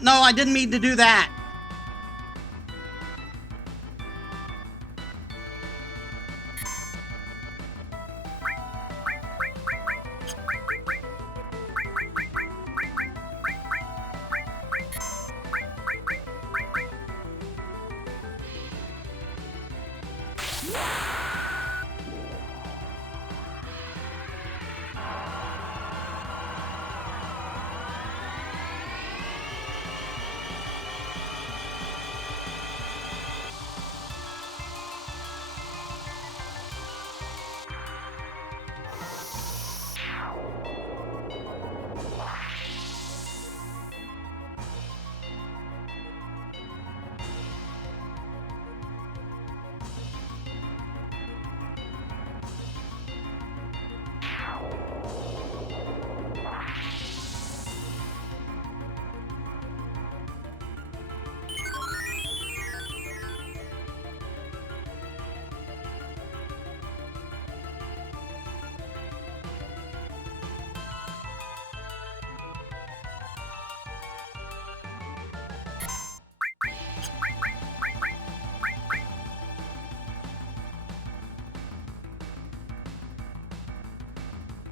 No, I didn't mean to do that.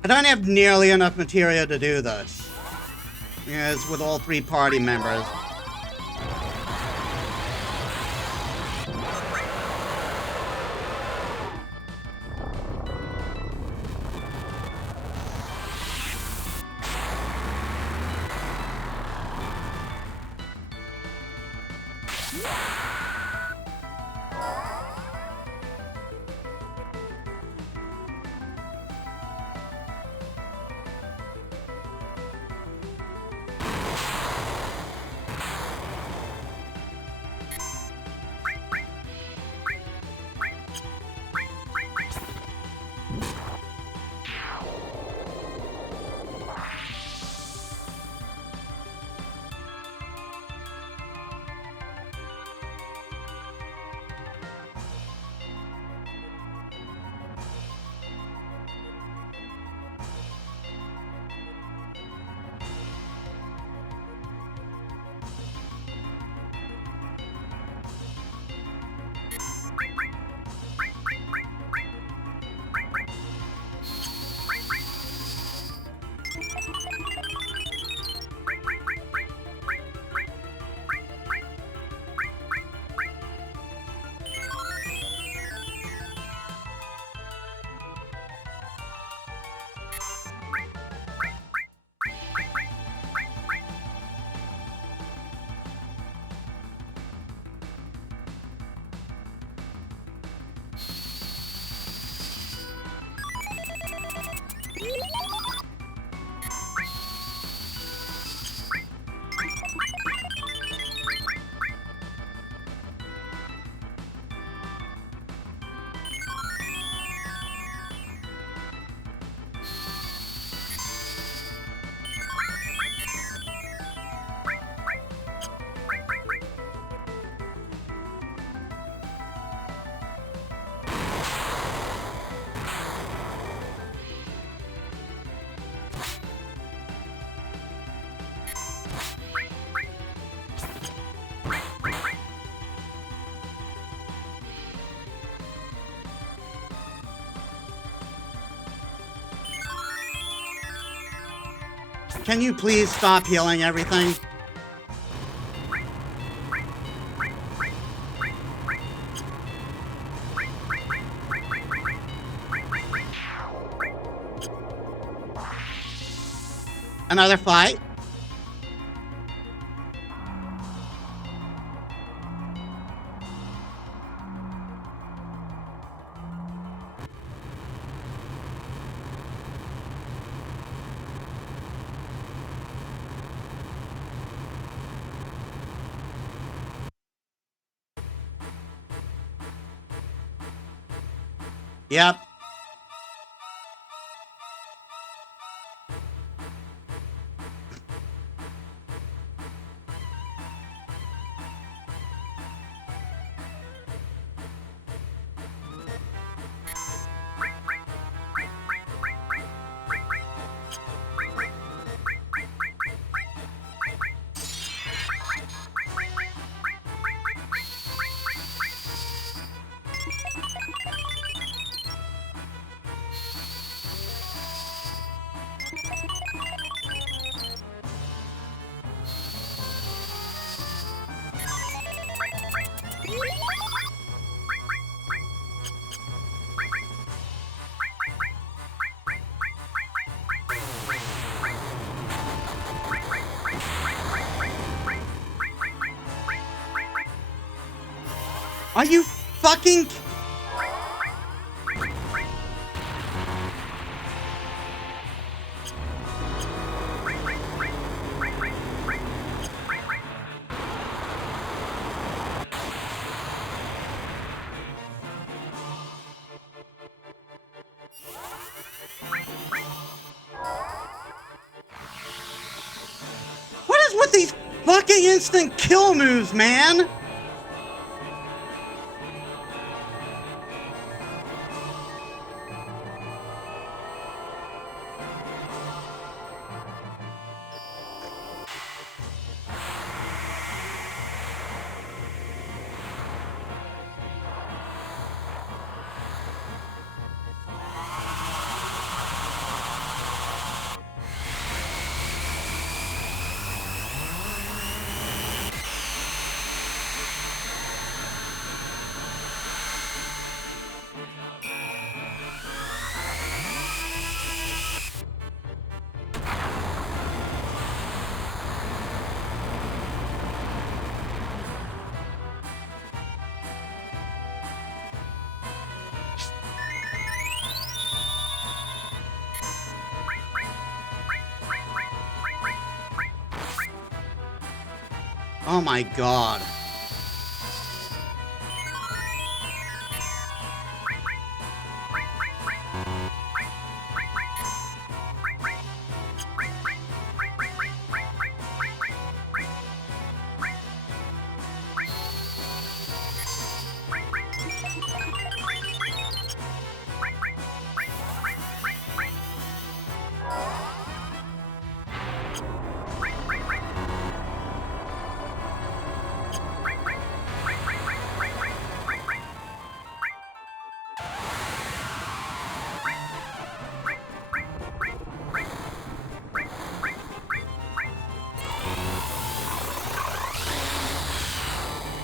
I don't have nearly enough material to do this. As with all 3 party members. Can you please stop healing everything? Another fight? Yep. Are you fucking... What is with these fucking instant kill moves, man? Oh my god.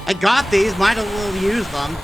I got these, might as well use them.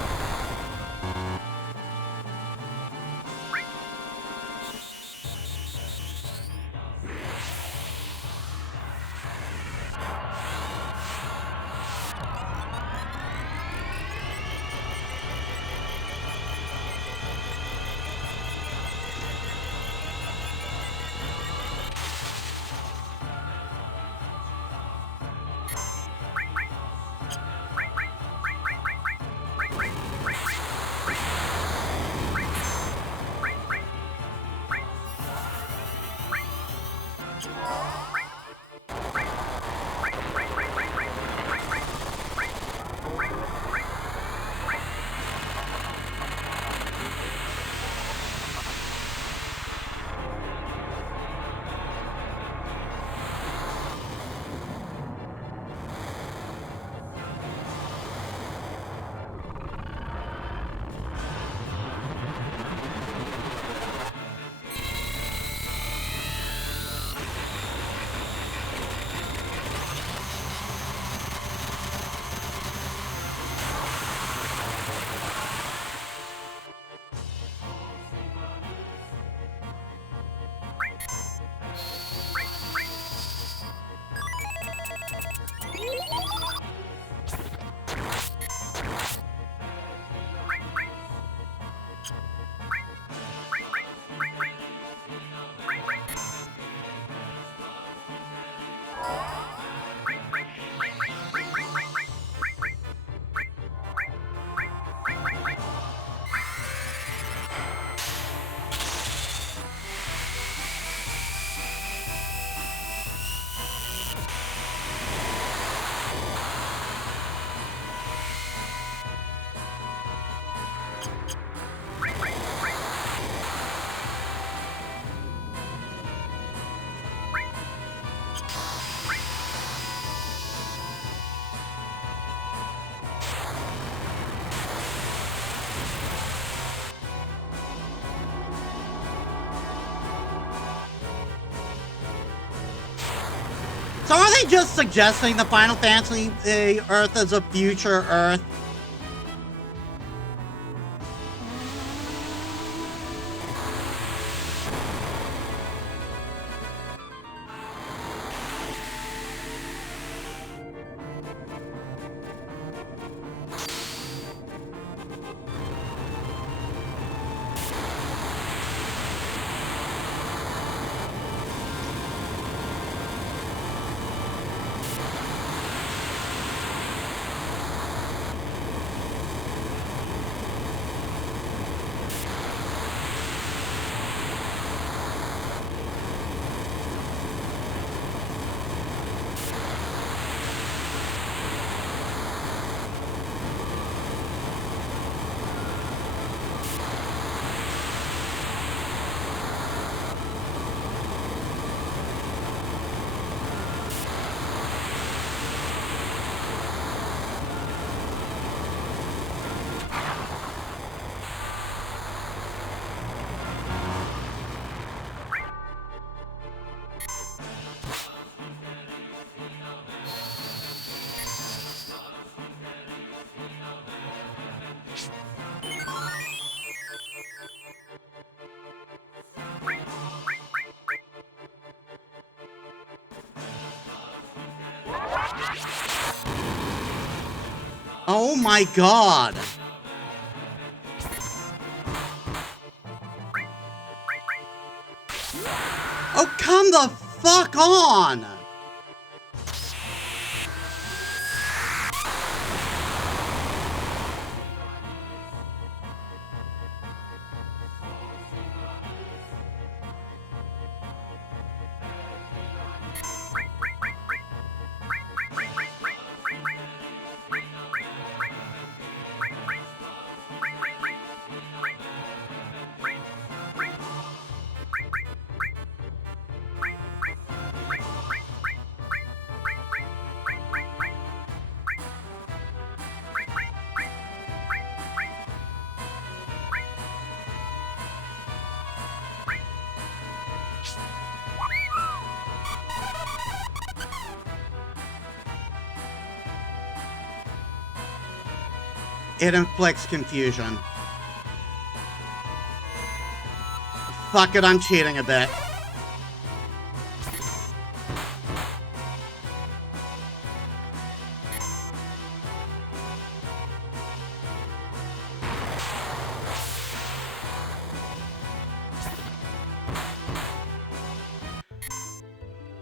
So are they just suggesting the Final Fantasy Earth as a future Earth? Oh my god! Oh, come the fuck on! It inflicts confusion. Fuck it, I'm cheating a bit.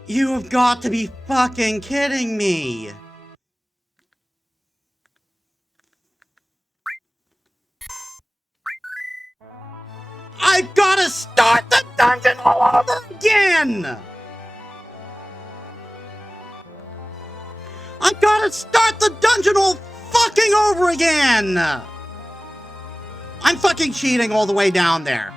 You have got to be fucking kidding me! I've gotta start the dungeon all over again! I've gotta start the dungeon all fucking over again! I'm fucking cheating all the way down there.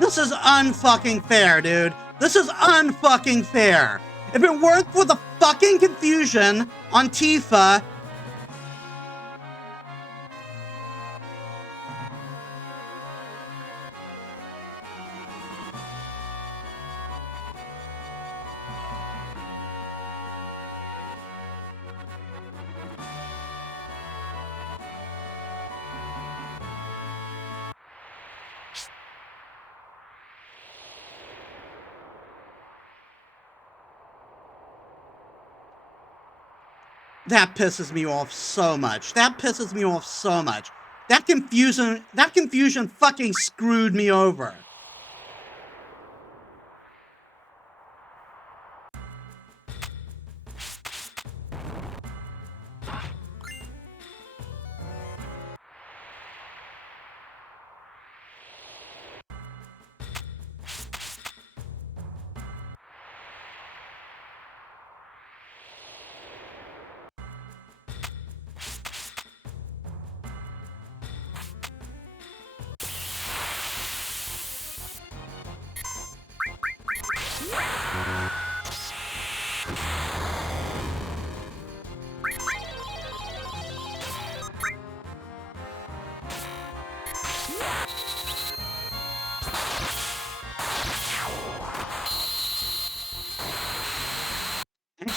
This is unfucking fair, dude. This is unfucking fair. If it weren't for the fucking confusion on Tifa... That pisses me off so much. That pisses me off so much. That confusion fucking screwed me over.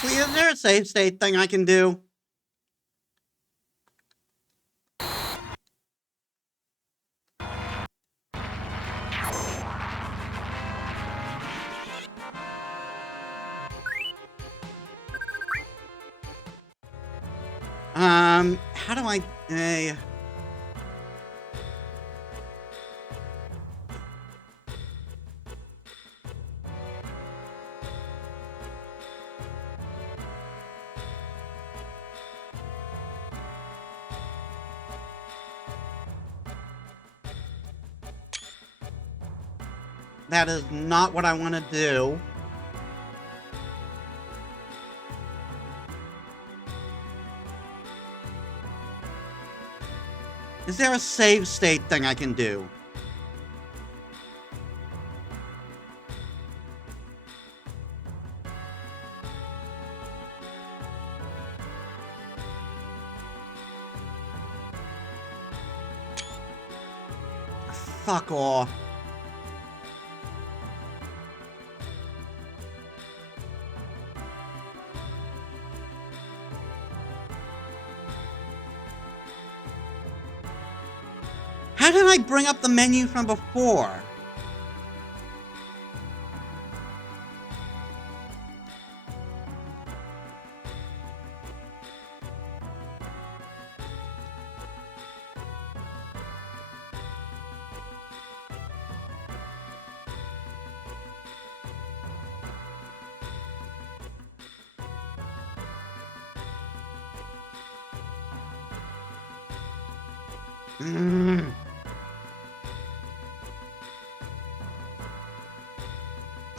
Seriously, is there a save state thing I can do? How do I... That is not what I want to do. Is there a save state thing I can do? Fuck off. How did I bring up the menu from before?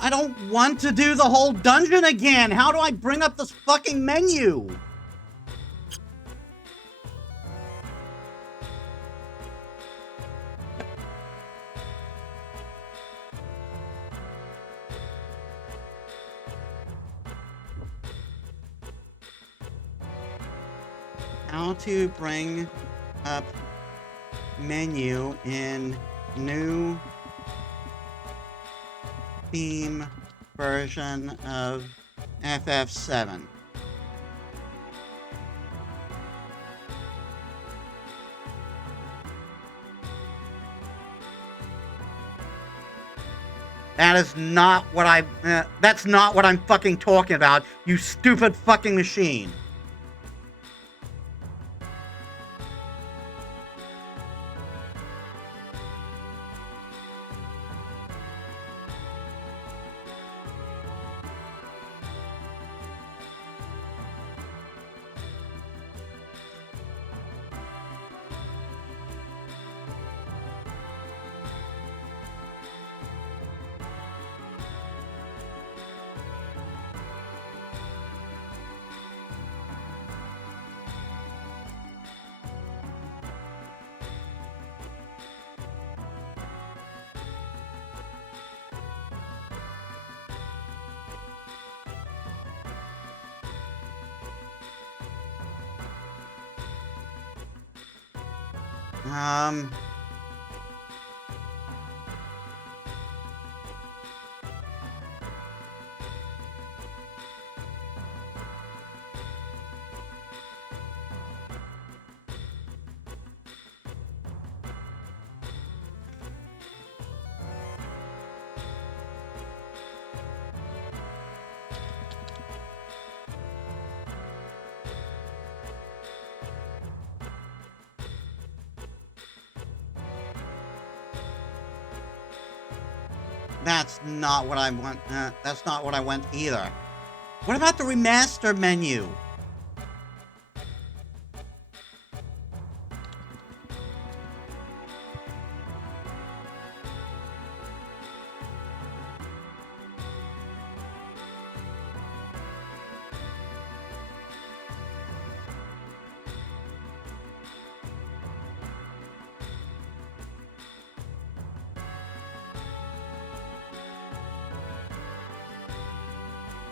I don't want to do the whole dungeon again. How do I bring up this fucking menu? How to bring up menu in new theme version of FF7. That is not what that's not what I'm fucking talking about, you stupid fucking machine. That's not what I want. That's not what I want either. What about the remaster menu?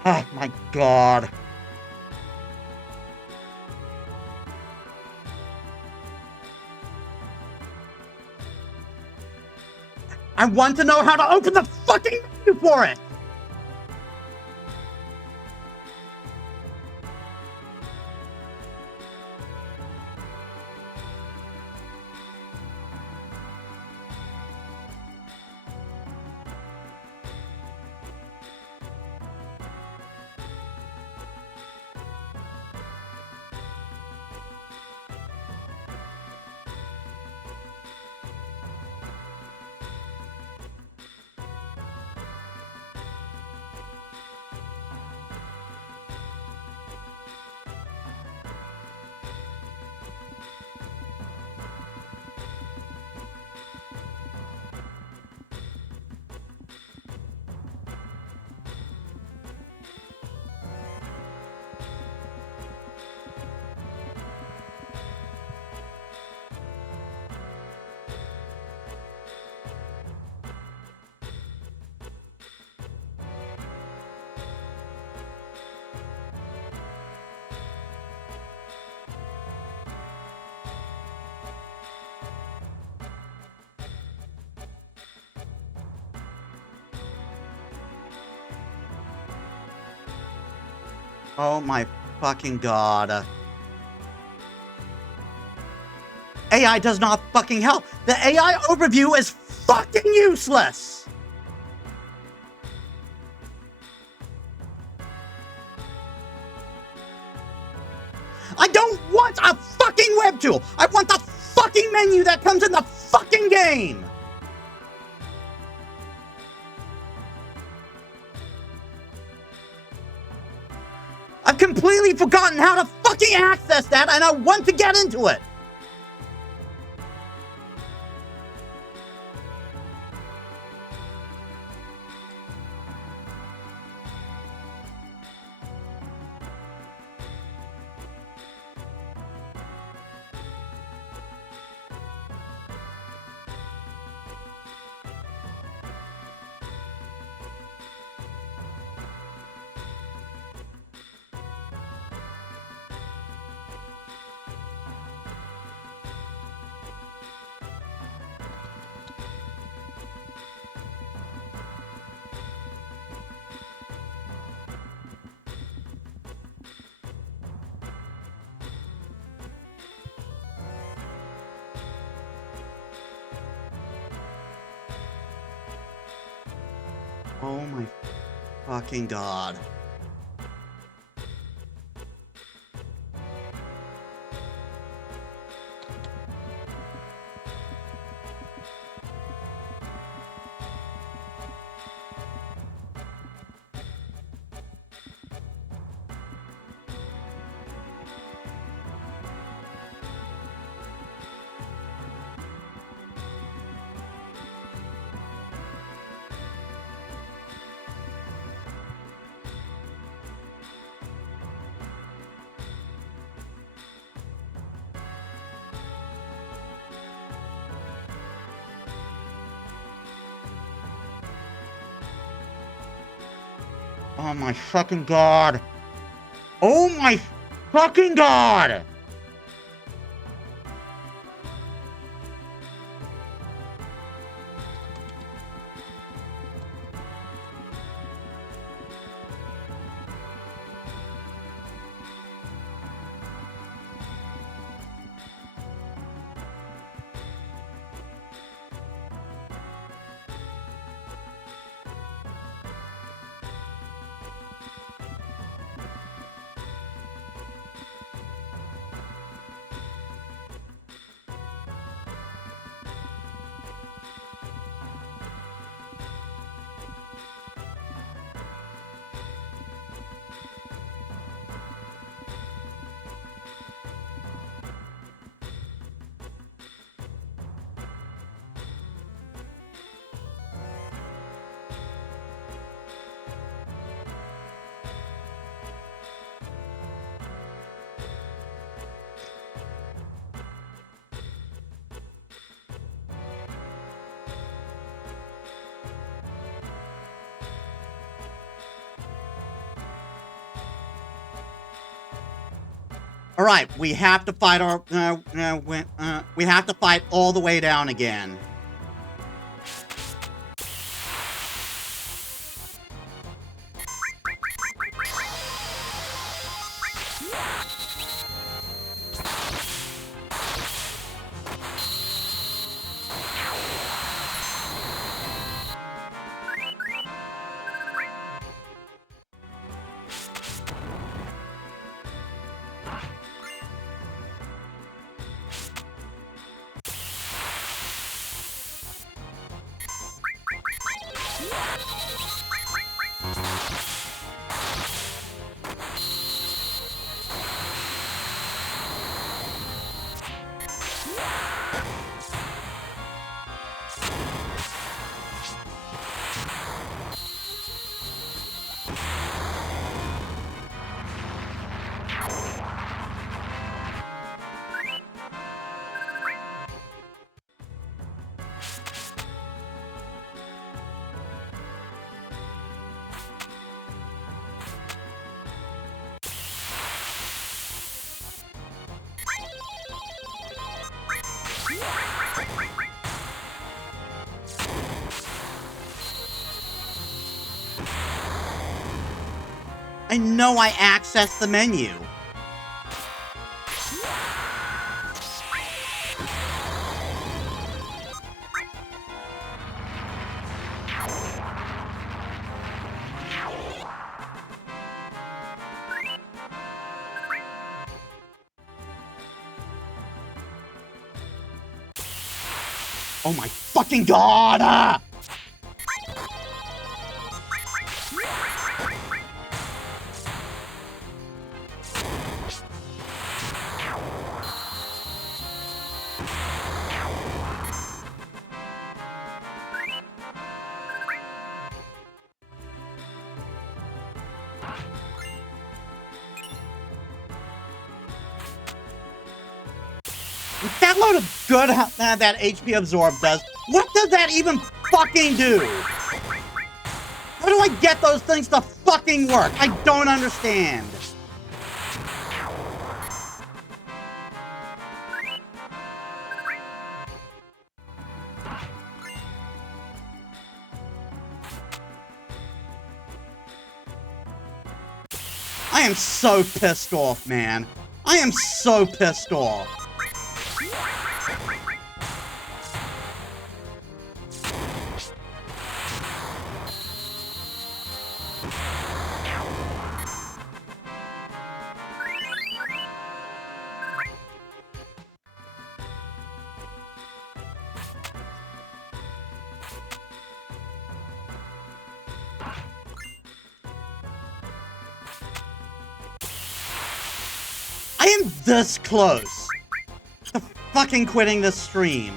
Oh my god. I want to know how to open the fucking menu for it! Oh my fucking god. AI does not fucking help. The AI overview is fucking useless. I don't want a fucking web tool. I want the fucking menu that comes in the fucking game. I've completely forgotten how to fucking access that, and I want to get into it. Oh my fucking god. Oh my fucking god. Oh my fucking god. All right, we have to fight our. We have to fight all the way down again. I know I accessed the menu. Oh my fucking god! That load of good that HP absorb does. What does that even fucking do? How do I get those things to fucking work? I don't understand. I am so pissed off, man. I am so pissed off. I am this close to fucking quitting this stream.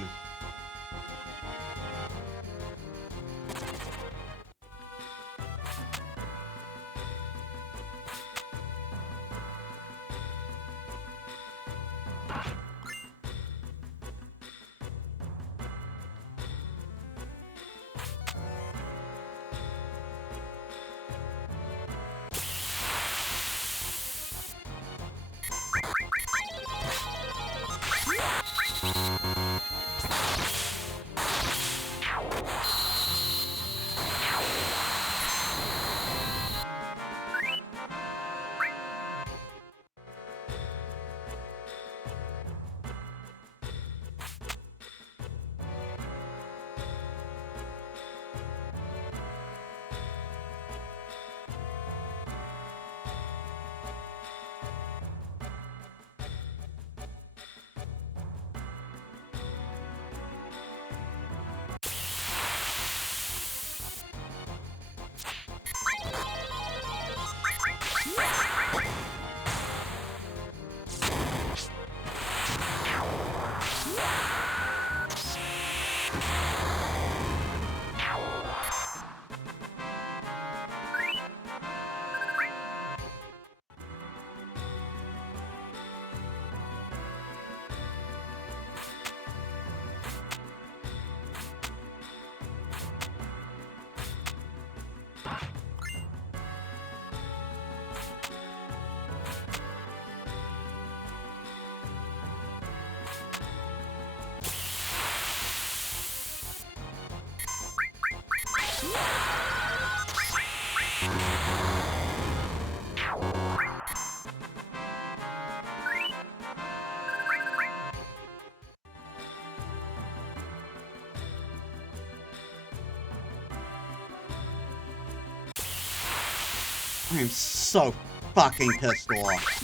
I am so fucking pissed off.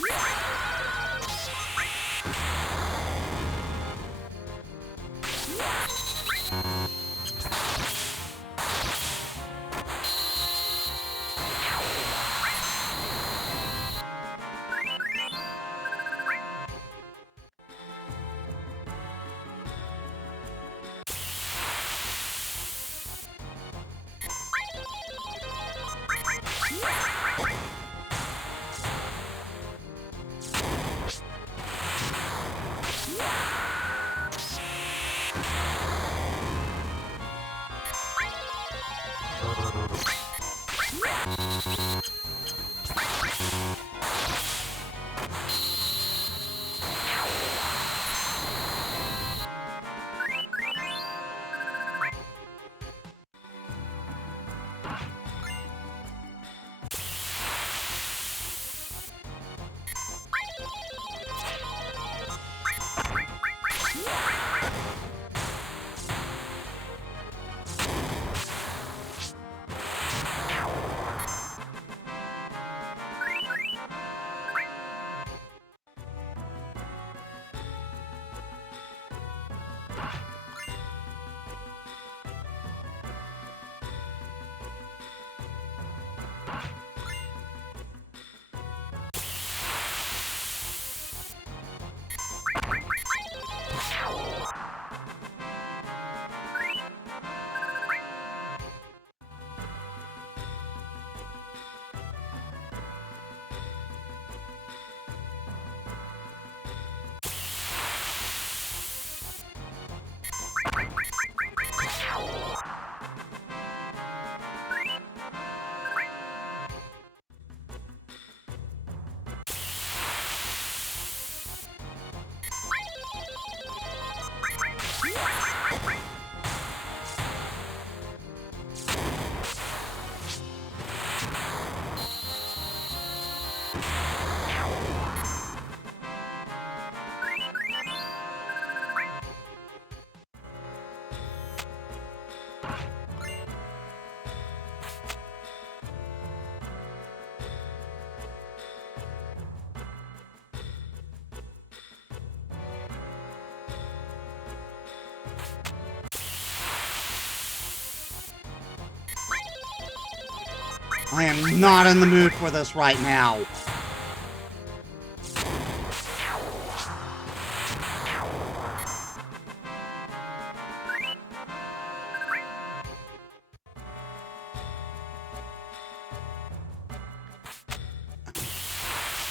I am not in the mood for this right now.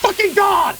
Fucking God!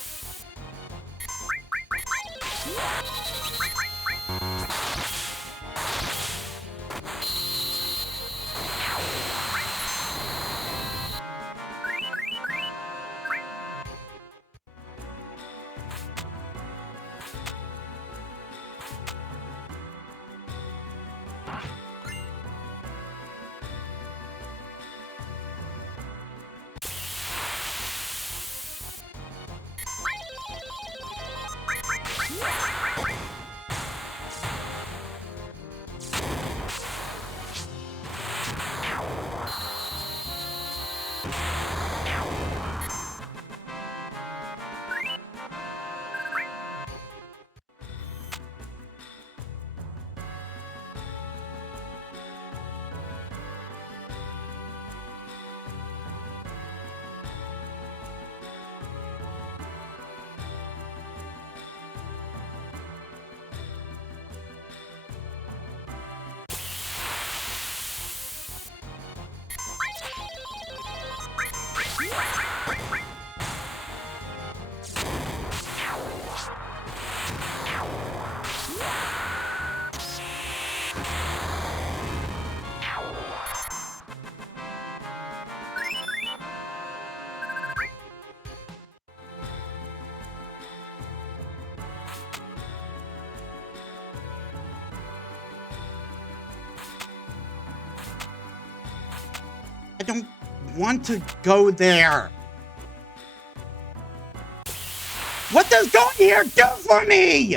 I don't want to go there. What does going here do for me?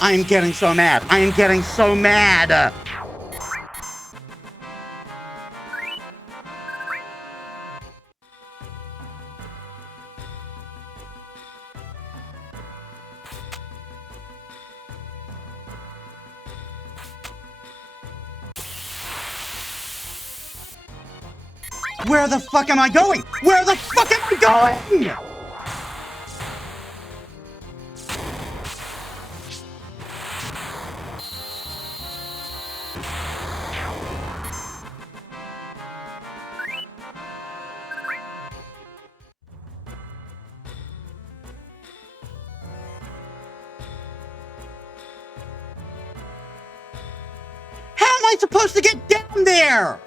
I am getting so mad. I am getting so mad. Where the fuck am I going? Where the fuck am I going? How am I supposed to get down there?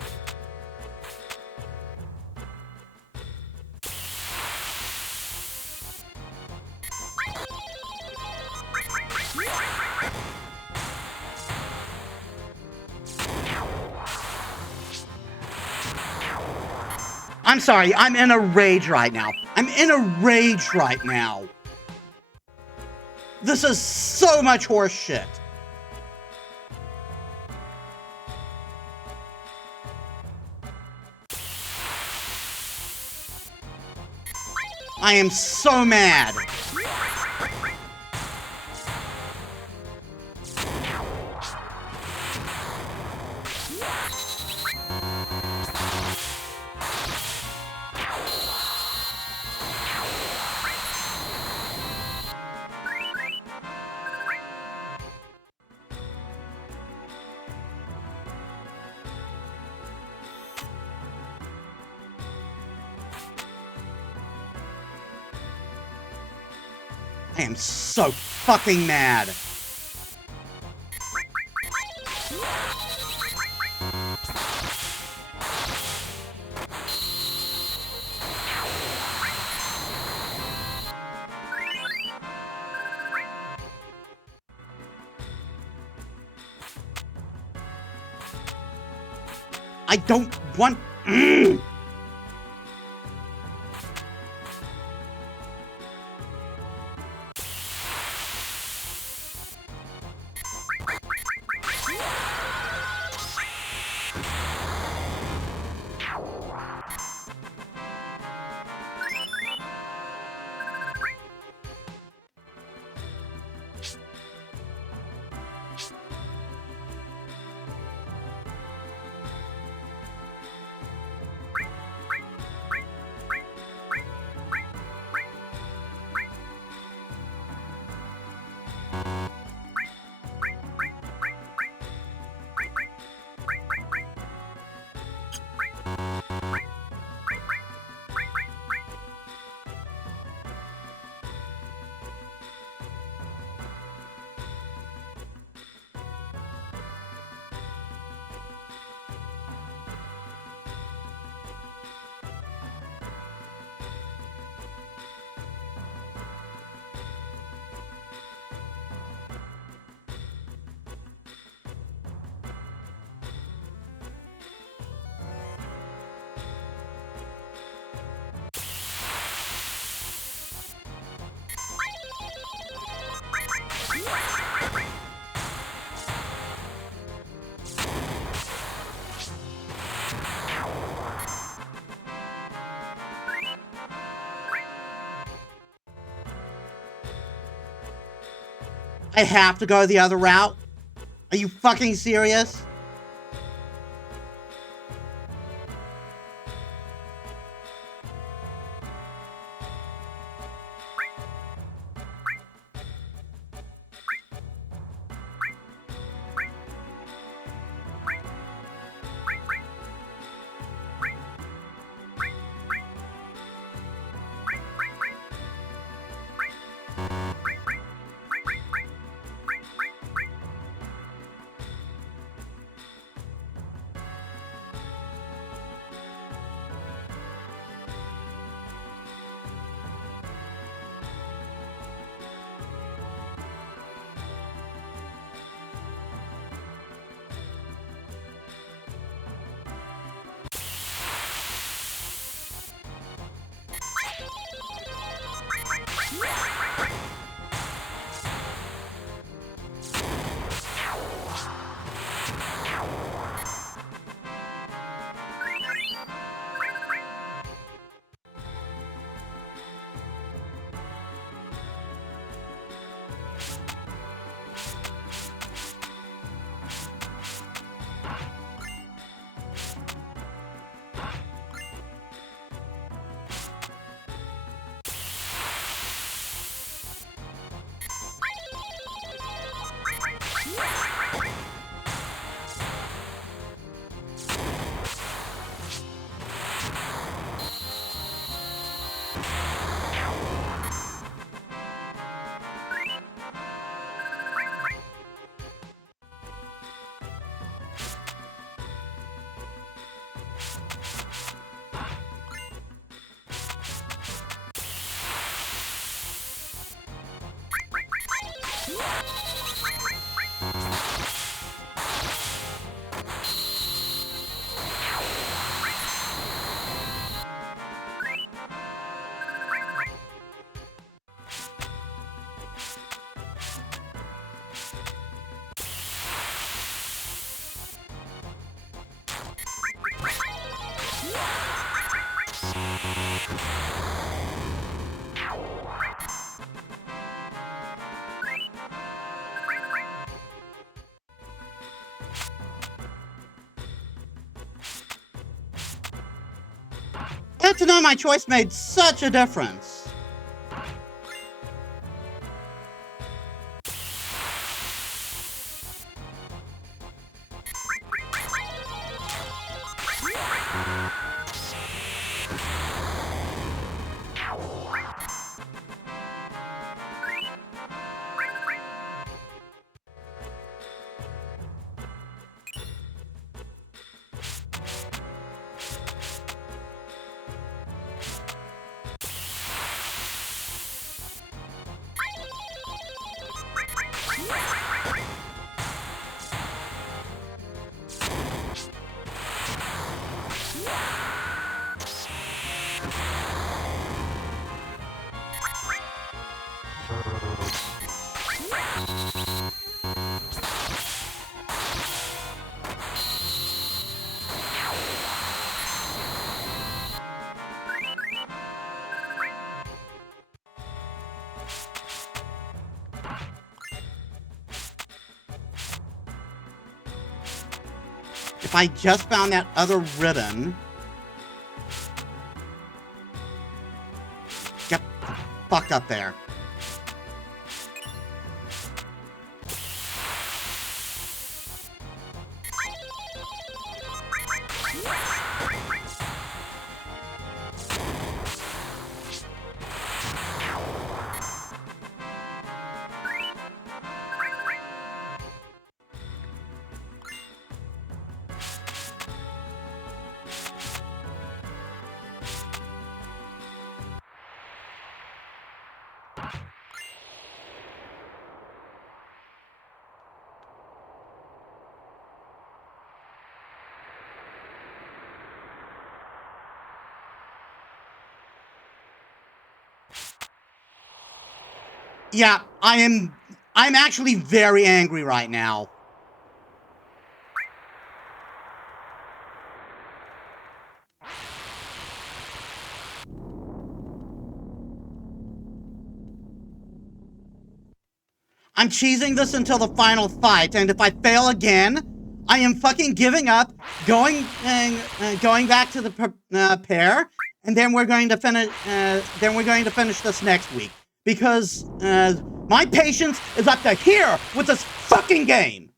I'm sorry, I'm in a rage right now. I'm in a rage right now. This is so much horse shit. I am so mad. I am so fucking mad. I don't want... I have to go the other route? Are you fucking serious? Good to know my choice made such a difference. If I just found that other ribbon... Get the fuck up there. Yeah, I'm actually very angry right now. I'm cheesing this until the final fight, and if I fail again, I am fucking giving up, going back to the pair, and then we're going to finish. Then we're going to finish this next week because my patience is up to here with this fucking game.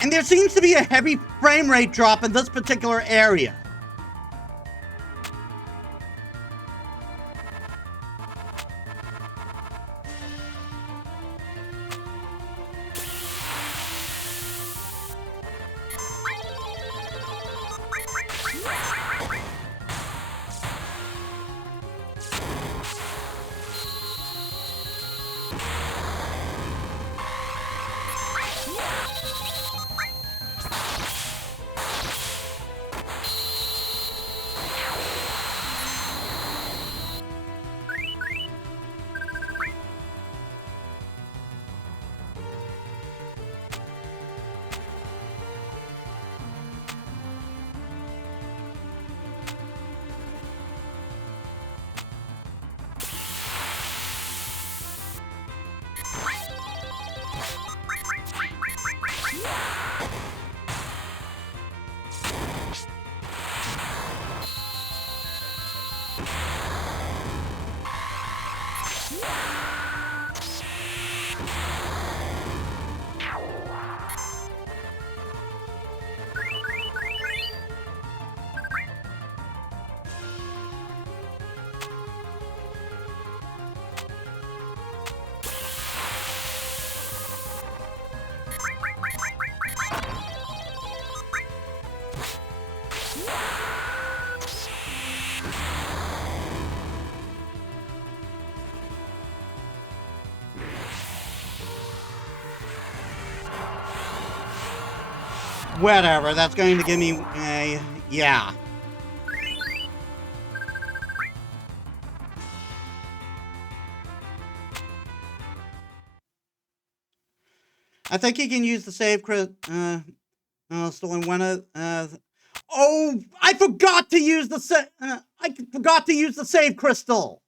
And there seems to be a heavy frame rate drop in this particular area. Whatever, that's going to give me a... yeah. I think you can use the save stolen winner. Oh, I forgot to use the save crystal.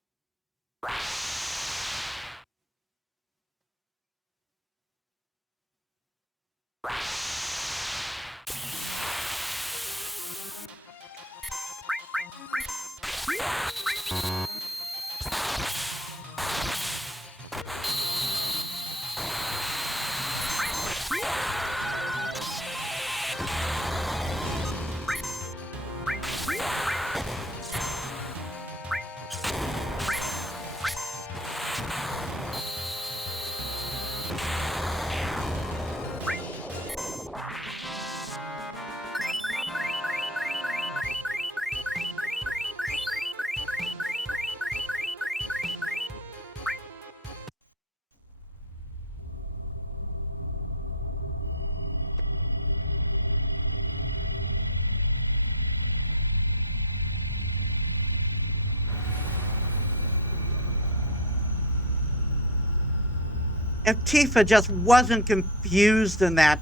If Tifa just wasn't confused in that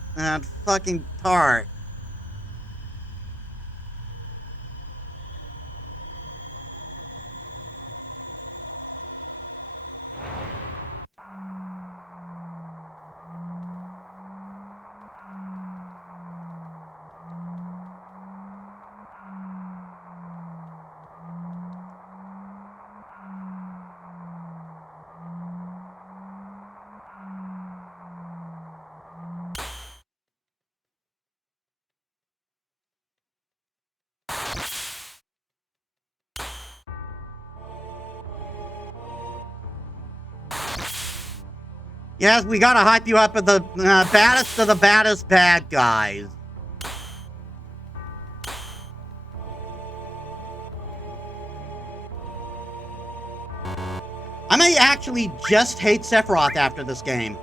fucking part. Yes, we gotta hype you up as the baddest of the baddest bad guys. I may actually just hate Sephiroth after this game.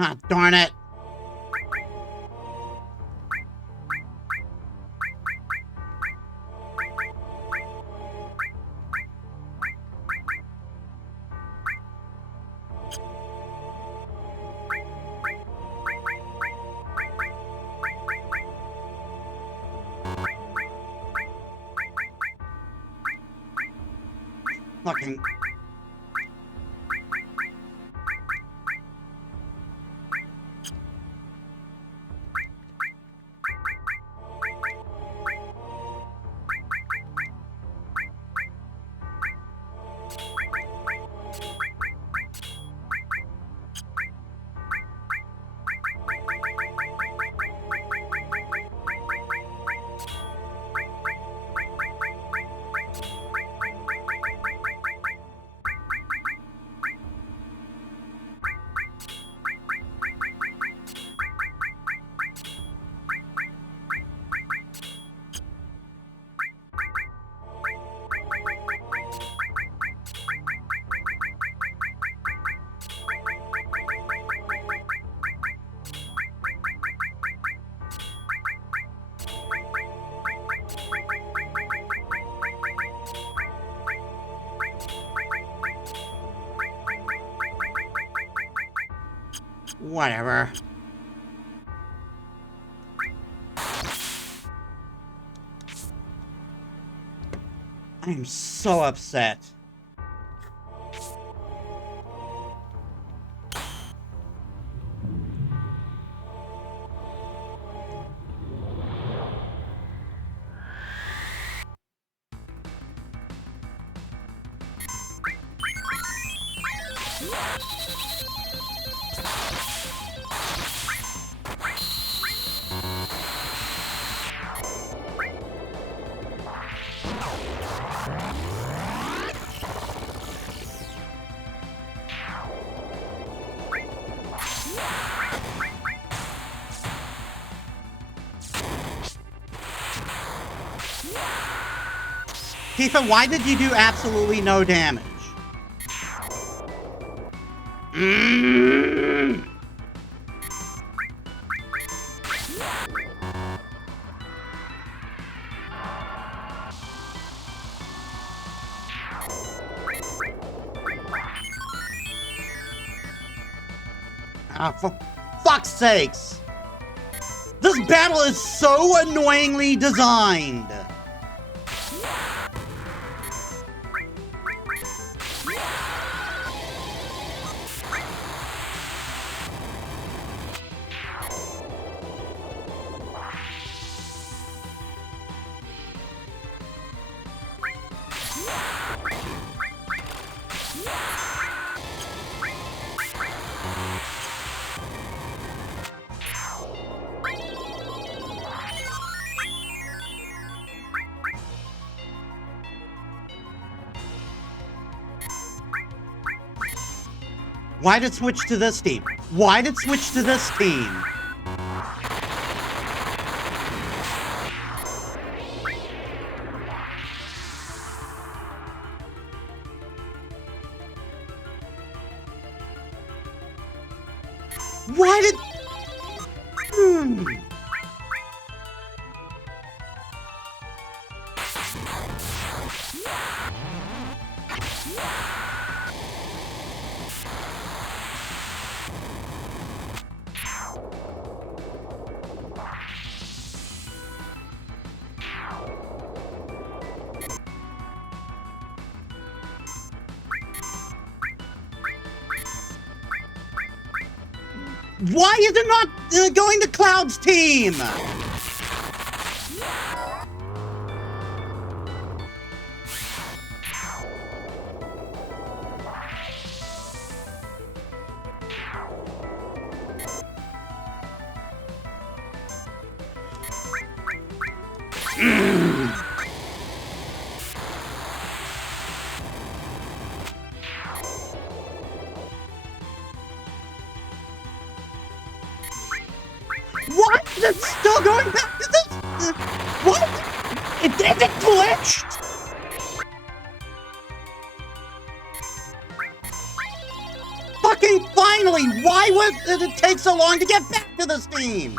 Ah, darn it. Fucking... Whatever. I am so upset. Tifa, why did you do absolutely no damage? Ah, for fuck's sakes! This battle is so annoyingly designed! Why'd it switch to this team? Why'd it switch to this team? Why did... Why is it not going to Cloud's team? What? It's still going back to this? What? It glitched? Fucking finally! Why would it take so long to get back to the Steam?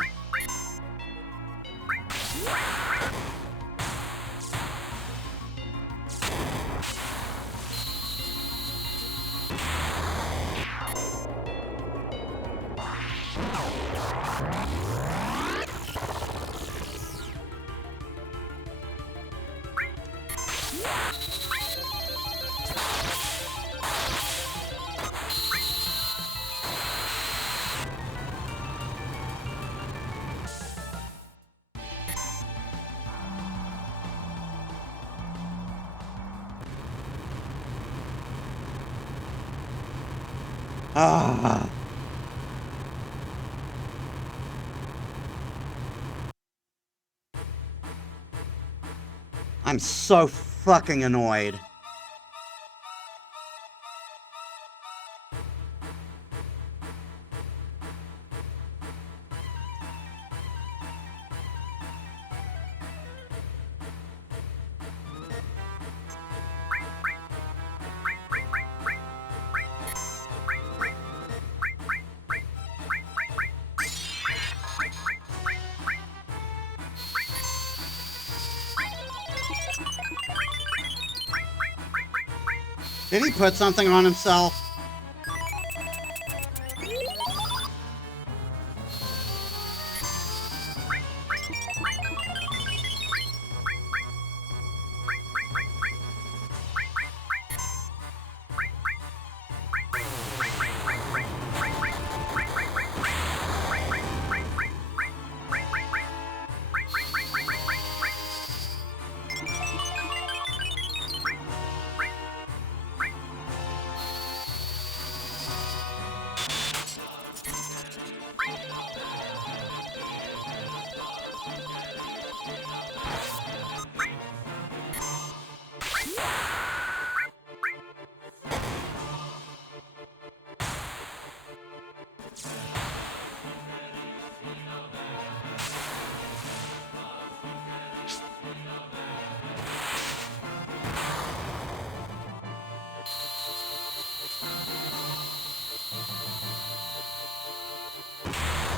Ah. I'm so fucking annoyed. Did he put something on himself?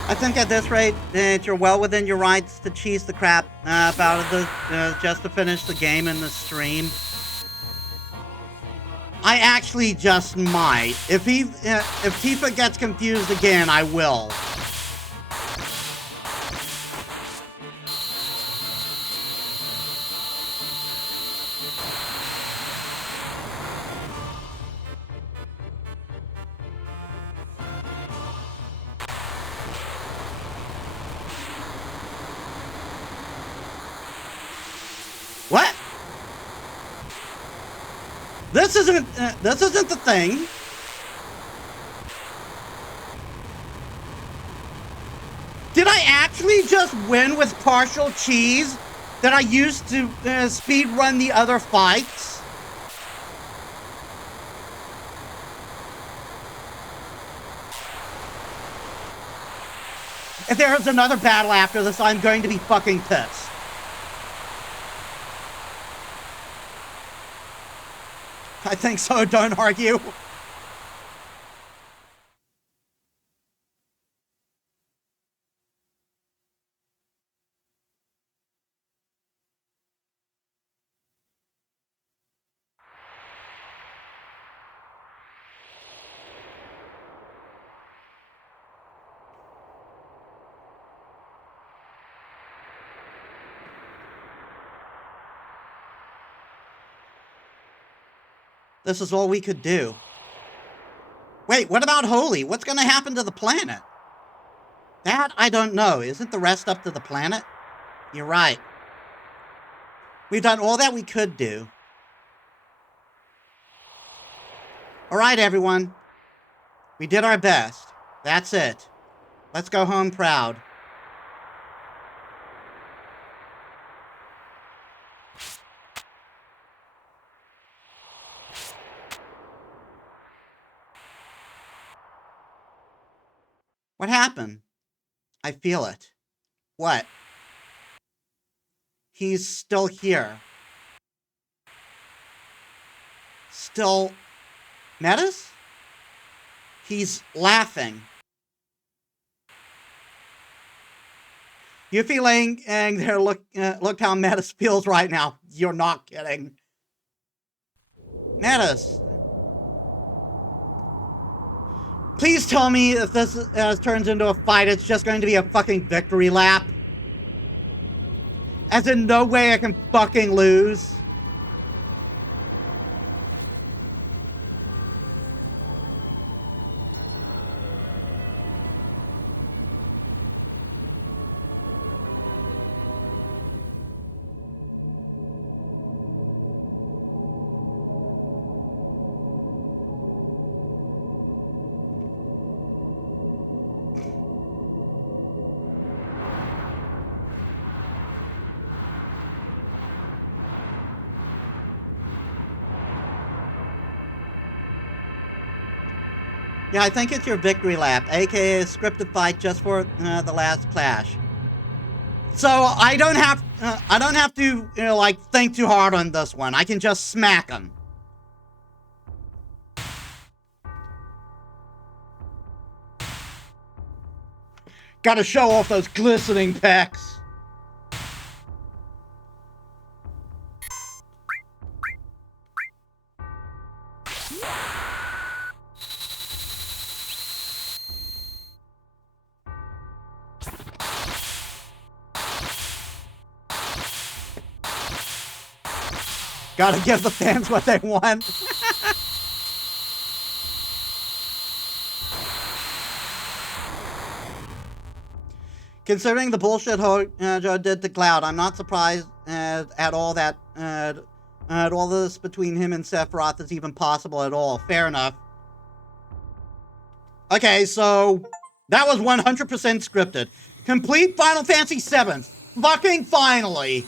I think at this rate, you're well within your rights to cheese the crap out of the just to finish the game in the stream. I actually just might. If Tifa gets confused again, I will. What? This isn't the thing. Did I actually just win with partial cheese that I used to speed run the other fights? If there is another battle after this, I'm going to be fucking pissed. I think so, don't argue. This is all we could do. Wait, what about Holy? What's going to happen to the planet? That, I don't know. Isn't the rest up to the planet? You're right. We've done all that we could do. All right, everyone. We did our best. That's it. Let's go home proud. What happened? I feel it. What? He's still here. Still... Metis? He's laughing. You feeling and there? Look how Metis feels right now. You're not kidding. Metis, please tell me if this turns into a fight, it's just going to be a fucking victory lap. As in, no way I can fucking lose. Yeah, I think it's your victory lap, aka a scripted fight just for the last clash. So I don't have to like think too hard on this one. I can just smack him. Gotta show off those glistening pecs. Gotta give the fans what they want. Considering the bullshit Joe did to Cloud, I'm not surprised at all that all this between him and Sephiroth is even possible at all. Fair enough. Okay, so that was 100% scripted. Complete Final Fantasy VII. Fucking finally.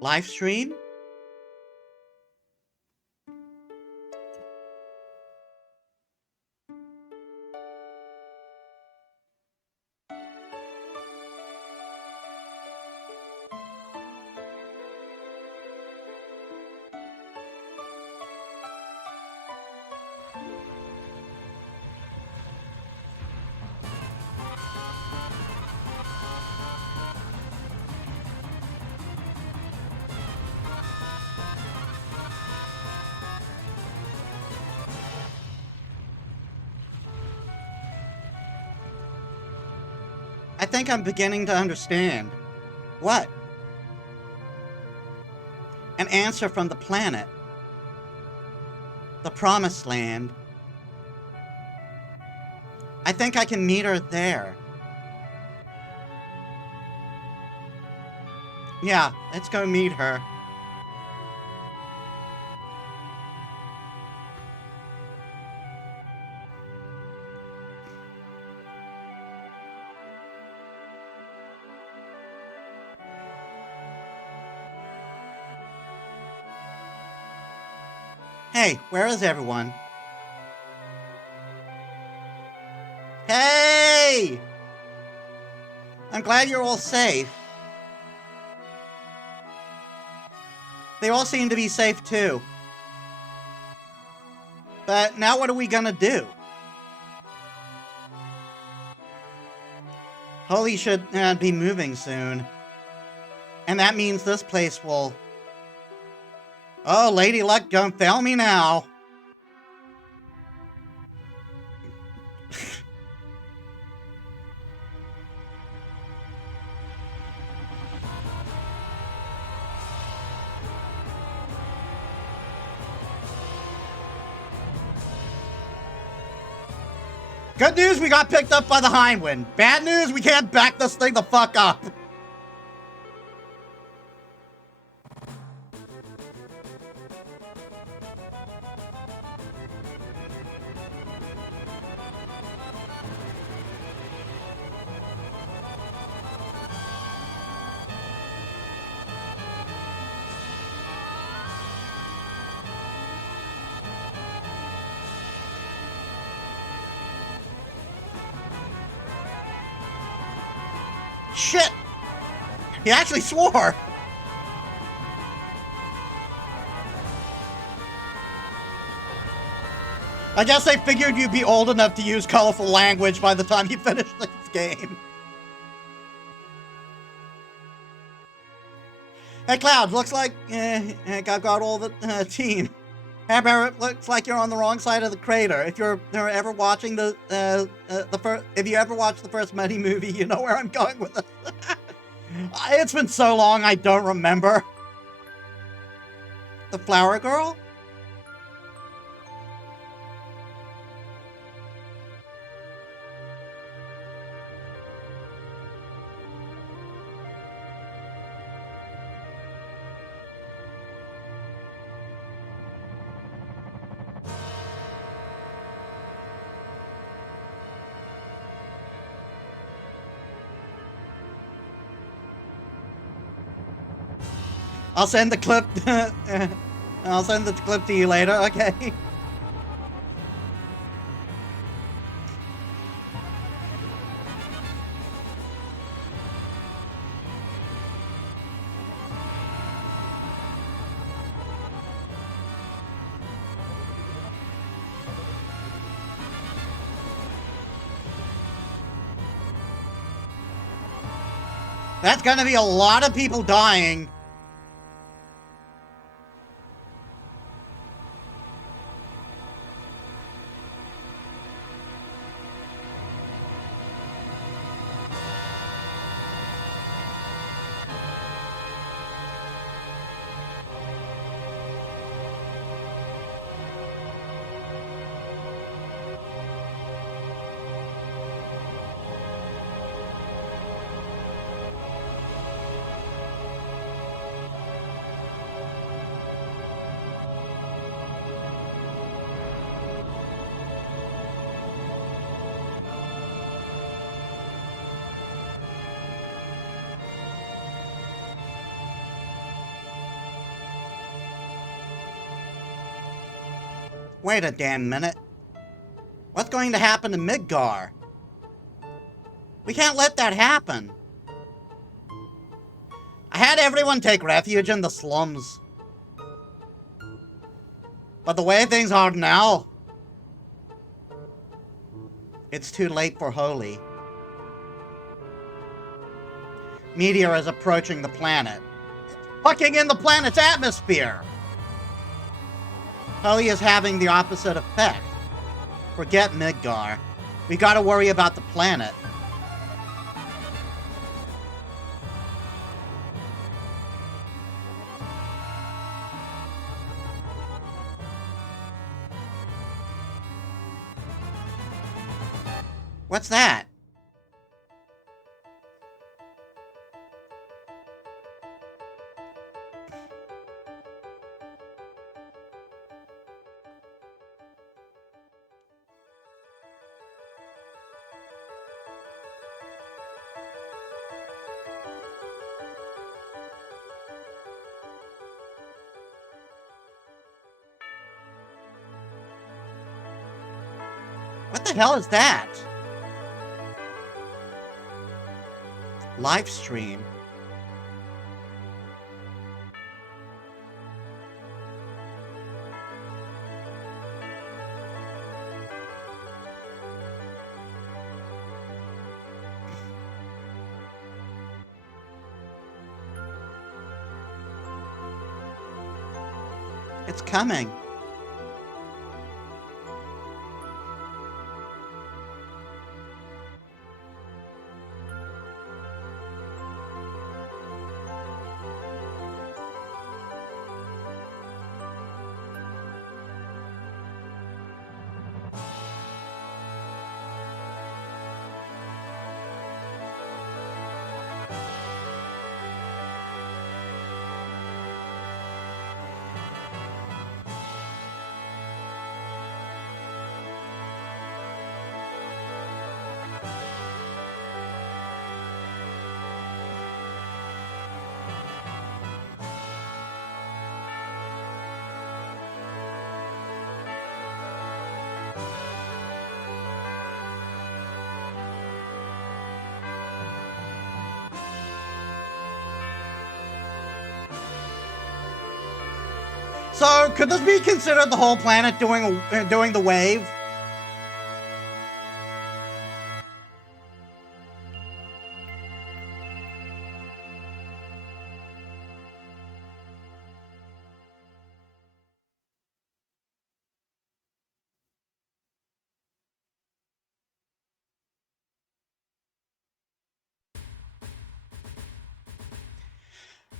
Live stream? I think I'm beginning to understand. What? An answer from the planet. The Promised Land. I think I can meet her there. Yeah, let's go meet her. Hey, where is everyone? Hey! I'm glad you're all safe. They all seem to be safe too. But now what are we gonna do? Holy should be moving soon. And that means this place will... Oh, Lady Luck, don't fail me now. Good news, we got picked up by the Hindwind. Bad news, we can't back this thing the fuck up. Shit! He actually swore! I guess they figured you'd be old enough to use colorful language by the time you finish this game. Hey, Cloud, looks like I got all the team. Hammer, it looks like you're on the wrong side of the crater. If you're ever watching if you ever watched the first Metis movie, you know where I'm going with this. It's been so long, I don't remember. The flower girl? I'll send the clip. I'll send the clip to you later. Okay. That's gonna be a lot of people dying. Wait a damn minute. What's going to happen to Midgar? We can't let that happen. I had everyone take refuge in the slums. But the way things are now, it's too late for Holy. Meteor is approaching the planet. It's fucking in the planet's atmosphere! Holy is having the opposite effect. Forget Midgar. We gotta worry about the planet. What's that? What the hell is that? Live stream. It's coming. So, could this be considered the whole planet doing the wave?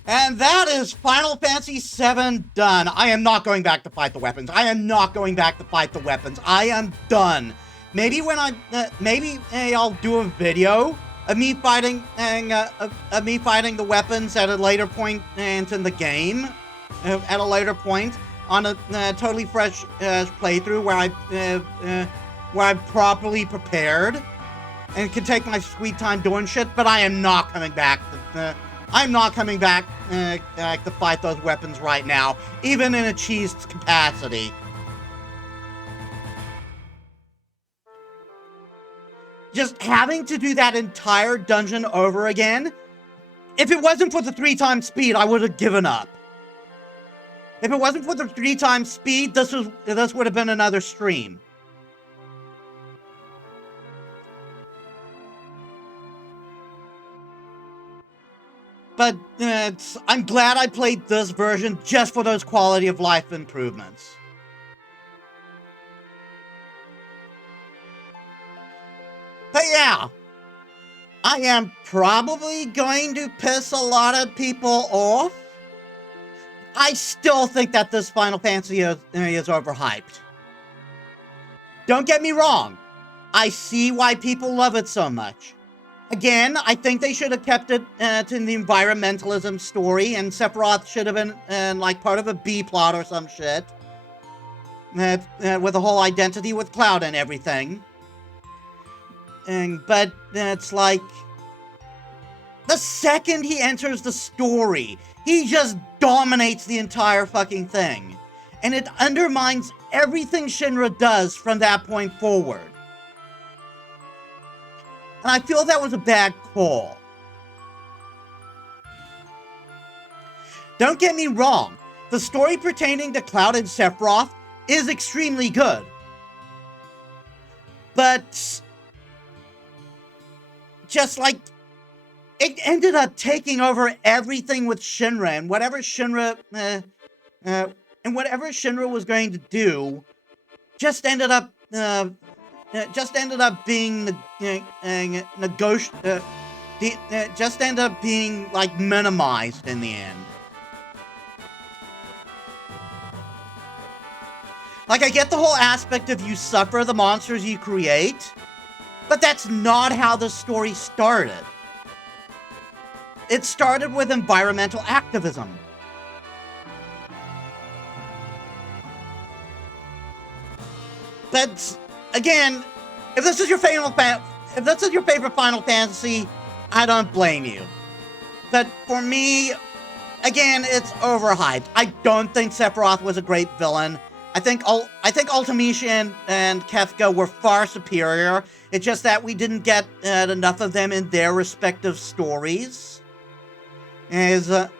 And that is Final Fantasy VII done. I am not going back to fight the weapons. I am not going back to fight the weapons. I am done. Maybe when maybe I'll do a video of me fighting the weapons at a later point in the game, at a later point on a totally fresh playthrough where I'm properly prepared and can take my sweet time doing shit. But I am not coming back. I'm not coming back to fight those weapons right now, even in a cheesed capacity. Just having to do that entire dungeon over again, if it wasn't for the 3x speed, I would have given up. If it wasn't for the 3x speed, this would have been another stream. But I'm glad I played this version just for those quality of life improvements. But yeah, I am probably going to piss a lot of people off. I still think that this Final Fantasy is overhyped. Don't get me wrong. I see why people love it so much. Again, I think they should have kept it to the environmentalism story, and Sephiroth should have been like part of a B plot or some shit. With the whole identity with Cloud and everything. But it's like, the second he enters the story, he just dominates the entire fucking thing. And it undermines everything Shinra does from that point forward. And I feel that was a bad call. Don't get me wrong, the story pertaining to Cloud and Sephiroth is extremely good. But just like, it ended up taking over everything with Shinra, and whatever Shinra was going to do just ended up being just ended up being like minimized in the end. Like, I get the whole aspect of you suffer the monsters you create, but that's not how the story started. It started with environmental activism. But again, if this is your favorite Final Fantasy, I don't blame you. But for me, again, it's overhyped. I don't think Sephiroth was a great villain. I think Ultimecia and Kefka were far superior. It's just that we didn't get enough of them in their respective stories. And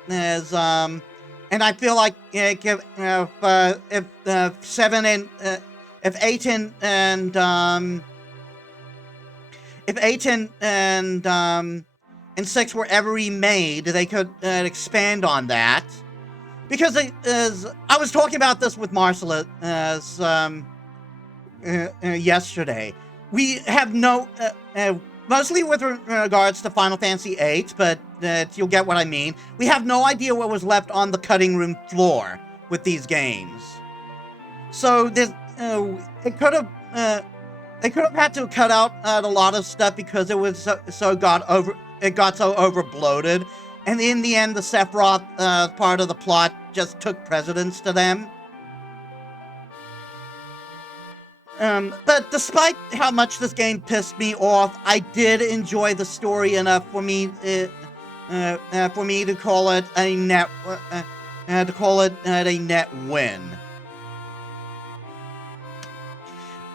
I feel like if 8 and 6 were ever remade, they could expand on that. Because I was talking about this with Marcella yesterday. We have no, mostly with regards to Final Fantasy VIII, but you'll get what I mean. We have no idea what was left on the cutting room floor with these games. So they could have had to cut out a lot of stuff because it was so over bloated, and in the end, the Sephiroth part of the plot just took precedence to them. But despite how much this game pissed me off, I did enjoy the story enough for me to call it a net win.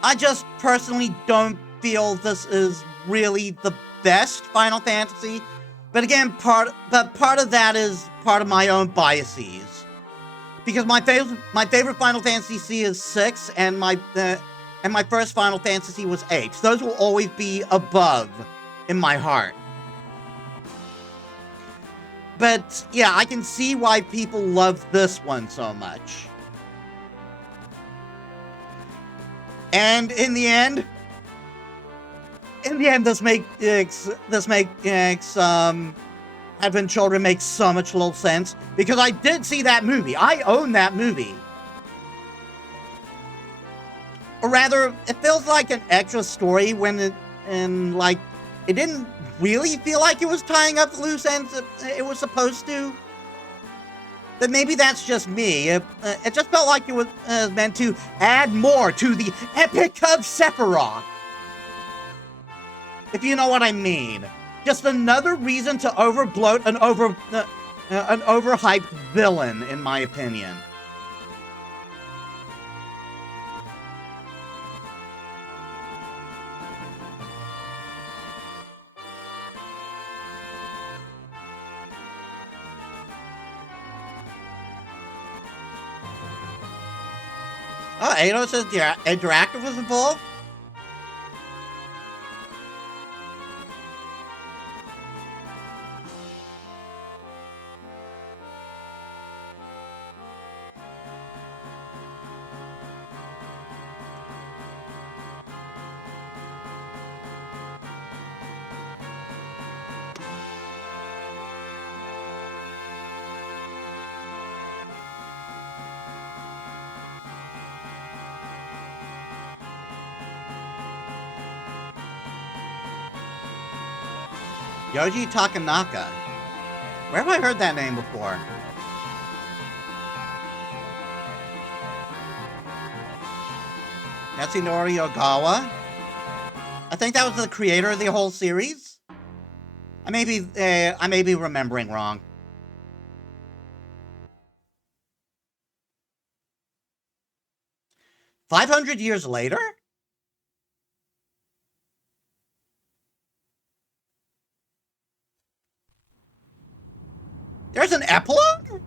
I just personally don't feel this is really the best Final Fantasy, but again, part of that is part of my own biases. Because my favorite Final Fantasy is 6, and my first Final Fantasy was 8. Those will always be above in my heart. But yeah, I can see why people love this one so much. And in the end, this makes Advent Children makes so much little sense, because I did see that movie. I own that movie. Or rather, it feels like an extra story when it didn't really feel like it was tying up the loose ends it was supposed to. But maybe that's just me. It just felt like it was meant to add more to the Epic of Sephiroth. If you know what I mean. Just another reason to overbloat an overhyped villain, in my opinion. Oh, Ado says Interactive was involved? Yoji Takanaka. Where have I heard that name before? Yatsunori Ogawa? I think that was the creator of the whole series? I may be remembering wrong. $500 years later? There's an epilogue?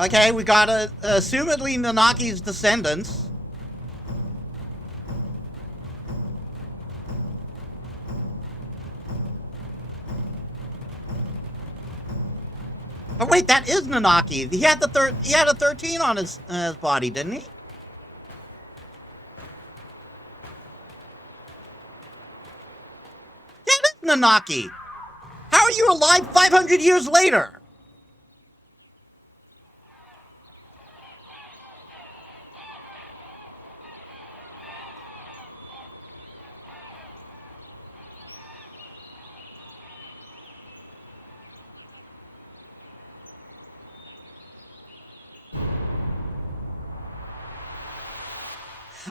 Okay, we got assumedly Nanaki's descendants. Oh wait, that is Nanaki. He had a 13 on his body, didn't he? Yeah, it is Nanaki. How are you alive 500 years later?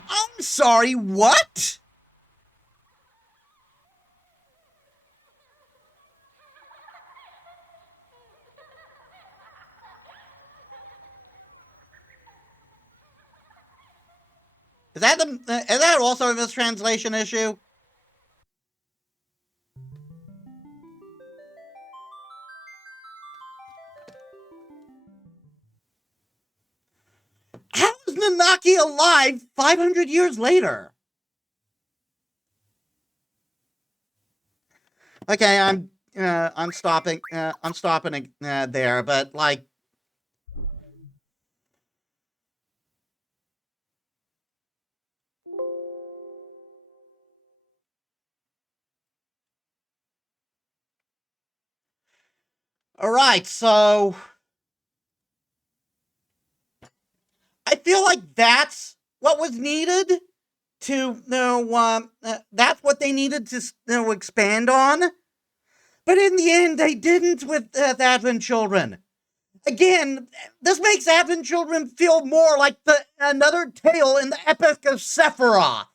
I'm sorry, what? Is that also a mistranslation issue? How is Nanaki alive 500 years later? Okay, I'm stopping there, but like, all right, so I feel like that's what was needed to that's what they needed to expand on. But in the end, they didn't with Advent Children. Again, this makes Advent Children feel more like another tale in the Epic of Sephiroth.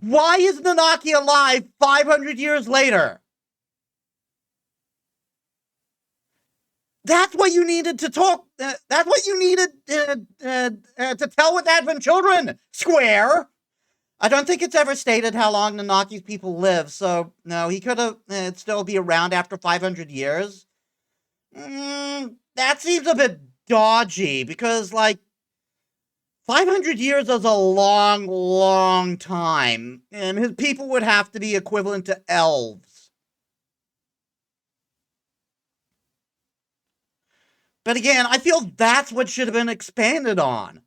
Why is Nanaki alive 500 years later? That's what you needed to talk. That's what you needed to tell with Advent Children, Square. I don't think it's ever stated how long the Naki's people live, so no, he could have still be around after 500 years. That seems a bit dodgy because, like, 500 years is a long, long time, and his people would have to be equivalent to elves. But again, I feel that's what should have been expanded on.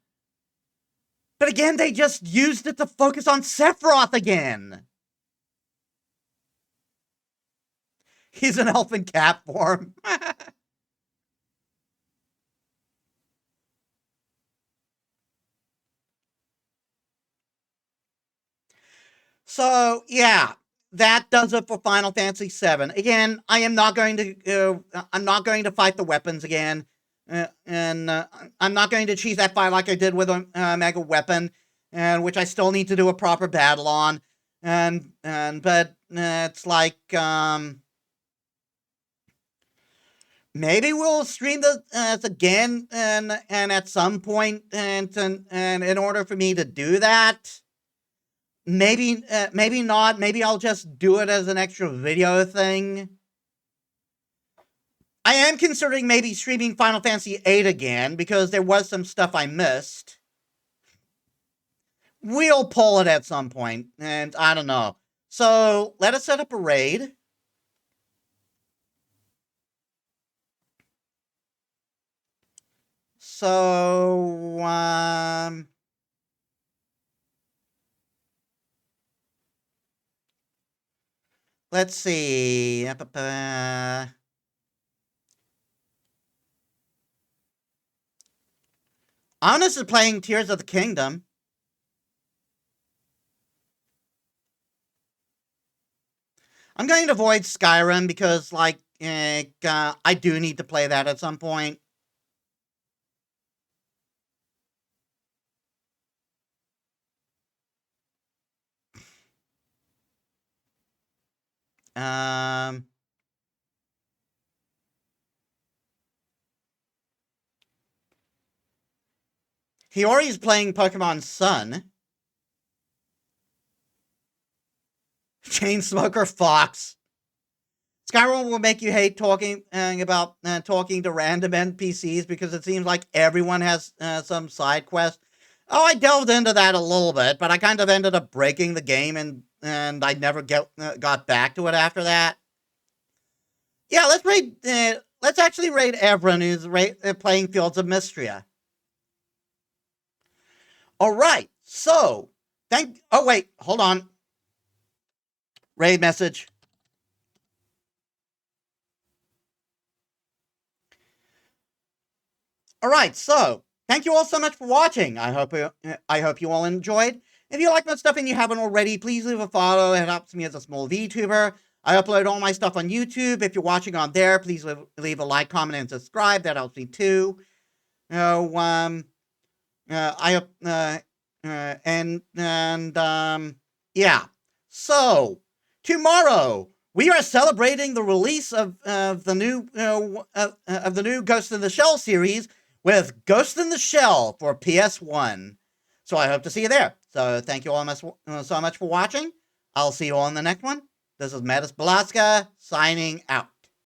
But again, they just used it to focus on Sephiroth again. He's an elf in cat form. So, yeah, that does it for Final Fantasy VII. Again, I'm not going to fight the weapons again. And I'm not going to cheese that fight like I did with a Mega Weapon, which I still need to do a proper battle on. But it's like, maybe we'll stream this again, and at some point, and in order for me to do that, maybe not. Maybe I'll just do it as an extra video thing. I am considering maybe streaming Final Fantasy VIII again, because there was some stuff I missed. We'll pull it at some point, and I don't know. So, let us set up a raid. So, let's see. Honest is playing Tears of the Kingdom. I'm going to avoid Skyrim because, like, I do need to play that at some point. Hiyori's playing Pokemon Sun. Chainsmoker Fox. Skyrim will make you hate talking talking to random NPCs because it seems like everyone has some side quest. Oh, I delved into that a little bit, but I kind of ended up breaking the game, and I never got back to it after that. Yeah, let's raid. Let's actually raid Evren, who's playing Fields of Mystria. All right, so Oh wait, hold on. Raid message. All right, so thank you all so much for watching. I hope you all enjoyed. If you like my stuff and you haven't already, please leave a follow. It helps me as a small VTuber. I upload all my stuff on YouTube. If you're watching on there, please leave a like, comment, and subscribe. That helps me too. Yeah. So tomorrow we are celebrating the release of the new Ghost in the Shell series with Ghost in the Shell for PS1. So I hope to see you there. So thank you all so much for watching. I'll see you all in the next one. This is Metis Balaska signing out.